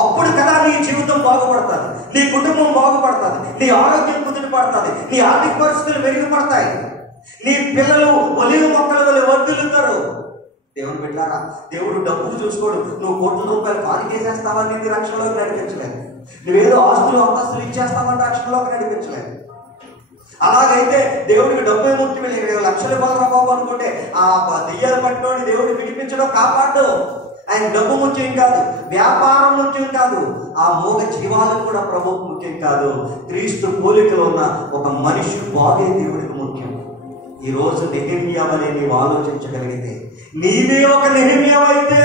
అప్పుడు కదా నీ జీవితం బాగుపడుతుంది, నీ కుటుంబం బాగుపడుతుంది, నీ ఆరోగ్యం కుదిరిపడుతుంది, నీ ఆర్థిక పరిస్థితులు మెరుగుపడతాయి, నీ పిల్లలు ఒలివ మొక్కల వల్ల వర్ధిల్లుతారు. దేవుని బిడ్డలారా, దేవుడు డబ్బులు చూసుకోడు. నువ్వు కోట్ల రూపాయలు కానికేసేస్తావని నిన్ను రక్షణలోకి నడిపించలేదు. నువ్వేదో ఆస్తులు అంతస్తులు ఇచ్చేస్తావని రక్షణలోకి నడిపించలేదు. అలాగైతే దేవుడికి డబ్బే ముఖ్యమే. 20 లక్షలు బాబు అనుకుంటే ఆ దెయ్యాలు పట్టినోడిని దేవుడిని విడిపించడం కాపాడు. ఆయన డబ్బు ముఖ్యం కాదు, వ్యాపారం ముఖ్యం కాదు, ఆ మోగ జీవాలు కూడా ప్రభువుకు ముఖ్యం కాదు. క్రీస్తు పోలికలో ఉన్న ఒక మనిషి బాగే దేవుడికి ముఖ్యం. ఈ రోజు నెహెమ్యా వలె నీవు ఆలోచించగలిగితే, నీవే ఒక నెహెమ్యా అయితే,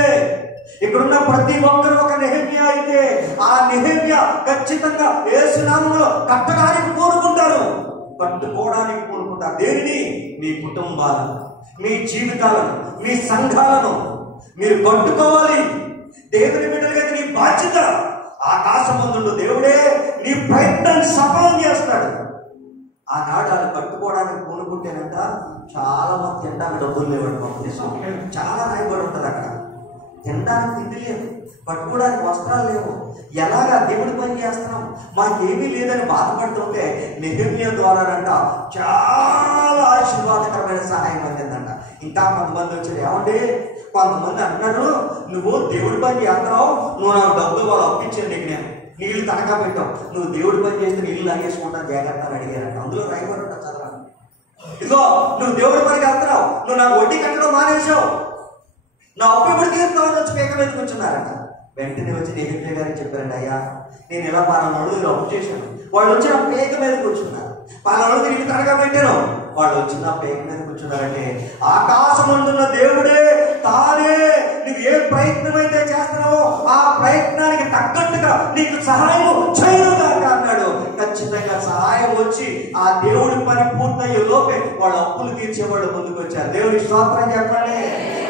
ఇక్కడున్న ప్రతి ఒక్కరు ఒక నెహెమ్యా అయితే, ఆ నెహెమ్యా ఖచ్చితంగా యేసు నామములో కట్టడానికి కోరుకుంటారు, పట్టుకోవడానికి కోరుకుంటారు. దేనిని? మీ కుటుంబాలను, మీ జీవితాలను, మీ సంఘాలను మీరు కట్టుకోవాలి. దేవుని బిడ్డలుగా నీ బాధ్యత. ఆకాశమందుండు దేవుడే నీ ప్రయత్నాన్ని సఫలం చేస్తాడు. ఆనాడు వాళ్ళు కట్టుకోవడానికి పూనుకుంటేనంట చాలా మంది తినడానికి డబ్బులు లేవండి. చాలా రాయబడి ఉంటుంది అక్కడ. తినడానికి తిండి లేదు, పట్టుకోవడానికి వస్త్రాలు లేవు. ఎలాగా దేవుడి పని చేస్తున్నాం, మాకేమీ లేదని బాధపడుతుంటే నెహెమ్యా ద్వారానంట చాలా ఆశీర్వాదకరమైన సహాయం అందిందంట. ఇంకా కొంతమంది వచ్చారు, ఏమంటే కొంతమంది అంటున్నారు, నువ్వు దేవుడి పని చేస్తున్నావు, నువ్వు నాకు డబ్బులు వాళ్ళు అప్పించాను, నీకు నేను నీళ్ళు తనఖా పెట్టావు, నువ్వు దేవుడి పని చేస్తే నీళ్ళు లాగేసుకుంటాను జాగ్రత్త అని అడిగారంట. అందులో రాయబడి ఉంటా చదవాలి. ఇదిగో నువ్వు దేవుడి పనికి వెళ్తున్నావు, నువ్వు నాకు వడ్డీ కట్టడం మానేసావు, నా అప్పు ఎప్పుడు తీరుతావు వచ్చి పేక మీద కూర్చున్నారట. వెంటనే వచ్చి నెహెమ్యా గారికి చెప్పారండి, అయ్యా నేను ఇలా 12 రోజులు అప్పు చేశాను, వాళ్ళు వచ్చి నా పేక మీద కూర్చున్నారు. 12 రోజులు నీళ్ళు తనఖా పెట్టాను, వాళ్ళు వచ్చి నా పేక మీద కూర్చున్నారంటే ఆకాశం అంటున్న దేవుడే తానే నువ్వు ఏ ప్రయత్నం అయితే చేస్తున్నావో ఆ ప్రయత్నానికి తగ్గట్టుగా నీకు సహాయం చేయనుగాక అన్నాడు. ఖచ్చితంగా సహాయం వచ్చి ఆ దేవుడి పని పూర్తయ్యే లోపే వాళ్ళ అప్పులు తీర్చేవాళ్ళు ముందుకు వచ్చారు. దేవుడి స్తోత్రం చెప్పండి.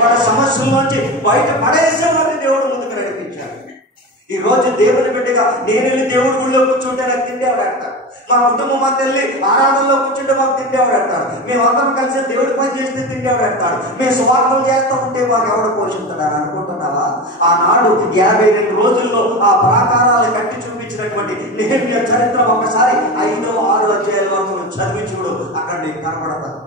వాళ్ళ సమస్యల నుంచి బయట పడేసేవాడిని దేవుడు ముందుకు నడిపించాడు. ఈ రోజు దేవుని బిడ్డగా నేను వెళ్ళి దేవుడి గుడిలో కూర్చుంటే నాకు తిండేవాడు అంటారు, మా కుటుంబం అంతా వెళ్ళి ఆరాధనలో కూర్చుంటే మాకు తిండేవాడు అంటారు, మేమందరం కలిసి దేవుడి పని చేస్తే తిండేవాడు అంటారు, మేము స్వార్థం చేస్తూ ఉంటే మాకు ఎవడ పోషిస్తాడని అనుకుంటున్నావా? ఆనాడు 52 రోజుల్లో ఆ ప్రాకారాలు కట్టి చూపించినటువంటి నెహెమ్యా చరిత్ర ఒకసారి 5, 6 అధ్యాయాల వరకు చదివి చూడు, అక్కడ నీకు కనపడతారు.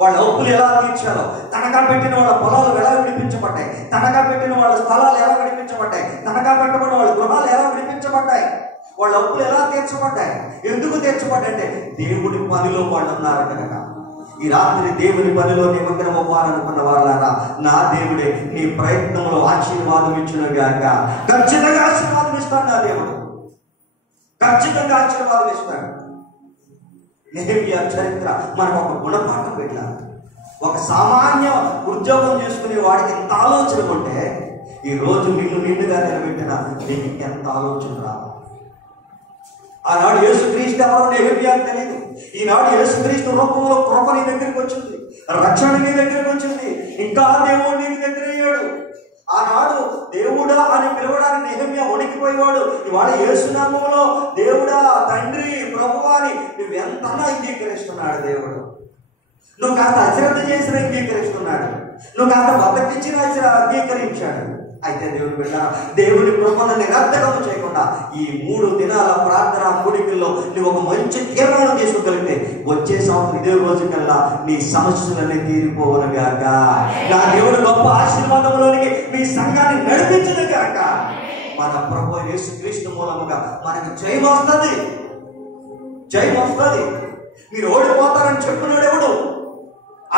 వాళ్ళ అప్పులు ఎలా తీర్చాలో, తనఖా పెట్టిన వాళ్ళ పొలాలు ఎలా విడిపించబడ్డాయి, తనఖా పెట్టిన వాళ్ళ స్థలాలు ఎలా విడిపించబడ్డాయి, తనఖా పెట్టబడిన వాళ్ళ గృహాలు ఎలా విడిపించబడ్డాయి, వాళ్ళ అప్పులు ఎలా తీర్చబడ్డాయి. ఎందుకు తీర్చబడ్డాయి అంటే దేవుడి పనిలో వాళ్ళు ఉన్నారు కనుక. ఈ రాత్రి దేవుని పనిలో నిమగ్నం అవ్వాలనుకున్న వాళ్ళారా, నా దేవుడే నీ ప్రయత్నంలో ఆశీర్వాదం ఇచ్చునుగాక. ఖచ్చితంగా ఆశీర్వాదం ఇస్తాడు నా దేవుడు, ఖచ్చితంగా ఆశీర్వాదం ఇస్తాడు. నెహెమ్యా చరిత్ర మనకు ఒక గుణపాఠం పెట్టాలి. ఒక సామాన్య ఉద్యోగం చేసుకునే వాడికి ఎంత ఆలోచన ఉంటే ఈ రోజు నిండుగా నిలబెట్టిన నీకు ఎంత ఆలోచన రాదు. ఆనాడు యేసుక్రీస్తు ఎవరో నెహెమ్యా తెలియదు. ఈనాడు యేసుక్రీస్తు రూపంలో కృప నీ దగ్గరికి వచ్చింది, రక్షణ నీ దగ్గరికి వచ్చింది, ఇంకా దేవుడు నీకు దగ్గర అయ్యాడు. ఆనాడు దేవుడా అని పిలవడానికి నెహెమ్యా వణికిపోయేవాడు. ఇవాళ యేసునామములో దేవుడా, తండ్రి, ప్రభువా అని నువ్వెంతన్నా అంగీకరిస్తున్నాడు దేవుడు. నువ్వు కాస్త అశ్రద్ధ చేసిన అంగీకరిస్తున్నాడు, నువ్వు కాస్త బద్దకిచ్చిన అంగీకరించాడు. అయితే దేవుడు బిడ్డ, దేవుని కృపను నిరర్థకం చేయకుండా ఈ 3 దినాల ప్రార్థన కూడికల్లో నువ్వు ఒక మంచి తీర్మానం చేసుకోగలిగితే వచ్చే సంవత్సరం ఇదే రోజు కల్లా నీ సమస్యలన్నీ తీరిపోవునుగాక. నా దేవుడు గొప్ప ఆశీర్వాదంలోనికి మీ సంఘాన్ని నడిపించునుగాక. మన ప్రభు యేసుక్రీస్తు మూలముగా మనకి జయం వస్తుంది, జయం వస్తుంది. మీరు ఓడిపోతారని చెప్పినాడు ఎవడు?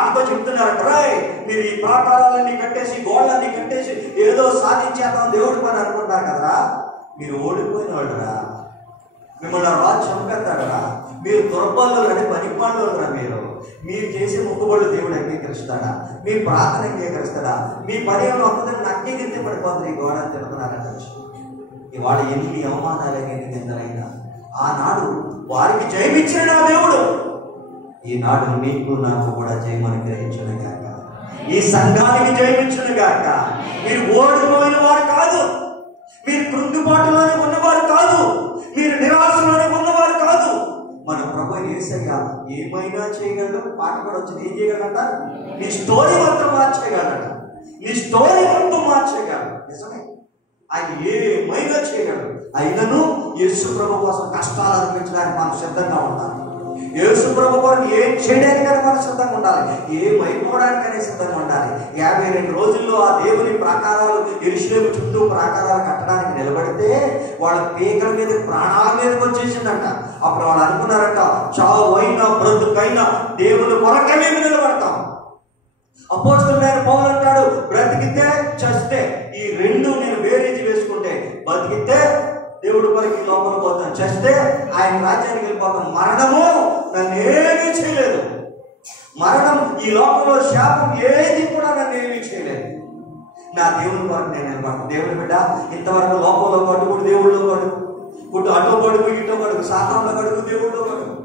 అంతా చెప్తున్నారట, రాయ్ మీరు ఈ ప్రాకారాలన్నీ కట్టేసి గోళ్ళన్నీ కట్టేసి ఏదో సాధించేద్దాం దేవుడి పని అనుకుంటారు కదరా. మీరు ఓడిపోయిన వాళ్ళరా, మిమ్మల్ని రాజు చంపేస్తాడరా, మీరు దుర్బలులని పనిపాళ్ళరా. మీరు చేసే మొక్కుబడులు దేవుడు అంగీకరిస్తాడా? మీ ప్రార్థన అంగీకరిస్తాడా? మీ పని ఏమైనా వస్తుందని అంగీకరిస్తే పడిపోతుంది. ఈ గోడ తిరుగుతున్నారట. ఇవాళ ఎన్ని అవమానాలైనా ఎన్ని నిందలైనా ఆనాడు వారికి జయమిచ్చిన నా దేవుడు ఈనాడు మీకు నాకు కూడా జయమని గ్రహించును గాక. ఈ సంఘానికి జయమిచ్చును గాక. మీరు ఓడిపోయిన వారు కాదు, మీరు కృంగిపాటులోనే ఉన్నవారు కాదు, మీరు నిరాశలోనే ఉన్నవారు కాదు. మన ప్రభు యేసయ్య ఏమైనా చేయగలడు. పాట కూడా వచ్చింది, ఏం చేయగలట? నీ స్టోరీ మొత్తం మార్చేయగలట, నీ స్టోరీ మొత్తం మార్చేయగలడు. నిజమే, ఆయన ఏమైనా చేయగలడు. అయినను యేసు ప్రభు కోసం కష్టాలు అనిపించడానికి మనం సిద్ధంగా ఉండాలి. యేసు ప్రభు కొరకు ఏం చేయడానికైనా మనం సిద్ధంగా ఉండాలి, ఏమైపోవడానికైనా సిద్ధంగా ఉండాలి. 52 రోజుల్లో ఆ దేవుని ప్రాకారాలు యెరూషలేము చుట్టూ ప్రాకారాలు కట్టడానికి నిలబడితే వాళ్ళ పీకల మీద ప్రాణాల మీదకి వచ్చేసిందంట. అప్పుడు వాళ్ళు అనుకున్నారంట, చావు అయినా బ్రతుకైనా దేవుని కొరకే మేము నిలబడతాం. అపోస్తలుడైన పౌలు అంటాడు, బ్రతికితే చస్తే ఈ 2 నేను వేరేజ్ వేసుకుంటే, బతికితే దేవుడి పరికి లోపల పోతాను, చేస్తే ఆయన రాజ్యానికి వెళ్ళిపోతాను. మరణము నన్ను ఏమీ చేయలేదు, మరణం ఈ లోకంలో శాపం ఏది కూడా నన్ను ఏమీ చేయలేదు. నా దేవుని కొరకు నేను నిలబడతాను. దేవుని బిడ్డ, ఇంతవరకు లోపంలో కడుగుడు, దేవుడిలో కడుగు, పుట్టు అటో కడుగు, ఇటో కడుగు, సాధారణ కడుగు, దేవుడిలో కడుగు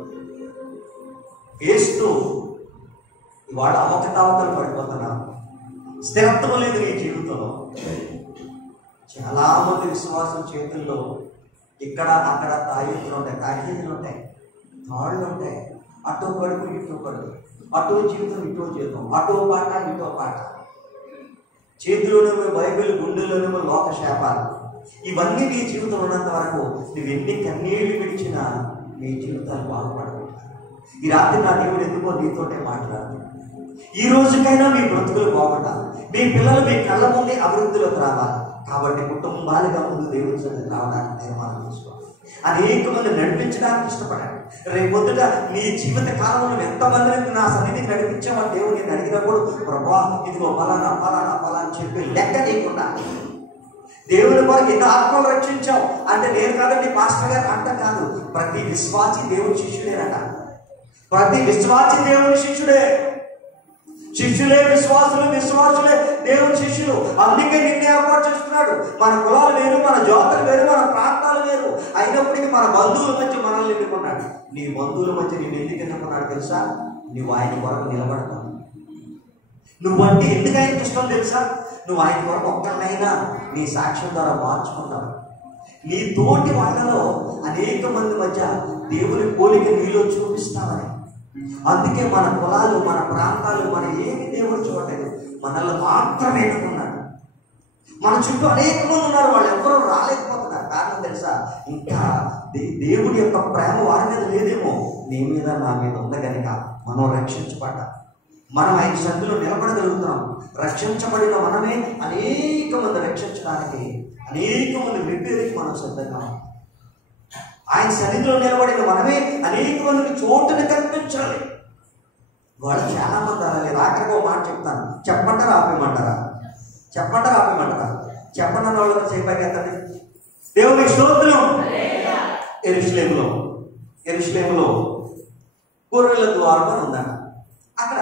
వేస్తూ ఇవాళ అవకతవకలు పడిపోతున్నాను. స్థిరత్వం లేదు నీ జీవితంలో. చాలా మంది విశ్వాసం చేతుల్లో ఇక్కడ అక్కడ తాయితులు ఉంటాయి, తాయితులు ఉంటాయి, తాళ్ళు ఉంటాయి. అటో కడుగు, ఇటో కడుగు, అటో జీవితం, ఇటో జీవితం, అటో పాట, ఇటో పాట. చేతిలోనేమో బైబిల్, గుండెల్లోనేమో లోక శాపాలు. ఇవన్నీ నీ జీవితంలో ఉన్నంత వరకు నువ్వు ఎన్ని కన్నీళ్లు విడిచినా నీ జీవితాలు బాగుపడవు. ఈ రాత్రి నా దేవుడు ఎందుకో నీతోటే మాట్లాడుతుంది. ఈ రోజుకైనా మీ బ్రతుకులు బాగుండాలి, మీ పిల్లలు మీ కళ్ళ ముందే అభివృద్ధిలోకి రావాలి. కాబట్టి కుటుంబాలుగా ముందు దేవుడి సన్నిధికి రావడానికి తీర్మానం తీసుకోవాలి. అనేక మంది నడిపించడానికి ఇష్టపడండి. రేపు పొద్దుట నీ జీవిత కాలంలో ఎంతమందిని నా సన్నిధికి నడిపించామని దేవుడు నేను అడిగినప్పుడు, ప్రభా ఇదిగో ఫలానా ఫలానా ఫలానా అని చెప్పి లెక్క లేకుండా దేవుని కొరకు ఎన్ని ఆత్మలు రక్షించావు అంటే నేను కాదండి పాస్టర్ గారు అంట కాదు. ప్రతి విశ్వాసి దేవుని శిష్యుడేనట, ప్రతి విశ్వాసి దేవుని శిష్యుడే. శిష్యులే విశ్వాసులు, విశ్వాసులే దేవుని శిష్యులు. అందుకే నిన్ను ఏర్పాటు చేసుకున్నాడు. మన కులాలు వేరు, మన జాతులు వేరు, మన ప్రాంతాలు వేరు, అయినప్పటికీ మన బంధువుల మధ్య మనల్ని ఎన్నుకున్నాడు. నీ బంధువుల మధ్య నేను ఎందుకు ఎన్నుకున్నాడు తెలుసా? నువ్వు ఆయన కొరకు నిలబడతావు. నువ్వంటే ఎందుకు ఆయనకి ఇష్టం తెలుసా? నువ్వు ఆయన కొరకు ఒక్కరినైనా నీ సాక్ష్యం ద్వారా మార్చుకుంటావు. నీ తోటి వాళ్ళలో అనేక మంది మధ్య దేవుని పోలిక నీలో చూపిస్తావని. అందుకే మన కులాలు, మన ప్రాంతాలు, మన ఏమి దేవుడు చూడలేదు, మనల్ని మాత్రమే ఎన్నుకున్నాడు. మన చుట్టూ అనేక మంది ఉన్నారు, వాళ్ళు ఎవరూ రాలేకపోతున్నారు. కారణం తెలుసా? ఇంకా దేవుడి యొక్క ప్రేమ వారి మీద లేదేమో, నీ మీద నా మీద ఉంది కనుక మనం రక్షించబడ్డా. మనం ఆయన సన్నిధిలో నిలబడగలుగుతున్నాం. రక్షించబడిన మనమే అనేక మంది రక్షించడానికి, అనేక మంది రిపేర్కి మనం సిద్ధంగా ఉన్నాం. ఆయన సన్నిధిలో నిలబడిన మనమే అనేక మందికి చోటుని కల్పించాలి. వాళ్ళు చాలా మంది అలాగే. రాకగా ఒక మాట చెప్తాను, చెప్పమంటారా ఆపేయమంటారా? చెప్పమంటారా ఆపేయమంటారా? చెప్పండి అన్న వాళ్ళకి చేపట్టండి. దేవుని స్తోత్రం. యెరూషలేములో గొర్రెల ద్వారం అని ఉందట. అక్కడ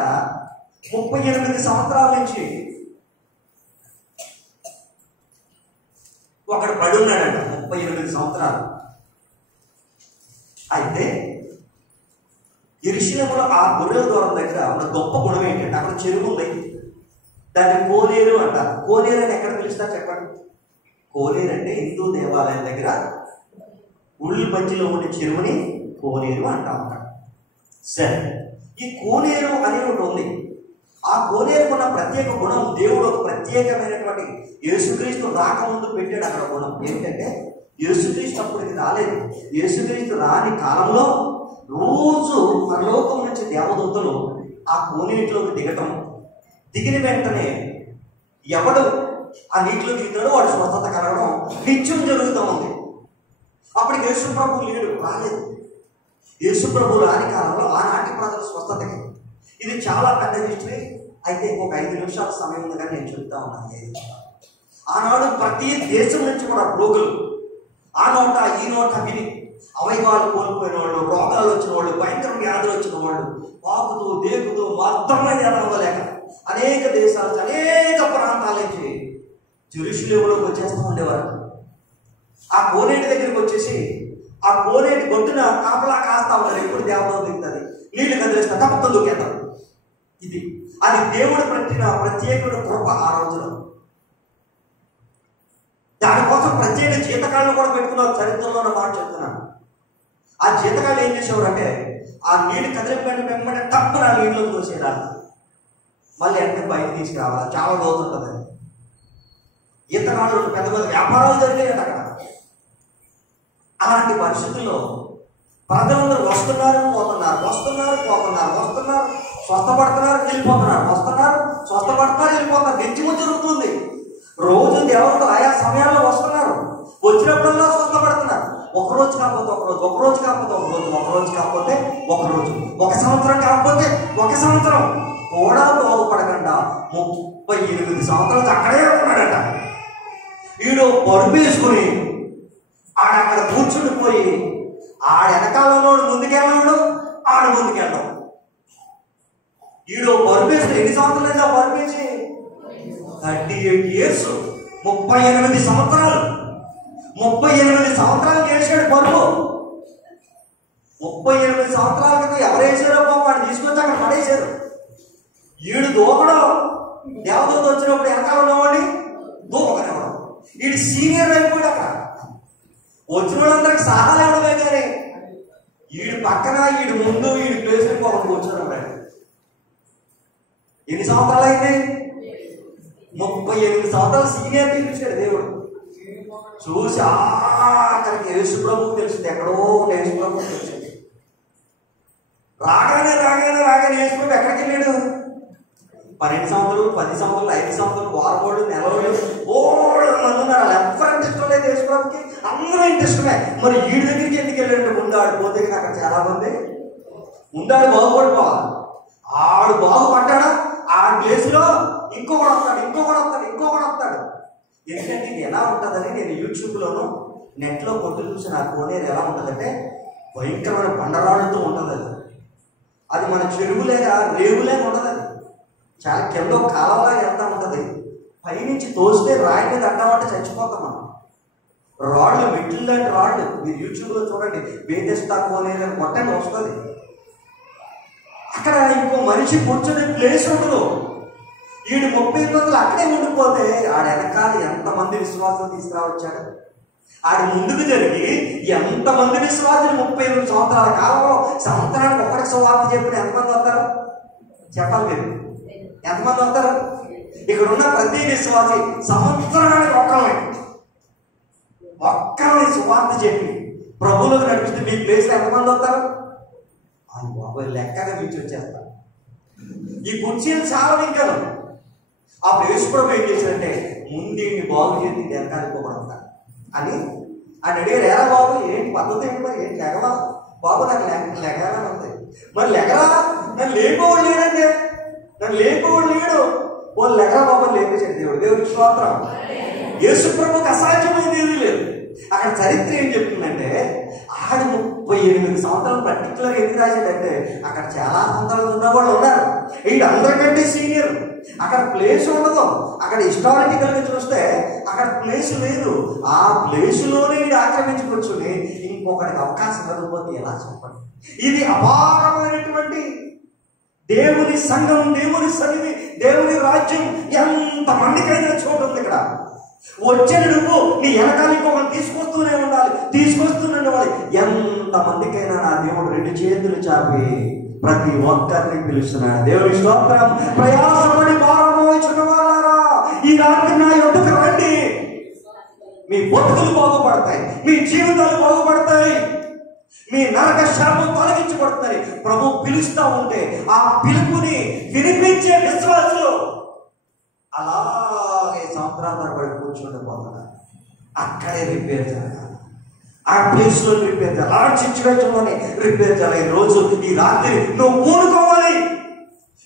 38 సంవత్సరాల నుంచి ఒకడు పడి ఉన్నాడంట. 38 సంవత్సరాలు. అయితే యెరూషలేములో ఆ గొర్రెల ద్వారం దగ్గర ఉన్న గొప్ప గుణం ఏంటంటే అక్కడ చెరువు ఉంది. దాన్ని కోనేరు అంటారు. కోనేరు అని ఎక్కడ పిలుస్తారు చెప్పండి? కోనేరు అంటే హిందూ దేవాలయం దగ్గర ఉళ్ళు మధ్యలో ఉండే చెరువుని కోనేరు అంటాం అక్కడ. సరే, ఈ కోనేరు అనేది ఒకటి ఉంది. ఆ కోనేరుకున్న ప్రత్యేక గుణం, దేవుడు ఒక ప్రత్యేకమైనటువంటి యేసుక్రీస్తు రాకముందు పెట్టాడు అక్కడ గుణం ఏంటంటే, యేసుక్రీస్తు అప్పటికి రాలేదు. యేసుక్రీస్తు రాని కాలంలో రోజు పరలోకం నుంచి దేవదూతలు ఆ కోనేటిలోకి దిగటం, దిగిన వెంటనే ఎవడు ఆ నీటిలో దిగుతాడో వాడు స్వస్థత కలగడం నిత్యం జరుగుతూ ఉంది. అప్పటికి యేసు ప్రభు లేడు, రాలేదు. యేసు ప్రభు రాని కాలంలో ఆనాటి ప్రజల స్వస్థతకి ఇది చాలా పెద్ద హిస్టరీ. అయితే ఇంకొక 5 నిమిషాల సమయం ఉందిగా నేను చెప్తా ఉన్నాను. ఆనాడు ప్రతి దేశం నుంచి కూడా రోగులు ఆ నోట ఈ నోట విని అవయవాలు కోల్పోయిన వాళ్ళు, రోగాలు వచ్చిన వాళ్ళు, భయంకర వ్యాధులు వచ్చిన వాళ్ళు, పాకుతూ దేకుతూ మాత్రమే ఎదగలేక అనేక దేశాల నుంచి, అనేక ప్రాంతాల నుంచి యెరూషలేములోకి వచ్చేస్తూ ఉండేవారు. ఆ కోనేటి దగ్గరికి వచ్చేసి ఆ కోనేటి గొడ్డున కాపలా కాస్తా ఉన్నారు. ఎప్పుడు దేవత దిగుతుంది, నీళ్లు కదిలేస్తా తప్పక దూకేద్దాం. అది దేవుడు పెట్టిన ప్రత్యేకుడు కృప ఆ రోజులో. దానికోసం ప్రత్యేక జీతకాలను కూడా పెట్టుకున్నారు. చరిత్రలో మాట చెప్తున్నాను. ఆ జీతకాలు ఏం చేసేవారు అంటే ఆ నీళ్ళు కదిలిపోయిన వెంబడే తప్పన ఆ నీళ్ళలో తోసేయాలి, మళ్ళీ అంటే బయట తీసుకురావాలి. చాలా రోజు ఉంటుంది. ఈతకాలు పెద్ద పెద్ద వ్యాపారాలు జరిగాయి అక్కడ. అలాంటి పరిస్థితుల్లో ప్రజలందరూ వస్తున్నారు పోతున్నారు, స్వస్థపడుతున్నారు వెళ్ళిపోతున్నారు, స్వస్థపడుతున్నారు వెళ్ళిపోతున్నారు. నిత్యము జరుగుతుంది. రోజు దేవుడు ఆయా సమయాల్లో వస్తున్నారు, వచ్చినప్పుడల్లా స్వస్థపడుతున్నారు. ఒక రోజు కాకపోతే ఒక రోజు, ఒక సంవత్సరం కాకపోతే ఒక సంవత్సరం కూడా బాగుపడకుండా 38 సంవత్సరాలు అక్కడే ఉన్నాడట. వీడు పరుపు వేసుకుని ఆడక్కడ కూర్చుండిపోయి ఆడ వెనకాలలోడు ముందుకెళ్ళాడు, ఆడు ముందుకెళ్ళాడు. వీడు పరుపు వేసుకుని ఎన్ని సంవత్సరాలు పరుపు వేసి 38 years, 38 సంవత్సరాలు. 38 సంవత్సరాలు చేశాడు పరుపు. 38 సంవత్సరాల క్రితం ఎవరు వేసారో వాడిని తీసుకొచ్చి అక్కడ పడేశారు. వీడు దూకడం, దేవదూత వచ్చినప్పుడు వెనకాల ఉన్నవాడిని దూకనివ్వడం. వీడు సీనియర్ అయిపోయాడు. అక్కడ వచ్చిన వాళ్ళందరికి సహాయం ఇవ్వడమే కానీ వీడు పక్కన, వీడు ముందు, వీడి ప్లేస్ ఒకటి కూర్చోడం. ఎన్ని సంవత్సరాలు అయింది? 38 సంవత్సరాలు సీనియర్ చూపించాడు దేవుడు. చూసి అక్కడికి యేసు ప్రభువుకు తెలిసింది, ఎక్కడో యేసు ప్రభువుకు తెలిసింది. రాగానే యేసు ప్రభు ఎక్కడికి వెళ్ళాడు? 12 సంవత్సరాలు, 10 సంవత్సరాలు, 5 సంవత్సరాలు, 6 రోజులు, 9 రోజులు మంది ఉన్నారు. ఎవరు ఇష్టం లేదు యేసు ప్రభుకి, అందరూ ఇంట్రెస్టమే. మరి వీడి దగ్గరికి ఎందుకు వెళ్ళాడు? ముందు ఆడు పోతే అక్కడ చాలా మంది ముందాడు బాగుపడిపోవాలి. ఆడు బాగుపడ్డాడా ఆ ప్లేస్ లో ఇంకొకడు వస్తాడు. ఎందుకంటే ఇది ఎలా ఉంటుందని నేను యూట్యూబ్లోను నెట్లో కొట్టు చూసి నా కోనేరు ఎలా ఉంటుందంటే భయంకరమైన బండరాడుతూ ఉంటుంది. అది మన చెరువులేగా రేవులేగా ఉండదు. అది చాలా కింద కాలంలా వెళ్తా ఉంటుంది. పైనుంచి తోస్తే రాయి మీద అడ్డమంటే చచ్చిపోతాం మనం. రాళ్ళు మెట్లు లాంటి రాళ్ళు మీరు యూట్యూబ్లో చూడండి. బేదెస్తా కోనేరు మొట్టని వస్తుంది. అక్కడ ఇంకో మనిషి కూర్చొని ప్లేస్ ఉండదు. వీడు 30 రోజులు అక్కడే ఉండిపోతే ఆడ వెనకాల ఎంతమంది విశ్వాసం తీసుకురావచ్చాడు. ఆడి ముందుకు జరిగి ఎంతమంది విశ్వాసులు 32 సంవత్సరాల కాలంలో సంవత్సరానికి ఒకటి సువార్త చెప్పిన ఎంతమంది వస్తారు చెప్పాలి మీరు? ఎంతమంది వస్తారు? ఇక్కడ ఉన్న ప్రతి విశ్వాసి సంవత్సరానికి ఒక్కరిని సువార్త చెప్పి ప్రభువులకు నడిపిస్తే మీ ప్లేస్లో ఎంతమంది వస్తారు? బాబాయ్ లెక్కగా మించి వచ్చేస్తారు. ఈ కుర్చీలు చాలా ఇంకా అప్పుడు యేసుప్రభు ఏం చేశారంటే ముందు బాగు చేసి వెనకాలిపోకూడదు అని ఆయన అడిగారు. ఎలా బాబు ఏంటి పద్ధతి ఏంటి మరి ఏంటి లెగవా బాబు? నాకు లెగాలని ఉంది. మరి లెగరా? నన్ను లేకపోవడం లేదంటే నన్ను లేకపోవడం లేడు. వాళ్ళు లెగరా బాబు లేపేసాడు దేవుడు. దేవుడికి స్తోత్రం. యేసుప్రభుకి అసాధ్యమైనది ఏది లేదు. అక్కడ చరిత్ర ఏం చెప్తుందంటే ఆడ 38 సంవత్సరాలు పర్టికులర్ ఎందుకు రాశాడంటే అక్కడ చాలా సంవత్సరాలు ఉన్న వాళ్ళు ఉన్నారు. అందరికంటే సీనియర్. అక్కడ ప్లేస్ ఉండదు. అక్కడ హిస్టారికల్గా చూస్తే అక్కడ ప్లేస్ లేదు. ఆ ప్లేసులోనే ఇది ఆక్రమించుకొచ్చుని ఇంకొకటికి అవకాశం ఇవ్వకపోతే ఎలా చెప్పండి? ఇది అపారమైనటువంటి దేవుని సంఘం, దేవుని సన్నిధి, దేవుని రాజ్యం ఎంత మందికైనా చోటు ఉంది ఇక్కడ. వచ్చే నువ్వు నీ వెనకాల ఇంకొకరు తీసుకొస్తూనే ఉండాలి, తీసుకొస్తూనే ఉండాలి. ఎంతమందికైనా నా దేవుడు 2 చేతులు చాపి ప్రతి ఒక్కరిని పిలుస్తున్నాడు. దేవుని స్తోత్రం. ప్రయాసపడి భారం మోయించున్న వారారా ఈ రాత్రి నా యొద్దకు రండి. మీ బతుకులు బాగుపడతాయి, మీ జీవితాలు బాగుపడతాయి, మీ నరక శాపం తొలగించబడుతుంది. ప్రభు పిలుస్తా ఉంటే ఆ పిలుపుని వినిపించే విశ్వాసులు అలాగే సంవత్సరాల తరబడి కూర్చుండిపోతున్నారు. అక్కడే రిపేర్ జరగాలి. ఆ ప్లేస్ లో రిపేర్ చేయాలి. ఆ సిచ్యువేషన్ లోనే రిపేర్ చేయాలి. ఈ రోజు ఈ రాత్రి నువ్వు పూనుకోవాలి.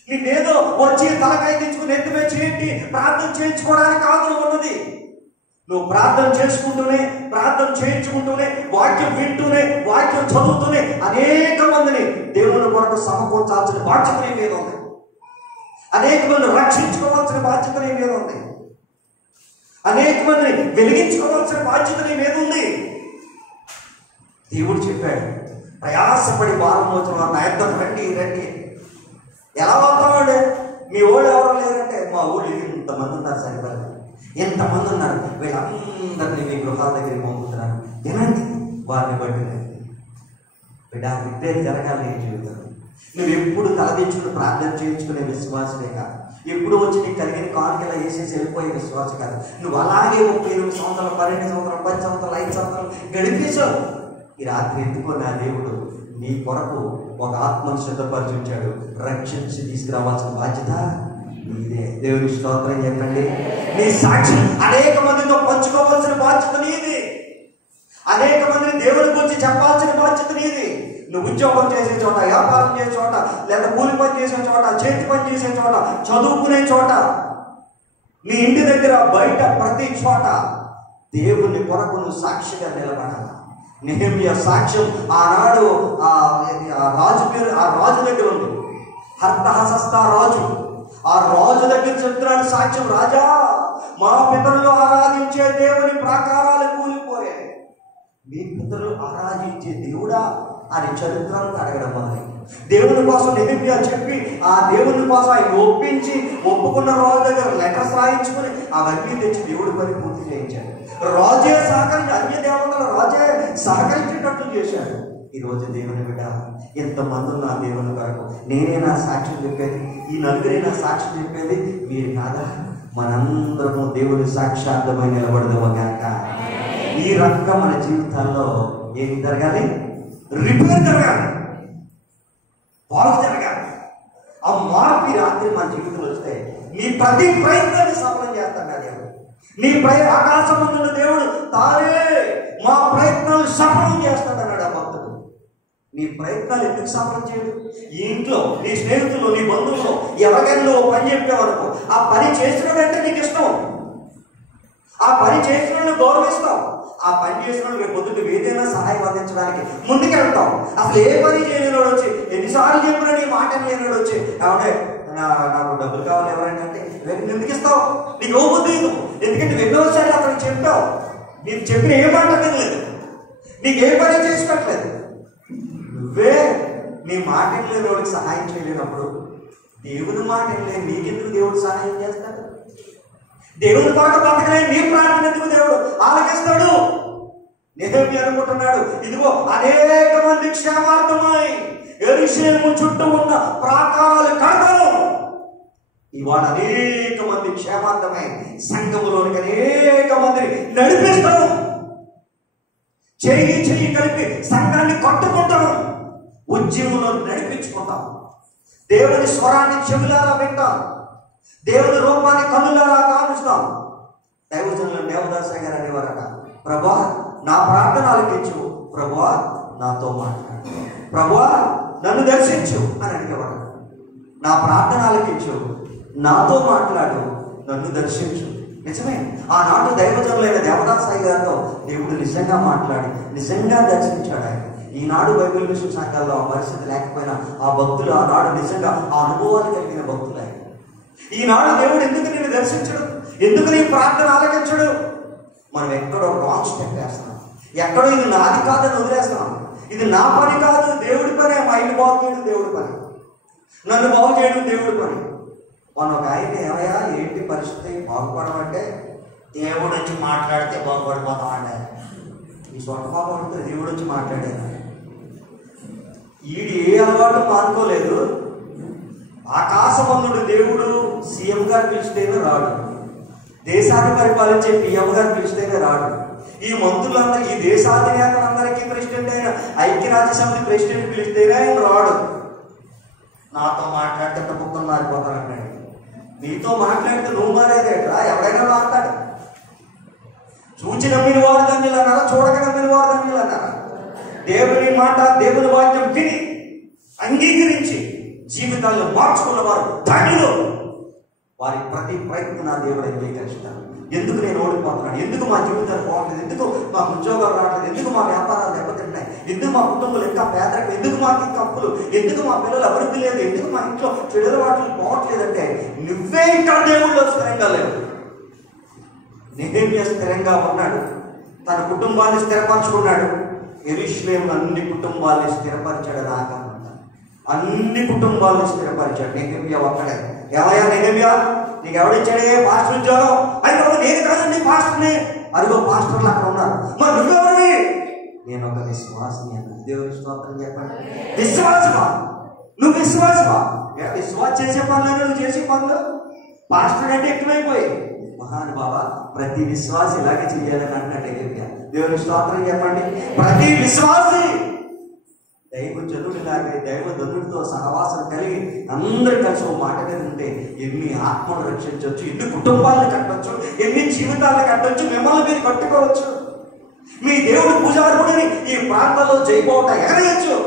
నేనేదో వచ్చి తలకాయ తెచ్చుకుని ఎత్తుమే చేయండి ప్రార్థన చేయించుకోవడానికి కాదు ఉన్నది. నువ్వు ప్రార్థన చేసుకుంటూనే, ప్రార్థన చేయించుకుంటూనే, వాక్యం వింటూనే, వాక్యం చదువుతూనే అనేక మందిని దేవుని కొరకు సమకూర్చాల్సిన బాధ్యత నీ మీద ఉంది. అనేక మందిని రక్షించుకోవాల్సిన బాధ్యత నీ మీద ఉంది. అనేక మందిని వెలిగించుకోవాల్సిన బాధ్యత నీ మీద ఉంది. దేవుడు చెప్పాడు, ప్రయాసపడి భారం మోచిన నా యొద్దకు రండి రండి. ఎలా వస్తామండి? మీ ఊళ్ళు ఎవరు లేరంటే మా ఊళ్ళు ఇంతమంది ఉన్నారు, సరిపడదు, ఎంతమంది ఉన్నారు, వీళ్ళందరినీ మీ గృహాల దగ్గరికి పంపుతున్నారు. వినండి, వారిని బట్టి బిడ్డ రిపేర్ జరగాలి నీ జీవితం. నువ్వు ఎప్పుడు తలదించుకుని ప్రార్థన చేయించుకునే విశ్వాసమే కాదు. ఎప్పుడు వచ్చి నీకు కలిగిన కానుకలా వేసేసి వెళ్ళిపోయే విశ్వాసం కాదు. నువ్వు అలాగే 38 సంవత్సరాలు, 12 సంవత్సరాలు, 10 సంవత్సరాలు, 5 సంవత్సరాలు గడిపేశావు. ఈ రాత్రి ఎందుకో నా దేవుడు నీ కొరకు ఒక ఆత్మను సిద్ధపరిచించాడు. రక్షించి తీసుకురావాల్సిన బాధ్యత నీదే. దేవుని స్తోత్రం చెప్పండి. నీ సాక్షి అనేక మందితో పంచుకోవాల్సిన బాధ్యత నీది. అనేక మందిని దేవుని గురించి చెప్పాల్సిన బాధ్యత నీది. నువ్వు ఉద్యోగం చేసే చోట, వ్యాపారం చేసే చోట, లేదా కూలి పని చేసే చోట, చేతి పని చేసే చోట, చదువుకునే చోట, నీ ఇంటి దగ్గర, బయట, ప్రతి చోట దేవుని కొరకు నువ్వు సాక్షిగా నిలబడాలి. నెహెమ్యా సాక్ష్యం ఆనాడు ఆ రాజు పేరు, ఆ రాజు దగ్గర ఉంది, హర్తహసస్త రాజు. ఆ రాజు దగ్గర చెప్తున్నాడు సాక్ష్యం, రాజా మా పితరులు ఆరాధించే దేవుని ప్రాకారాలు కూలిపోయాయి. మీ పితరులు ఆరాధించే దేవుడా అని చరిత్రను అడగడం మొదలై దేవుని కోసం నెహెమ్యా చెప్పి ఆ దేవుని కోసం ఆయన ఒప్పించి ఒప్పుకున్న రాజు దగ్గర లెటర్స్ రాయించుకుని అవన్నీ తెచ్చి దేవుడి పని పూర్తి చేయించాడు. రాజే సహకరించి, అన్య దేవతల రాజే సహకరించేటట్లు చేశాడు. ఈరోజు దేవుని బిడ్డ ఎంతమంది ఉన్నా దేవుని కొరకు నేనే నా సాక్ష్యం చెప్పేది, ఈ నలుగురే నా సాక్ష్యం చెప్పేది, మీరు కాదా? మనందరము దేవుని సాక్షార్థమై నిలబడదాము గాక. ఈ రకంగా మన జీవితాల్లో ఏం జరగాలి? రిపేర్ జరగాలి, బాగు జరగాలి. ఆ మార్పు రాత్రి మన జీవితంలో వస్తే నీ ప్రతి ప్రయత్నాన్ని సఫలం చేస్తాడు దేవుడు. నీ ఆకాశమందున్న దేవుడు తానే మా ప్రయత్నాలు సఫలం చేస్తాడన్నాడు ఆ భక్తుడు. నీ ప్రయత్నాలు ఎందుకు సఫలం చేయడు? ఈ ఇంట్లో, నీ స్నేహితులు, నీ బంధువులు ఎవరికైనా నువ్వు పని చెప్పేవాడుకో, ఆ పని చేసినోడంటే నీకు ఇష్టం, ఆ పని చేసిన వాళ్ళు గౌరవిస్తావు, ఆ పని చేసిన వాళ్ళు రేపు పొద్దుట ఏదైనా సహాయం అందించడానికి ముందుకెళ్తాం. అసలు ఏ పని చేయలేనోడు వచ్చి, ఎన్నిసార్లు చెప్పినా నీ మాట లేనివాడు వచ్చి ఏమంటే నాకు డబ్బులు కావాలి ఎవరైనా అంటే ఎందుకు ఇస్తావు? నీకు ఇవ్వబుద్ధి, ఎందుకంటే ఎన్నోసార్లు అతనికి చెప్పావు, నీకు చెప్పిన ఏ మాట లేదు, నీకు ఏ పని చేసి పెట్టలేదు. నువ్వే నీ మాట లేని వాడికి సహాయం చేయలేనప్పుడు దేవుని మాట లేని నీకెందుకు దేవుడు సహాయం చేస్తాడు? దేవుని కొరకు బతకలే నీ ప్రార్థన ఎందుకు దేవుడు ఆలకిస్తాడు? నెహెమ్యా అనుకుంటున్నాడు, ఇదిగో అనేక మంది క్షేమార్థమై యెరూషలేము చుట్టూ ఉన్న ప్రాకారాలు కడతాను. ఇవాళ అనేక మంది క్షేమార్థమై సంఘములోనికి అనేక మందిని నడిపిస్తాం. చెయ్యి చెయ్యి కలిపి సంఘాన్ని కట్టుకుంటాం, ఉద్యమంలో నడిపించుకుంటాం. దేవుని స్వరాన్ని చెవులారా వింటాం, దేవుని రూపాన్ని కనులారా కానుస్తాం. దైవజనులు దేవదాస గారు అనేవారట, ప్రభువా నా ప్రార్థన ఆలకించు, ప్రభువా నాతో మాట్లాడు, ప్రభువా నన్ను దర్శించు అని అడిగేవాడు. నా ప్రార్థన ఆలకించు, నాతో మాట్లాడు, నన్ను దర్శించు. నిజమే, ఆనాడు దైవజనులైన దేవదాసాయి గారితో దేవుడు నిజంగా మాట్లాడి నిజంగా దర్శించాడు ఆయన. ఈనాడు బైబిల్ మిషన్ సంఘాల్లో ఆ పరిస్థితి లేకపోయినా ఆ భక్తులు ఆనాడు నిజంగా ఆ అనుభవాలు కలిగిన భక్తులు ఆయన. ఈనాడు దేవుడు ఎందుకు నేను దర్శించడు, ఎందుకు నీ ప్రార్థన ఆలకించడు? మనం ఎక్కడో రాంగ్ స్టెప్ వేస్తున్నాం, ఎక్కడో ఇది నాది కాదని వదిలేస్తున్నాం. ఇది నా పని కాదు, దేవుడి పనే. మా ఇల్లు బాగు చేయడం దేవుడి పని, నన్ను బాగు చేయడం దేవుడి పని. మన ఒక ఆయన ఏమయ్యా ఏంటి పరిస్థితి బాగుపడమంటే, దేవుడు వచ్చి మాట్లాడితే బాగుపడిపోతామండి. ఈ సొంత బాగుపడితే దేవుడు వచ్చి మాట్లాడేది. ఈడు ఏ అలవాటు మానుకోలేదు. ఆకాశవంతుడు దేవుడు సీఎం గారు పిలిస్తేనే రాడు, దేశాన్ని పరిపాలించే పిఎం గారు పిలిస్తేనే రాడు. ఈ మంత్రులందరూ, ఈ దేశాధినేతలందరికీ ప్రెసిడెంట్ అయిన ఐక్యరాజ్య సమితి ప్రెసిడెంట్ పిలిస్తేనే ఆయన రాడు. నాతో మాట్లాడితే కుక్కలు మారిపోతానంటాడు. నీతో మాట్లాడితే నువ్వు మారేదేట్రా? ఎవడైనా మాట్లాడు. చూచి నమ్మిన వారు ధన్యులు అన్నారా, చూడక నమ్మిన వారు ధన్యులు అన్నారా? దేవుని మాట, దేవుని వాక్యం విని అంగీకరించి జీవితాల్లో మార్చుకున్న వారు ధన్యులు. వారి ప్రతి ప్రయత్నం నా దేవుడు అంగీకరిస్తాను. ఎందుకు నేను ఓడిపోతున్నాను, ఎందుకు మా జీవితాలు బాగుంటుంది, ఎందుకు మా ఉద్యోగాలు రావట్లేదు, ఎందుకు మా వ్యాపారాలు దెబ్బతింటున్నాయి, ఎందుకు మా కుటుంబాలు ఇంకా పేదరికం, ఎందుకు మాకు ఇంకా అప్పులు, ఎందుకు మా పిల్లలు అభివృద్ధి లేదు, ఎందుకు మా ఇంట్లో చెడుల వాటిని పోవట్లేదంటే నువ్వే ఇంకా దేవుళ్ళు స్థిరంగా లేవు. నెహెమ్యా స్థిరంగా ఉన్నాడు, తన కుటుంబాన్ని స్థిరపరచుకున్నాడు. యెరూషలేములో అన్ని కుటుంబాలను స్థిరపరిచాడు. రాకమంట అన్ని కుటుంబాలను స్థిరపరిచాడు. నెహెమ్యా ఒక్కడే. ఎవయా నెహెమ్యా, నీకు ఎవడిచ్చాడే పాస్టర్ ఉద్యోగం? అయితే నేను కాదండి పాస్టర్ని. అదిగో పాస్టర్లు అక్కడ ఉన్నారు. మరి నువ్వెవరివి? నేను ఒక విశ్వాసిని అన్నాను. దేవుని స్తోత్రం చెప్పండి. విశ్వాసమా? నువ్వు విశ్వాసమా? విశ్వాసం చేసే పనులు నువ్వు చేసే పనులు పాస్టర్ అంటే ఎక్కువైపోయి. మహానుభావ, ప్రతి విశ్వాసి ఇలాగే చెయ్యాలని అన్నట్టే. దేవుని స్తోత్రం చెప్పండి. ప్రతి విశ్వాసి దైవ జనుడిలాగే దైవ ధనుడితో సహవాసం కలిగి అందరూ కలిసి ఒక మాట మీద ఉంటే ఎన్ని ఆత్మలు రక్షించవచ్చు, ఎన్ని కుటుంబాలను కట్టవచ్చు, ఎన్ని జీవితాలను కట్టవచ్చు, మిమ్మల్ని మీరు కట్టుకోవచ్చు. మీ దేవుడు పూజారుడిని ఈ ప్రాంతంలో జైపోవట ఎగరేయచ్చు.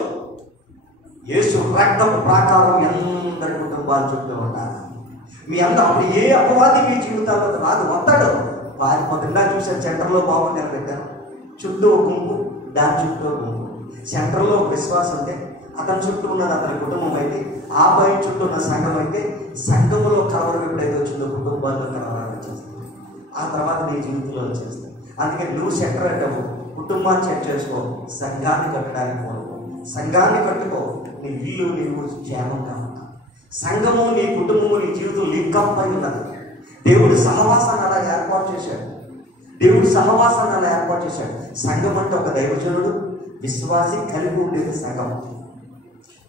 యేసు రక్తపు ప్రాకారం అందరి కుటుంబాలు చుట్టూ ఉంటారు. మీ అందరూ అప్పుడు ఏ అపవాది మీ జీవితాల్లో రాదు, వస్తాడు. వారి పొద్దున్నా చూసారు, సెంటర్లో బాబు నిలబెట్టారు, చుట్టూ ఒక గుంపు, దాని చుట్టూ ఒక గుంపు. సెంటర్లో ఒక విశ్వాసం అంటే అతని చుట్టూ ఉన్నది అతని కుటుంబం అయితే, ఆ పై చుట్టూ ఉన్న సంఘం అయితే, సంఘంలో కలవరం ఎప్పుడైతే వచ్చిందో కుటుంబాల్లో కలవరం వచ్చేస్తుంది. ఆ తర్వాత నీ జీవితంలో వచ్చేస్తుంది. అందుకే నువ్వు సెంటర్ అంటావు, కుటుంబాన్ని సెట్ చేసుకో, సంఘాన్ని కట్టడానికి కోరుకో. సంఘాన్ని కట్టుకో, నీ ఇల్లు నీవు క్షేమంగా ఉంటావు. సంఘము నీ కుటుంబము నీ జీవితం లింకప్ అయి ఉన్నది. దేవుడి సహవాసాన్ని అలా ఏర్పాటు చేశాడు. దేవుడి సహవాసాన్ని అలా ఏర్పాటు చేశాడు. సంఘం అంటే ఒక దైవజనుడు, విశ్వాసి కలిగి ఉండేది సంఘం.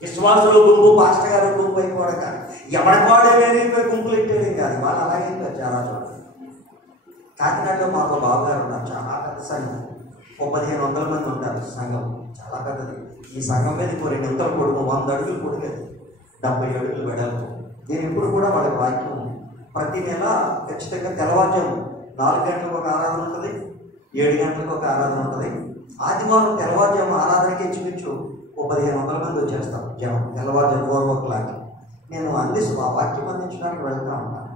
విశ్వాసులు గుంపు, పాస్టర్ గారు గుంపు అయిపోవడం కాదు, ఎవరికి వాడే వేరైపోయి గుంపులు ఎట్టేది కాదు. వాళ్ళు అలాగే చాలా చోట్ల. కాకినాడలో మాకు బావగారు ఉన్నారు, చాలా పెద్ద సంఘం, 1500 మంది ఉంటారు సంఘం, చాలా పెద్దది. ఈ సంఘం మీద 200 పొడుగు, 100 అడుగులు పొడిగేది, 70 అడుగులు వెడల్పు. నేను ఇప్పుడు కూడా వాళ్ళకి వాక్యం ప్రతి నెల ఖచ్చితంగా తెల్లవారుజాము 4 గంటలకు ఒక ఆరాధన ఉంటుంది, 7 గంటలకు ఒక ఆరాధన ఉంటుంది. ఆదివారం తెల్లవారుజాము ఆరాధనకి ఇంచుమించు 1500 మంది వచ్చేస్తాం జనం. తెల్లవారుజాము 4 o'clock నేను ఆ వాక్యం అందించడానికి వెళ్తా ఉంటాను.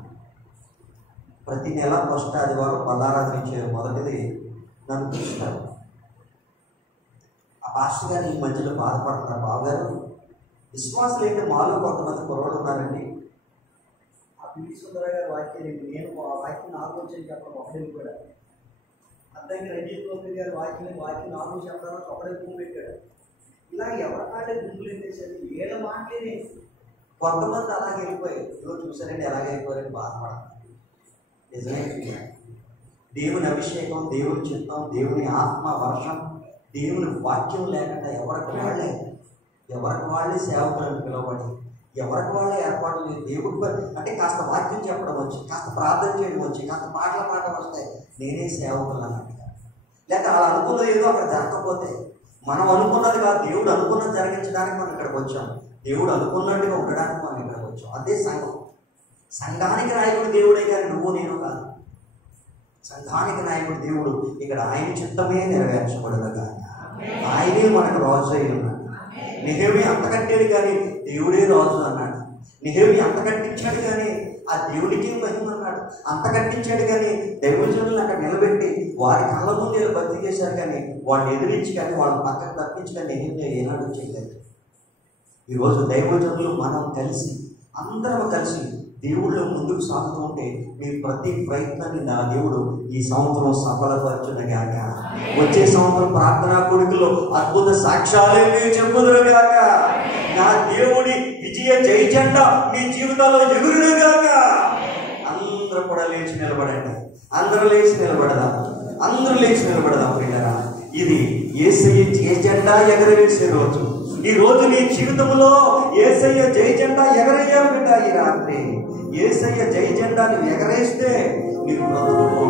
ప్రతి నెల ఫస్ట్ ఆదివారం బల్లారాధన ఇచ్చే మొదటిది నన్ను పిలుస్తారు. ఆ పాస్టర్ గారు ఈ మధ్యలో బాధపడుతున్నారు, బావగారు విశ్వాసులు ఏంటి మాలో కొంతమంది కుర్రోళ్ళు ఉన్నారండి. ఆ పిల్లి సుందర గారి వాక్యం నేను ఆ వాక్యం నాకు వచ్చి చెప్పడం ఒకటే కూడా అర్థంగా రంజిత్ గోపి గారి వాక్యం నాకు చెప్పడం ఒకటే గుంపు పెట్టాడు. ఇలా ఎవరికాడే గుంపులు ఏంటేసారు, ఏళ్ళ మాటలేని కొంతమంది అలాగే వెళ్ళిపోయారు. ఈరోజు చూసారండి ఎలాగే అయిపోయారని బాధపడతారు. నిజమే, దేవుని అభిషేకం, దేవుని చిత్తం, దేవుని ఆత్మ వర్షం, దేవుని వాక్యం లేకుండా ఎవరికి వాళ్ళే సేవకులను పిలవబడి ఎవరికి వాళ్ళే ఏర్పాటు లేదు. దేవుడి అంటే కాస్త వాక్యం చెప్పడం వచ్చి, కాస్త ప్రార్థన చేయడం వచ్చి, కాస్త పాటలు వస్తాయి, నేనే సేవకులు అన్నట్టుగా. లేక అలా అనుకున్నది ఏదో అక్కడ జరగకపోతే మనం అనుకున్నది కాదు, దేవుడు అనుకున్నది జరిగించడానికి మనం ఇక్కడికి వచ్చాం. దేవుడు అనుకున్నట్టుగా ఉండడానికి మనం ఇక్కడికి వచ్చాం. అదే సంఘం. సంఘానికి నాయకుడు దేవుడే కానీ నువ్వు నేను కాదు. సంఘానికి నాయకుడు దేవుడు. ఇక్కడ ఆయన చిత్తమే నెరవేర్చబడదు. ఆయనే మనకు రాజు అయి ఉన్నాడు. నెహెమ్యా అంత కట్టాడు కానీ దేవుడే రాజు అన్నాడు. నెహెమ్యా అంత కట్టించాడు కానీ ఆ దేవుడికి మహిమ అన్నాడు. అంత కట్టించాడు కానీ దైవజనులను అక్కడ నిలబెట్టి వారి కళ్ళ ముందు భక్తి చేశారు కానీ వాళ్ళని ఎదిరించి కానీ వాళ్ళని పక్కకు తప్పించి కానీ నెహెమ్యా ఏనాడు చేయలేదు. ఈరోజు దైవజనులు మనం కలిసి అందరం కలిసి దేవుళ్ళు ముందుకు సాగుతూ ఉంటే మీ ప్రతి ప్రయత్నాన్ని నా దేవుడు ఈ సంవత్సరం సఫలపరచునగాక. వచ్చే సంవత్సరం ప్రార్థనా కోడికలో అద్భుత సాక్ష్యాలే మీరు చెప్పుదురుగాక. నా దేవుడి విజయ జై జెండా మీ జీవితాల్లో ఎగురునుగాక. అందరూ కూడా లేచి నిలబడండి. అందరూ లేచి నిలబడదాం. అందరూ లేచి నిలబడదాం ప్రియులారా. ఇది యేసయ్య జై జెండా ఎగరవేసే రోజు. ఈ రోజు నీ జీవితంలో యేసయ్య జై జెండా ఎగరేయాలి బిడ్డ. ఈ రాత్రి యేసయ్య జై జెండాని ఎగరేస్తే నీకు బ్రతుకు.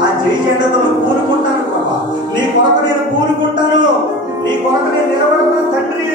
ఆ జై జెండాతో కూరుకుంటాను బాబా. నీ కొరకు నేను కూరుకుంటాను. నీ కొరకు నేను నిలబడతాను తండ్రి.